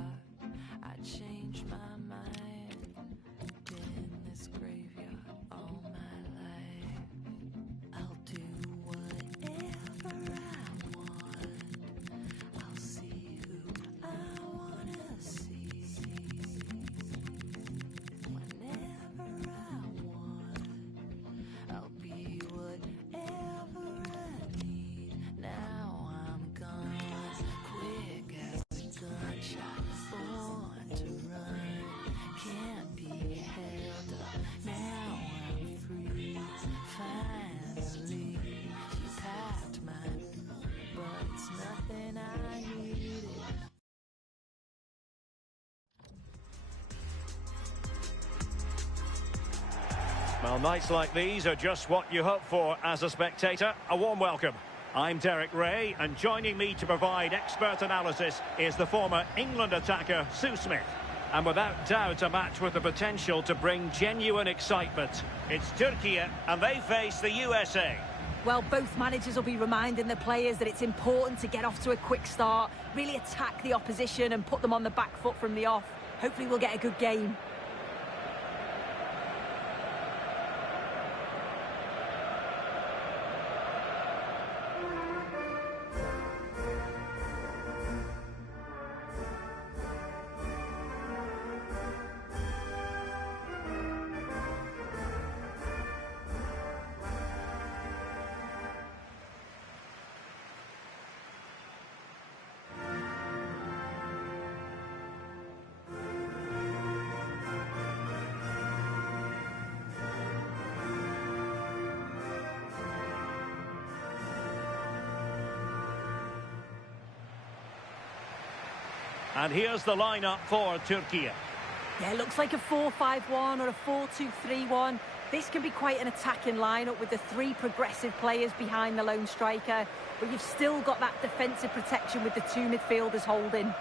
I changed my mind. Been in this graveyard all my life. I'll do whatever I want. I'll see who I wanna see. Whenever I want, I'll be whatever I need. Now I'm gone, quick as a gunshot, born to run, can't be held up. Now I'm free, finally. You packed mine, but it's nothing I needed. Well, nights like these are just what you hope for as a spectator. A warm welcome. I'm Derek Ray, and joining me to provide expert analysis is the former England attacker, Sue Smith. And without doubt, a match with the potential to bring genuine excitement. It's Türkiye, and they face the USA. Well, both managers will be reminding the players that it's important to get off to a quick start, really attack the opposition and put them on the back foot from the off. Hopefully we'll get a good game. And here's the lineup for Türkiye. Yeah, it looks like a 4-5-1 or a 4-2-3-1. This can be quite an attacking lineup with the three progressive players behind the lone striker, but you've still got that defensive protection with the two midfielders holding.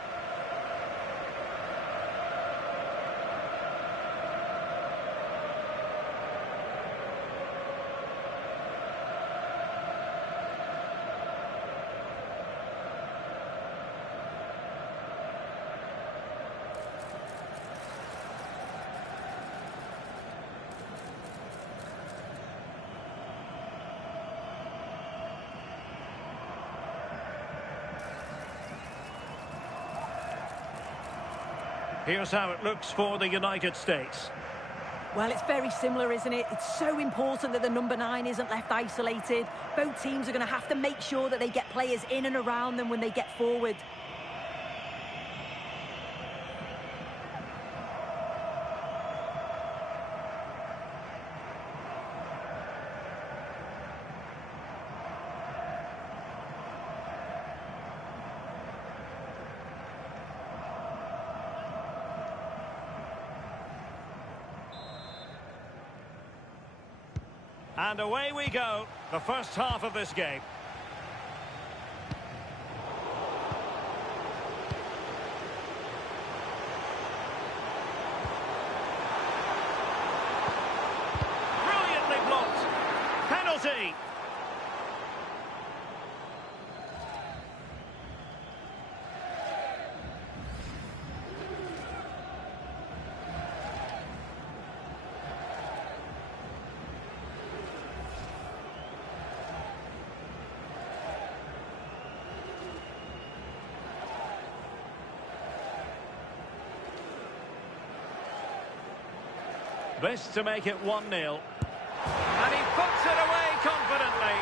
Here's how it looks for the United States. Well, it's very similar, isn't it? It's so important that the number 9 isn't left isolated. Both teams are going to have to make sure that they get players in and around them when they get forward. And away we go, the first half of this game. Brilliantly blocked. Penalty. This to make it 1-0. And he puts it away confidently.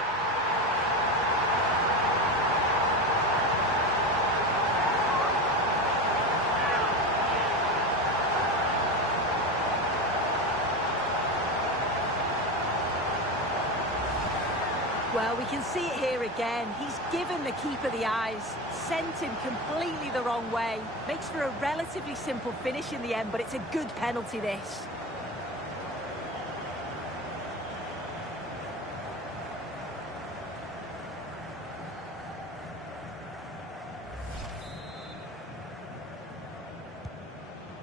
Well, we can see it here again. He's given the keeper the eyes, sent him completely the wrong way. Makes for a relatively simple finish in the end, but it's a good penalty, this.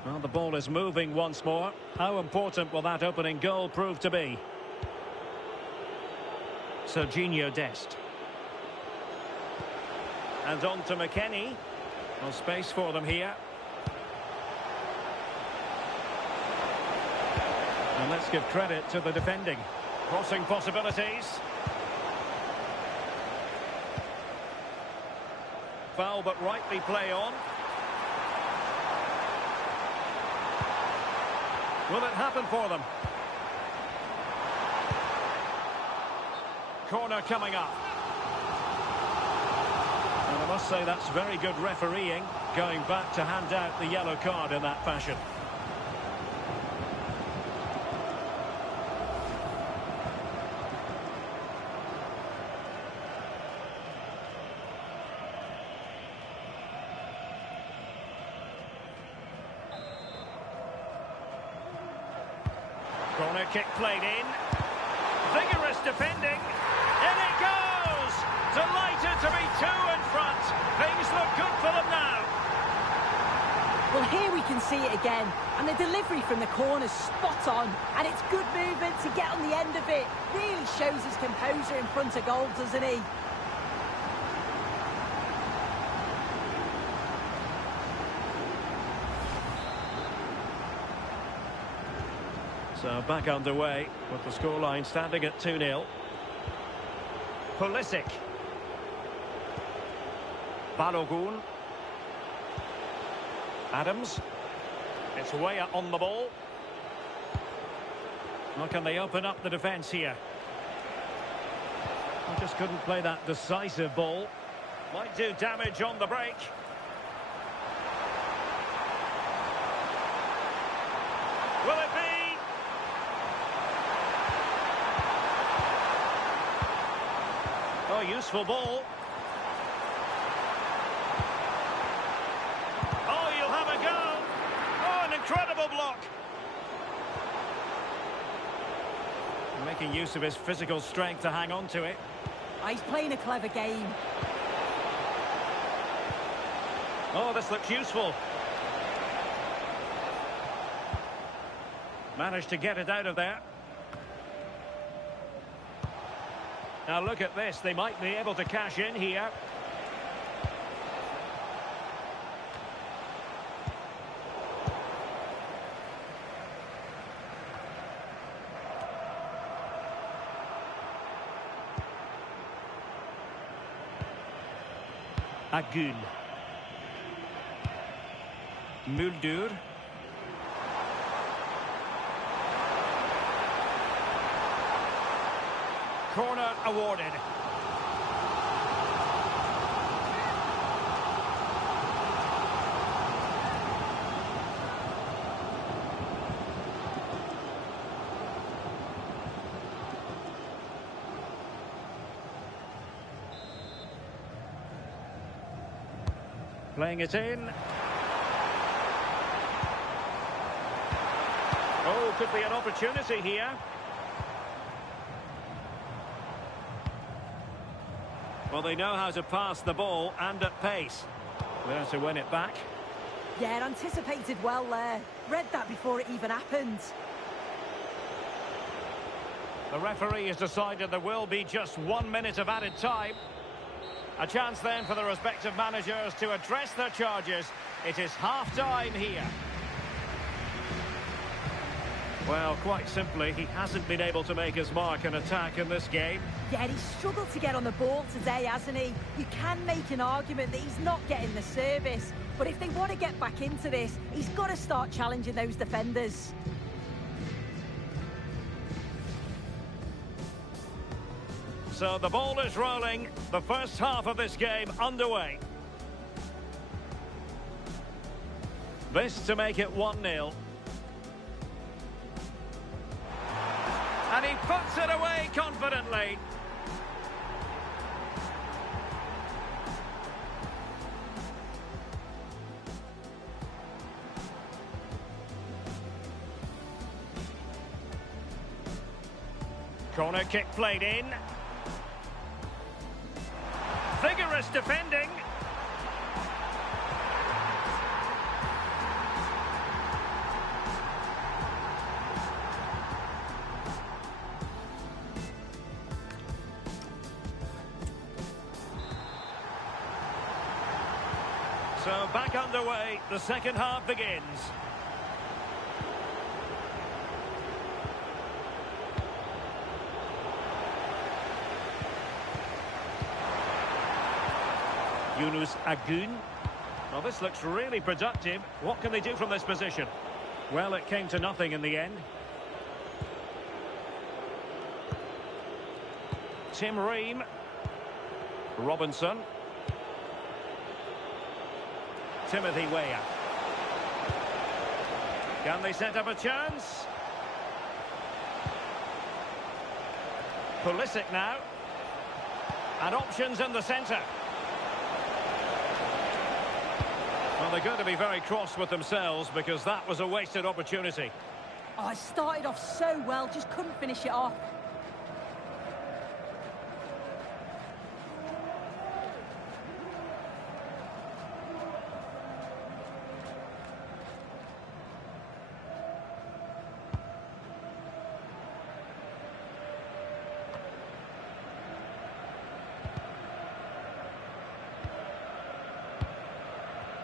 Well, the ball is moving once more. How important will that opening goal prove to be? Serginho Dest. And on to McKennie. No space for them here. And let's give credit to the defending. Crossing possibilities. Foul, but rightly play on. Will it happen for them? Corner coming up. And I must say that's very good refereeing, going back to hand out the yellow card in that fashion. Corner kick played in. Vigorous defending. In it goes! Delighted to be two in front. Things look good for them now. Well, here we can see it again. And the delivery from the corner's spot on. And it's good movement to get on the end of it. Really shows his composure in front of goal, doesn't he? So back underway with the scoreline standing at 2-0. Pulisic. Balogun. Adams. It's Weah on the ball. How can they open up the defence here? They just couldn't play that decisive ball. Might do damage on the break. Will it be? Oh, useful ball. Oh, you'll have a go. Oh, an incredible block. Making use of his physical strength to hang on to it. Oh, he's playing a clever game. Oh, this looks useful. Managed to get it out of there. Now look at this, they might be able to cash in here. Agül. Muldur. Corner awarded. Playing it in. Oh, could be an opportunity here. Well, they know how to pass the ball and at pace. There to win it back. Yeah, anticipated well there. Read that before it even happened. The referee has decided there will be just 1 minute of added time. A chance then for the respective managers to address their charges. It is half-time here. Well, quite simply, he hasn't been able to make his mark and attack in this game. Yeah, he's struggled to get on the ball today, hasn't he? You can make an argument that he's not getting the service. But if they want to get back into this, he's got to start challenging those defenders. So the ball is rolling. The first half of this game underway. This to make it 1-0. And he puts it away confidently. Corner kick played in. Vigorous defending. So back underway, the second half begins. Yunus Agun. Well, this looks really productive. What can they do from this position? Well, it came to nothing in the end. Tim Ream. Robinson. Timothy Weah. Can they set up a chance? Pulisic now. And options in the centre. Well, they're going to be very cross with themselves because that was a wasted opportunity. Oh, it started off so well, just couldn't finish it off.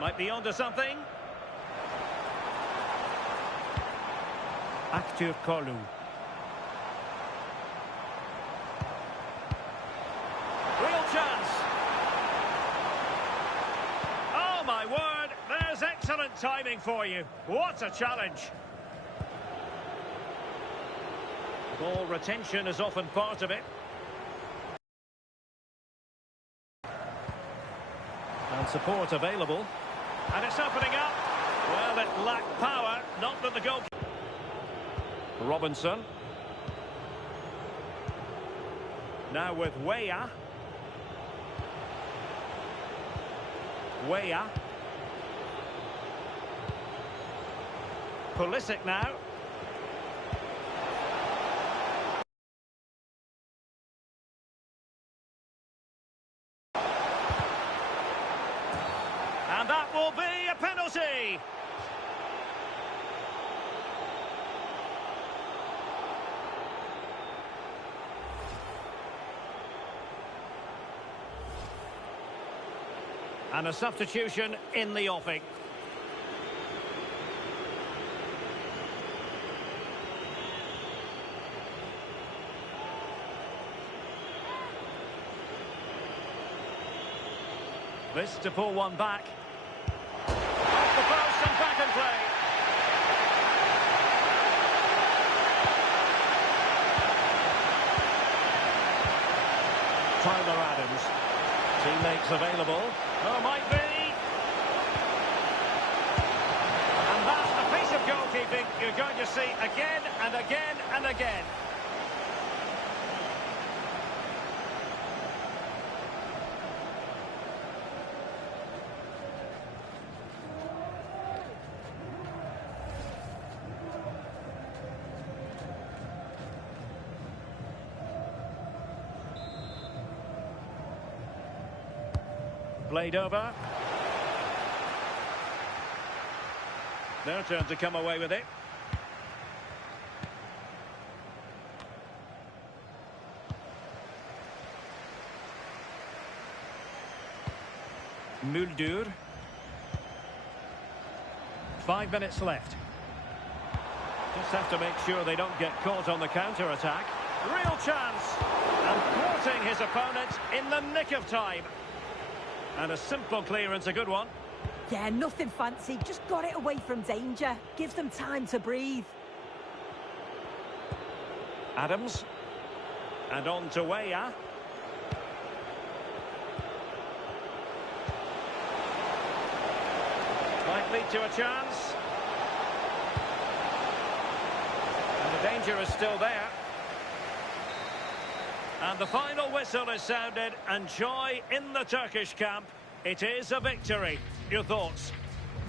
Might be onto something. Acteur Kolu. Real chance. Oh my word, there's excellent timing for you. What a challenge. Ball retention is often part of it. And support available. And it's opening up. Well, it lacked power, not that the goal... Robinson. Now with Weah. Weah. Pulisic now. And that will be a penalty. And a substitution in the offing. This to pull one back. Off the post and back in play. Tyler Adams. Teammates available. Oh, might be. And that's the piece of goalkeeping you're going to see again and again and again. Played over. Their turn to come away with it. Muldur. 5 minutes left. Just have to make sure they don't get caught on the counter-attack. Real chance. And thwarting his opponent in the nick of time. And a simple clearance, a good one. Yeah, nothing fancy. Just got it away from danger. Gives them time to breathe. Adams. And on to Weah. Might lead to a chance. And the danger is still there. And the final whistle is sounded, and joy in the Turkish camp. It is a victory. Your thoughts?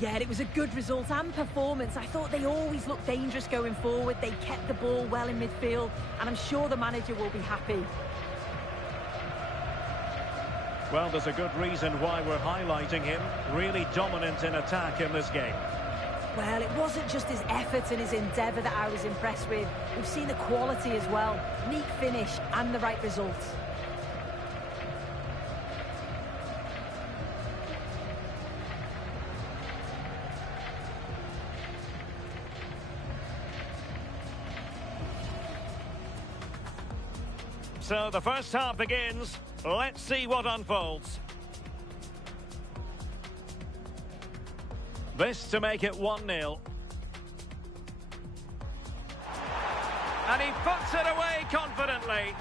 Yeah, it was a good result and performance. I thought they always looked dangerous going forward. They kept the ball well in midfield, and I'm sure the manager will be happy. Well, there's a good reason why we're highlighting him. Really dominant in attack in this game. Well, it wasn't just his effort and his endeavour that I was impressed with. We've seen the quality as well. Neat finish and the right result. So the first half begins. Let's see what unfolds. This to make it 1-0. And he puts it away confidently.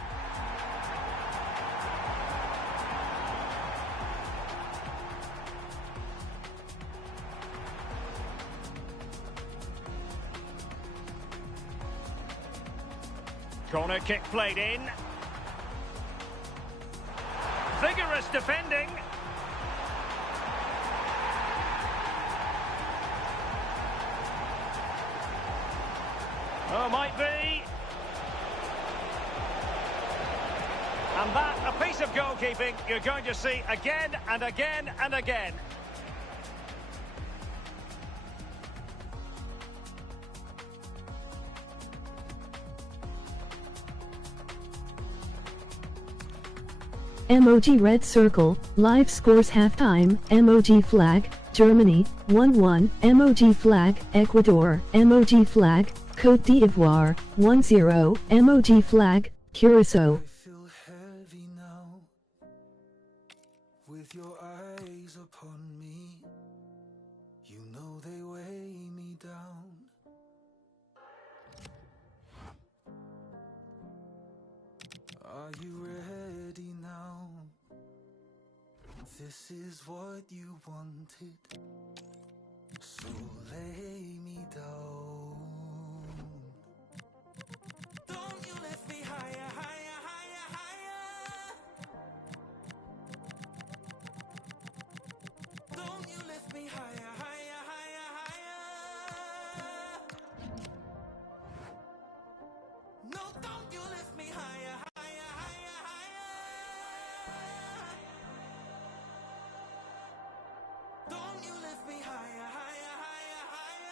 Corner kick played in. Vigorous defending. Oh, might be. And that, a piece of goalkeeping you're going to see again and again and again. Emoji red circle, live scores halftime, emoji flag, Germany, 1-1, emoji flag, Ecuador, emoji flag, Côte d'Ivoire, 1-0, emoji flag, Curaçao. I feel heavy now, with your eyes upon me. You know they weigh me down. Are you ready now? This is what you wanted, so lay me down. Don't you lift me higher, higher, higher, higher. Don't you lift me higher, higher, higher, higher. No, don't you lift me higher, higher, higher, higher. Don't you lift me higher, higher, higher, higher.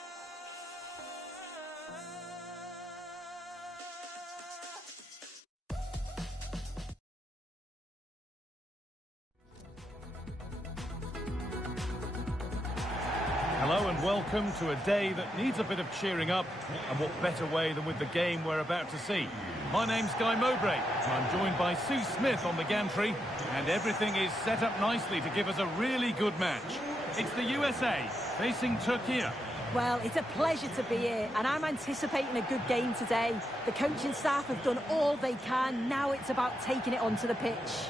Hello and welcome to a day that needs a bit of cheering up, and what better way than with the game we're about to see. My name's Guy Mowbray, and I'm joined by Sue Smith on the gantry, and everything is set up nicely to give us a really good match. It's the USA facing Türkiye. Well, it's a pleasure to be here, and I'm anticipating a good game today. The coaching staff have done all they can. Now it's about taking it onto the pitch.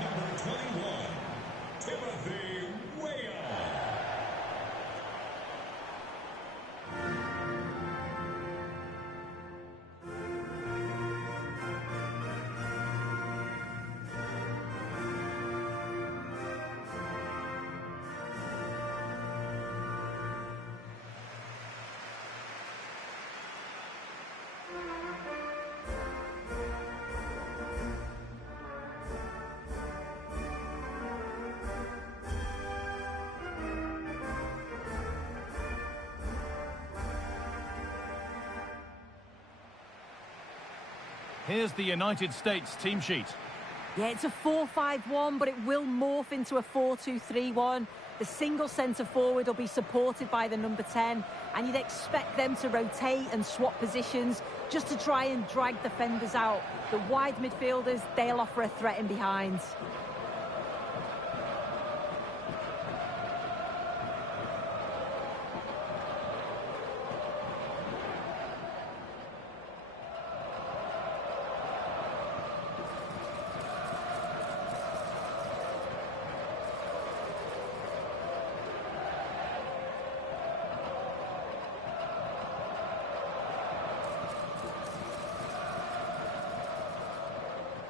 Number 21, Timothy Weah. Here's the United States team sheet. Yeah, it's a 4-5-1, but it will morph into a 4-2-3-1. The single centre forward will be supported by the number 10, and you'd expect them to rotate and swap positions just to try and drag defenders out. The wide midfielders, they'll offer a threat in behind.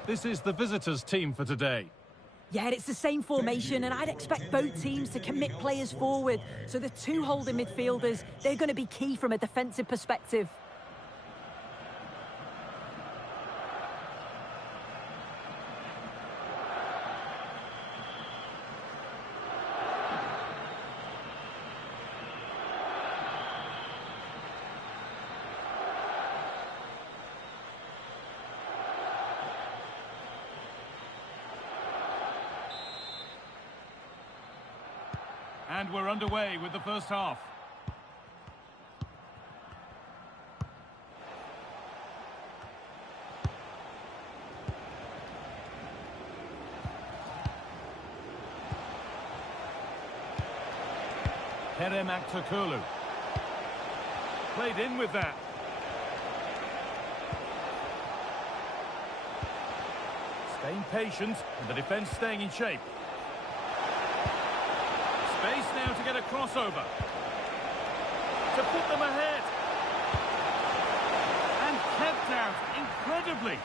This is the visitors' team for today. Yeah, it's the same formation, and I'd expect both teams to commit players forward. So the two holding midfielders, they're going to be key from a defensive perspective. And we're underway with the first half. KyleMockeXP. Played in with that. Staying patient, and the defence staying in shape. Space now to get a crossover. To put them ahead. And kept out incredibly.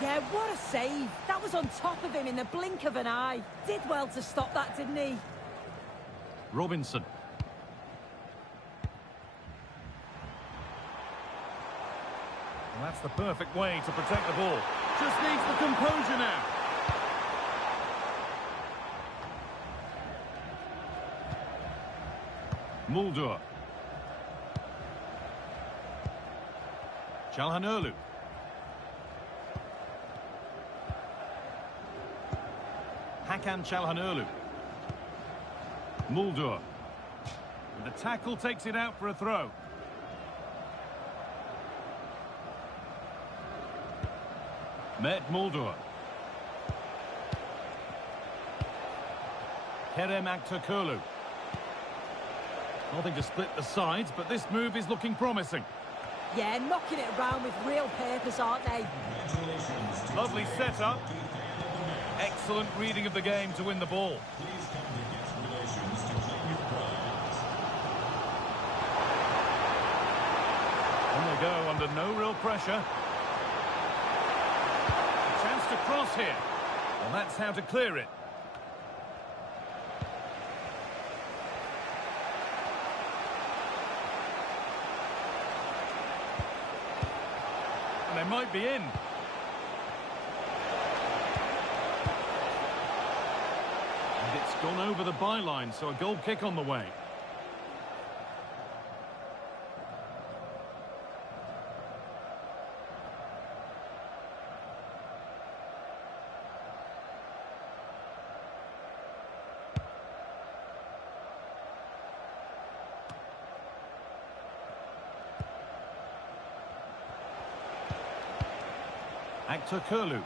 Yeah, what a save. That was on top of him in the blink of an eye. Did well to stop that, didn't he? Robinson. Well, that's the perfect way to protect the ball. Just needs the composure now. Mulder. KyleMockeXP. KyleMockeXP. Mulder. And the tackle takes it out for a throw. Mulder. KyleMockeXP. Nothing to split the sides, but this move is looking promising. Yeah, knocking it around with real purpose, aren't they? Lovely setup. Excellent reading of the game to win the ball. On they go under no real pressure. A chance to cross here. Well, that's how to clear it. And they might be in. And it's gone over the byline, so a goal kick on the way. KyleMockeXP.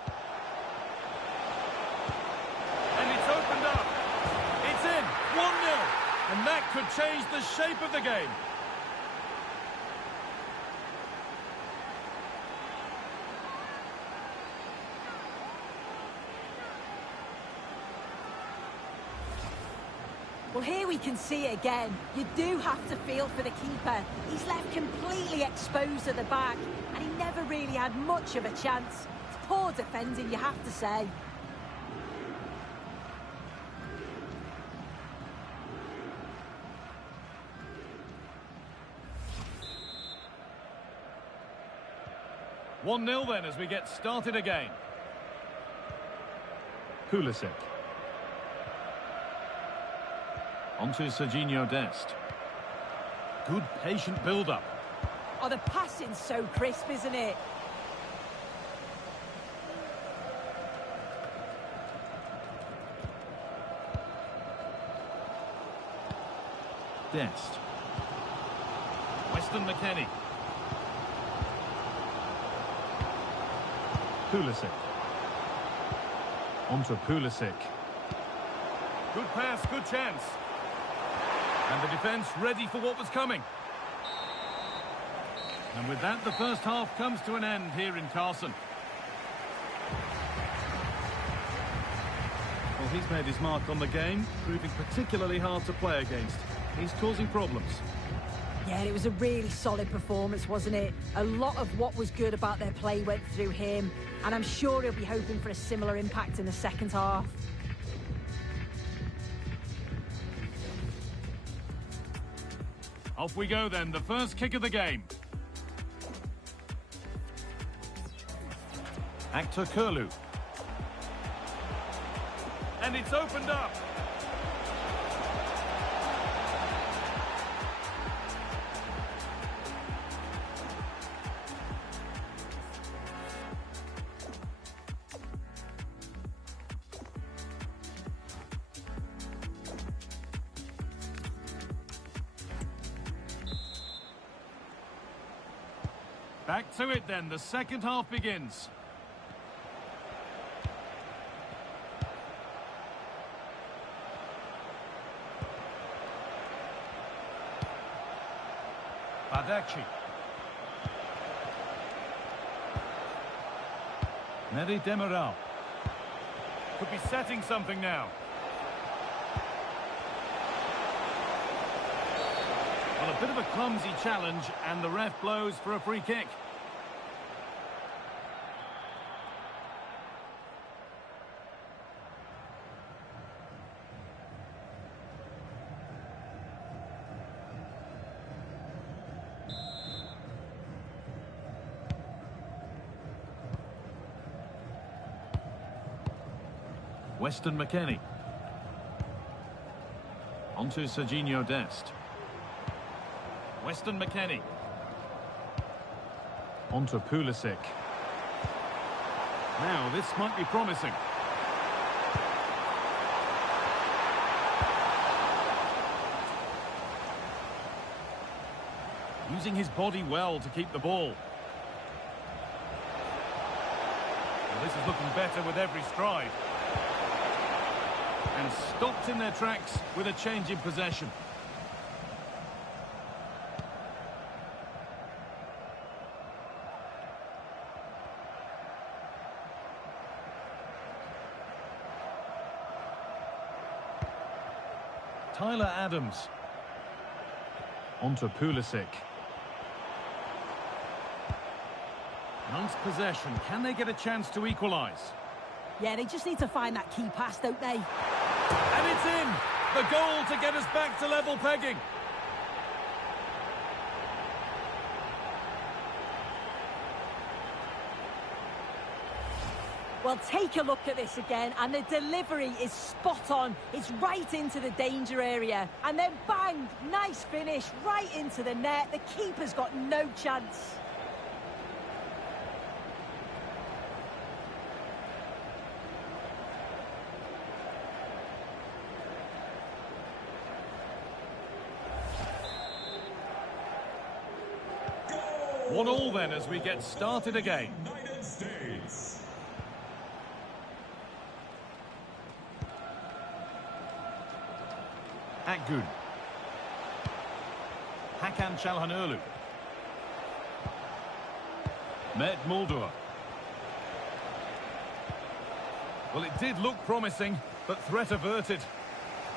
And it's opened up. It's in. 1-0. And that could change the shape of the game. Well, here we can see it again. You do have to feel for the keeper. He's left completely exposed at the back, and he never really had much of a chance. It's poor defending, you have to say. One 1-0 then as we get started again. Pulisic. Onto Serginho Dest. Good patient build-up. Oh, the passing's so crisp, isn't it? Dest. Weston McKennie. Pulisic. Onto Pulisic. Good pass, good chance. And the defence ready for what was coming. And with that, the first half comes to an end here in Carson. Well, he's made his mark on the game, proving particularly hard to play against. He's causing problems. Yeah, it was a really solid performance, wasn't it? A lot of what was good about their play went through him, and I'm sure he'll be hoping for a similar impact in the second half. Off we go then, the first kick of the game. Actor Curlew. And it's opened up. Back to it then, the second half begins. Badachi. Neri Demiral. Could be setting something now. Well, a bit of a clumsy challenge, and the ref blows for a free kick. Weston McKennie. Onto Serginho Dest. Weston McKennie. Onto Pulisic. Now, this might be promising. Using his body well to keep the ball. Well, this is looking better with every stride. And stopped in their tracks with a change in possession. Tyler Adams. Onto Pulisic. Nice possession. Can they get a chance to equalise? Yeah, they just need to find that key pass, don't they? And it's in! The goal to get us back to level pegging. Well, take a look at this again, and the delivery is spot on. It's right into the danger area. And then bang! Nice finish, right into the net. The keeper's got no chance. One all then as we get started again. United States. Akgün. Hakan Çalhanoğlu. Mert Muldur. Well, it did look promising, but threat averted.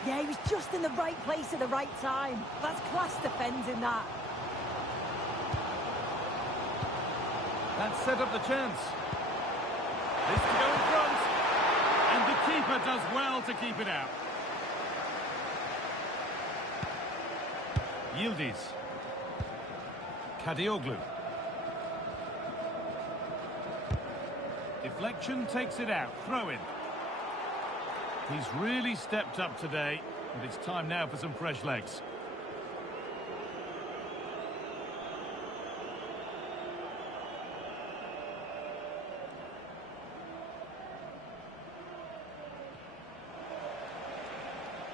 Yeah, he was just in the right place at the right time. That's class defending, that. That set up the chance. This to go in front. And the keeper does well to keep it out. Yildiz. Kadioglu. Deflection takes it out. Throw in. He's really stepped up today, and it's time now for some fresh legs.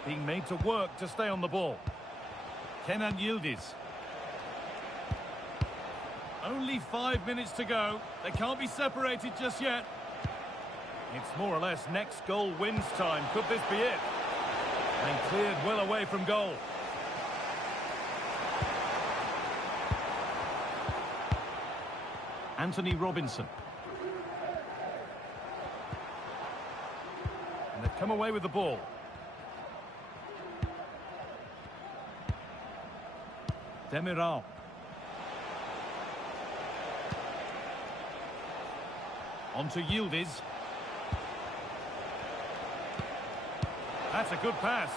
Being made to work to stay on the ball. Kenan Yildiz. Only 5 minutes to go. They can't be separated just yet. It's more or less next goal wins time. Could this be it? And cleared well away from goal. Anthony Robinson. And they've come away with the ball. Demiral. On to Yildiz. That's a good pass.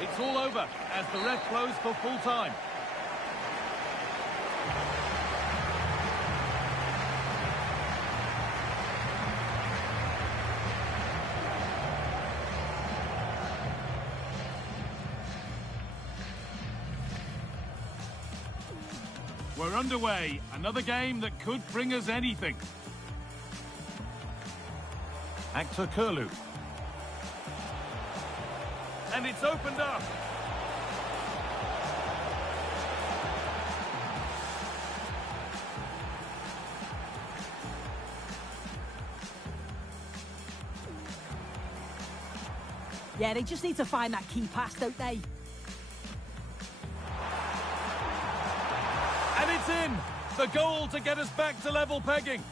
It's all over as the ref blows for full time. We're underway. Another game that could bring us anything. Actor Kurlu. And it's opened up. Yeah, they just need to find that key pass, don't they? And it's in! The goal to get us back to level pegging.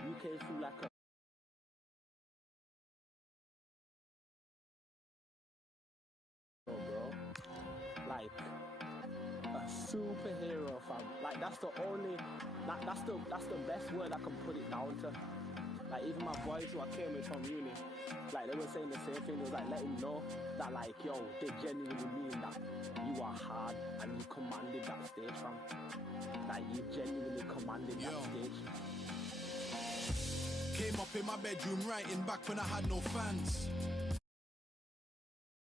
UK through like a bro, like a superhero, fam. Like that's the only, that's the best word I can put it down to. Like even my boys who I came with from uni, like they were saying the same thing. It was like letting know that like yo, they genuinely mean that you are hard and you commanded that stage, fam. Like you genuinely commanded that stage. Came up in my bedroom writing back when I had no fans.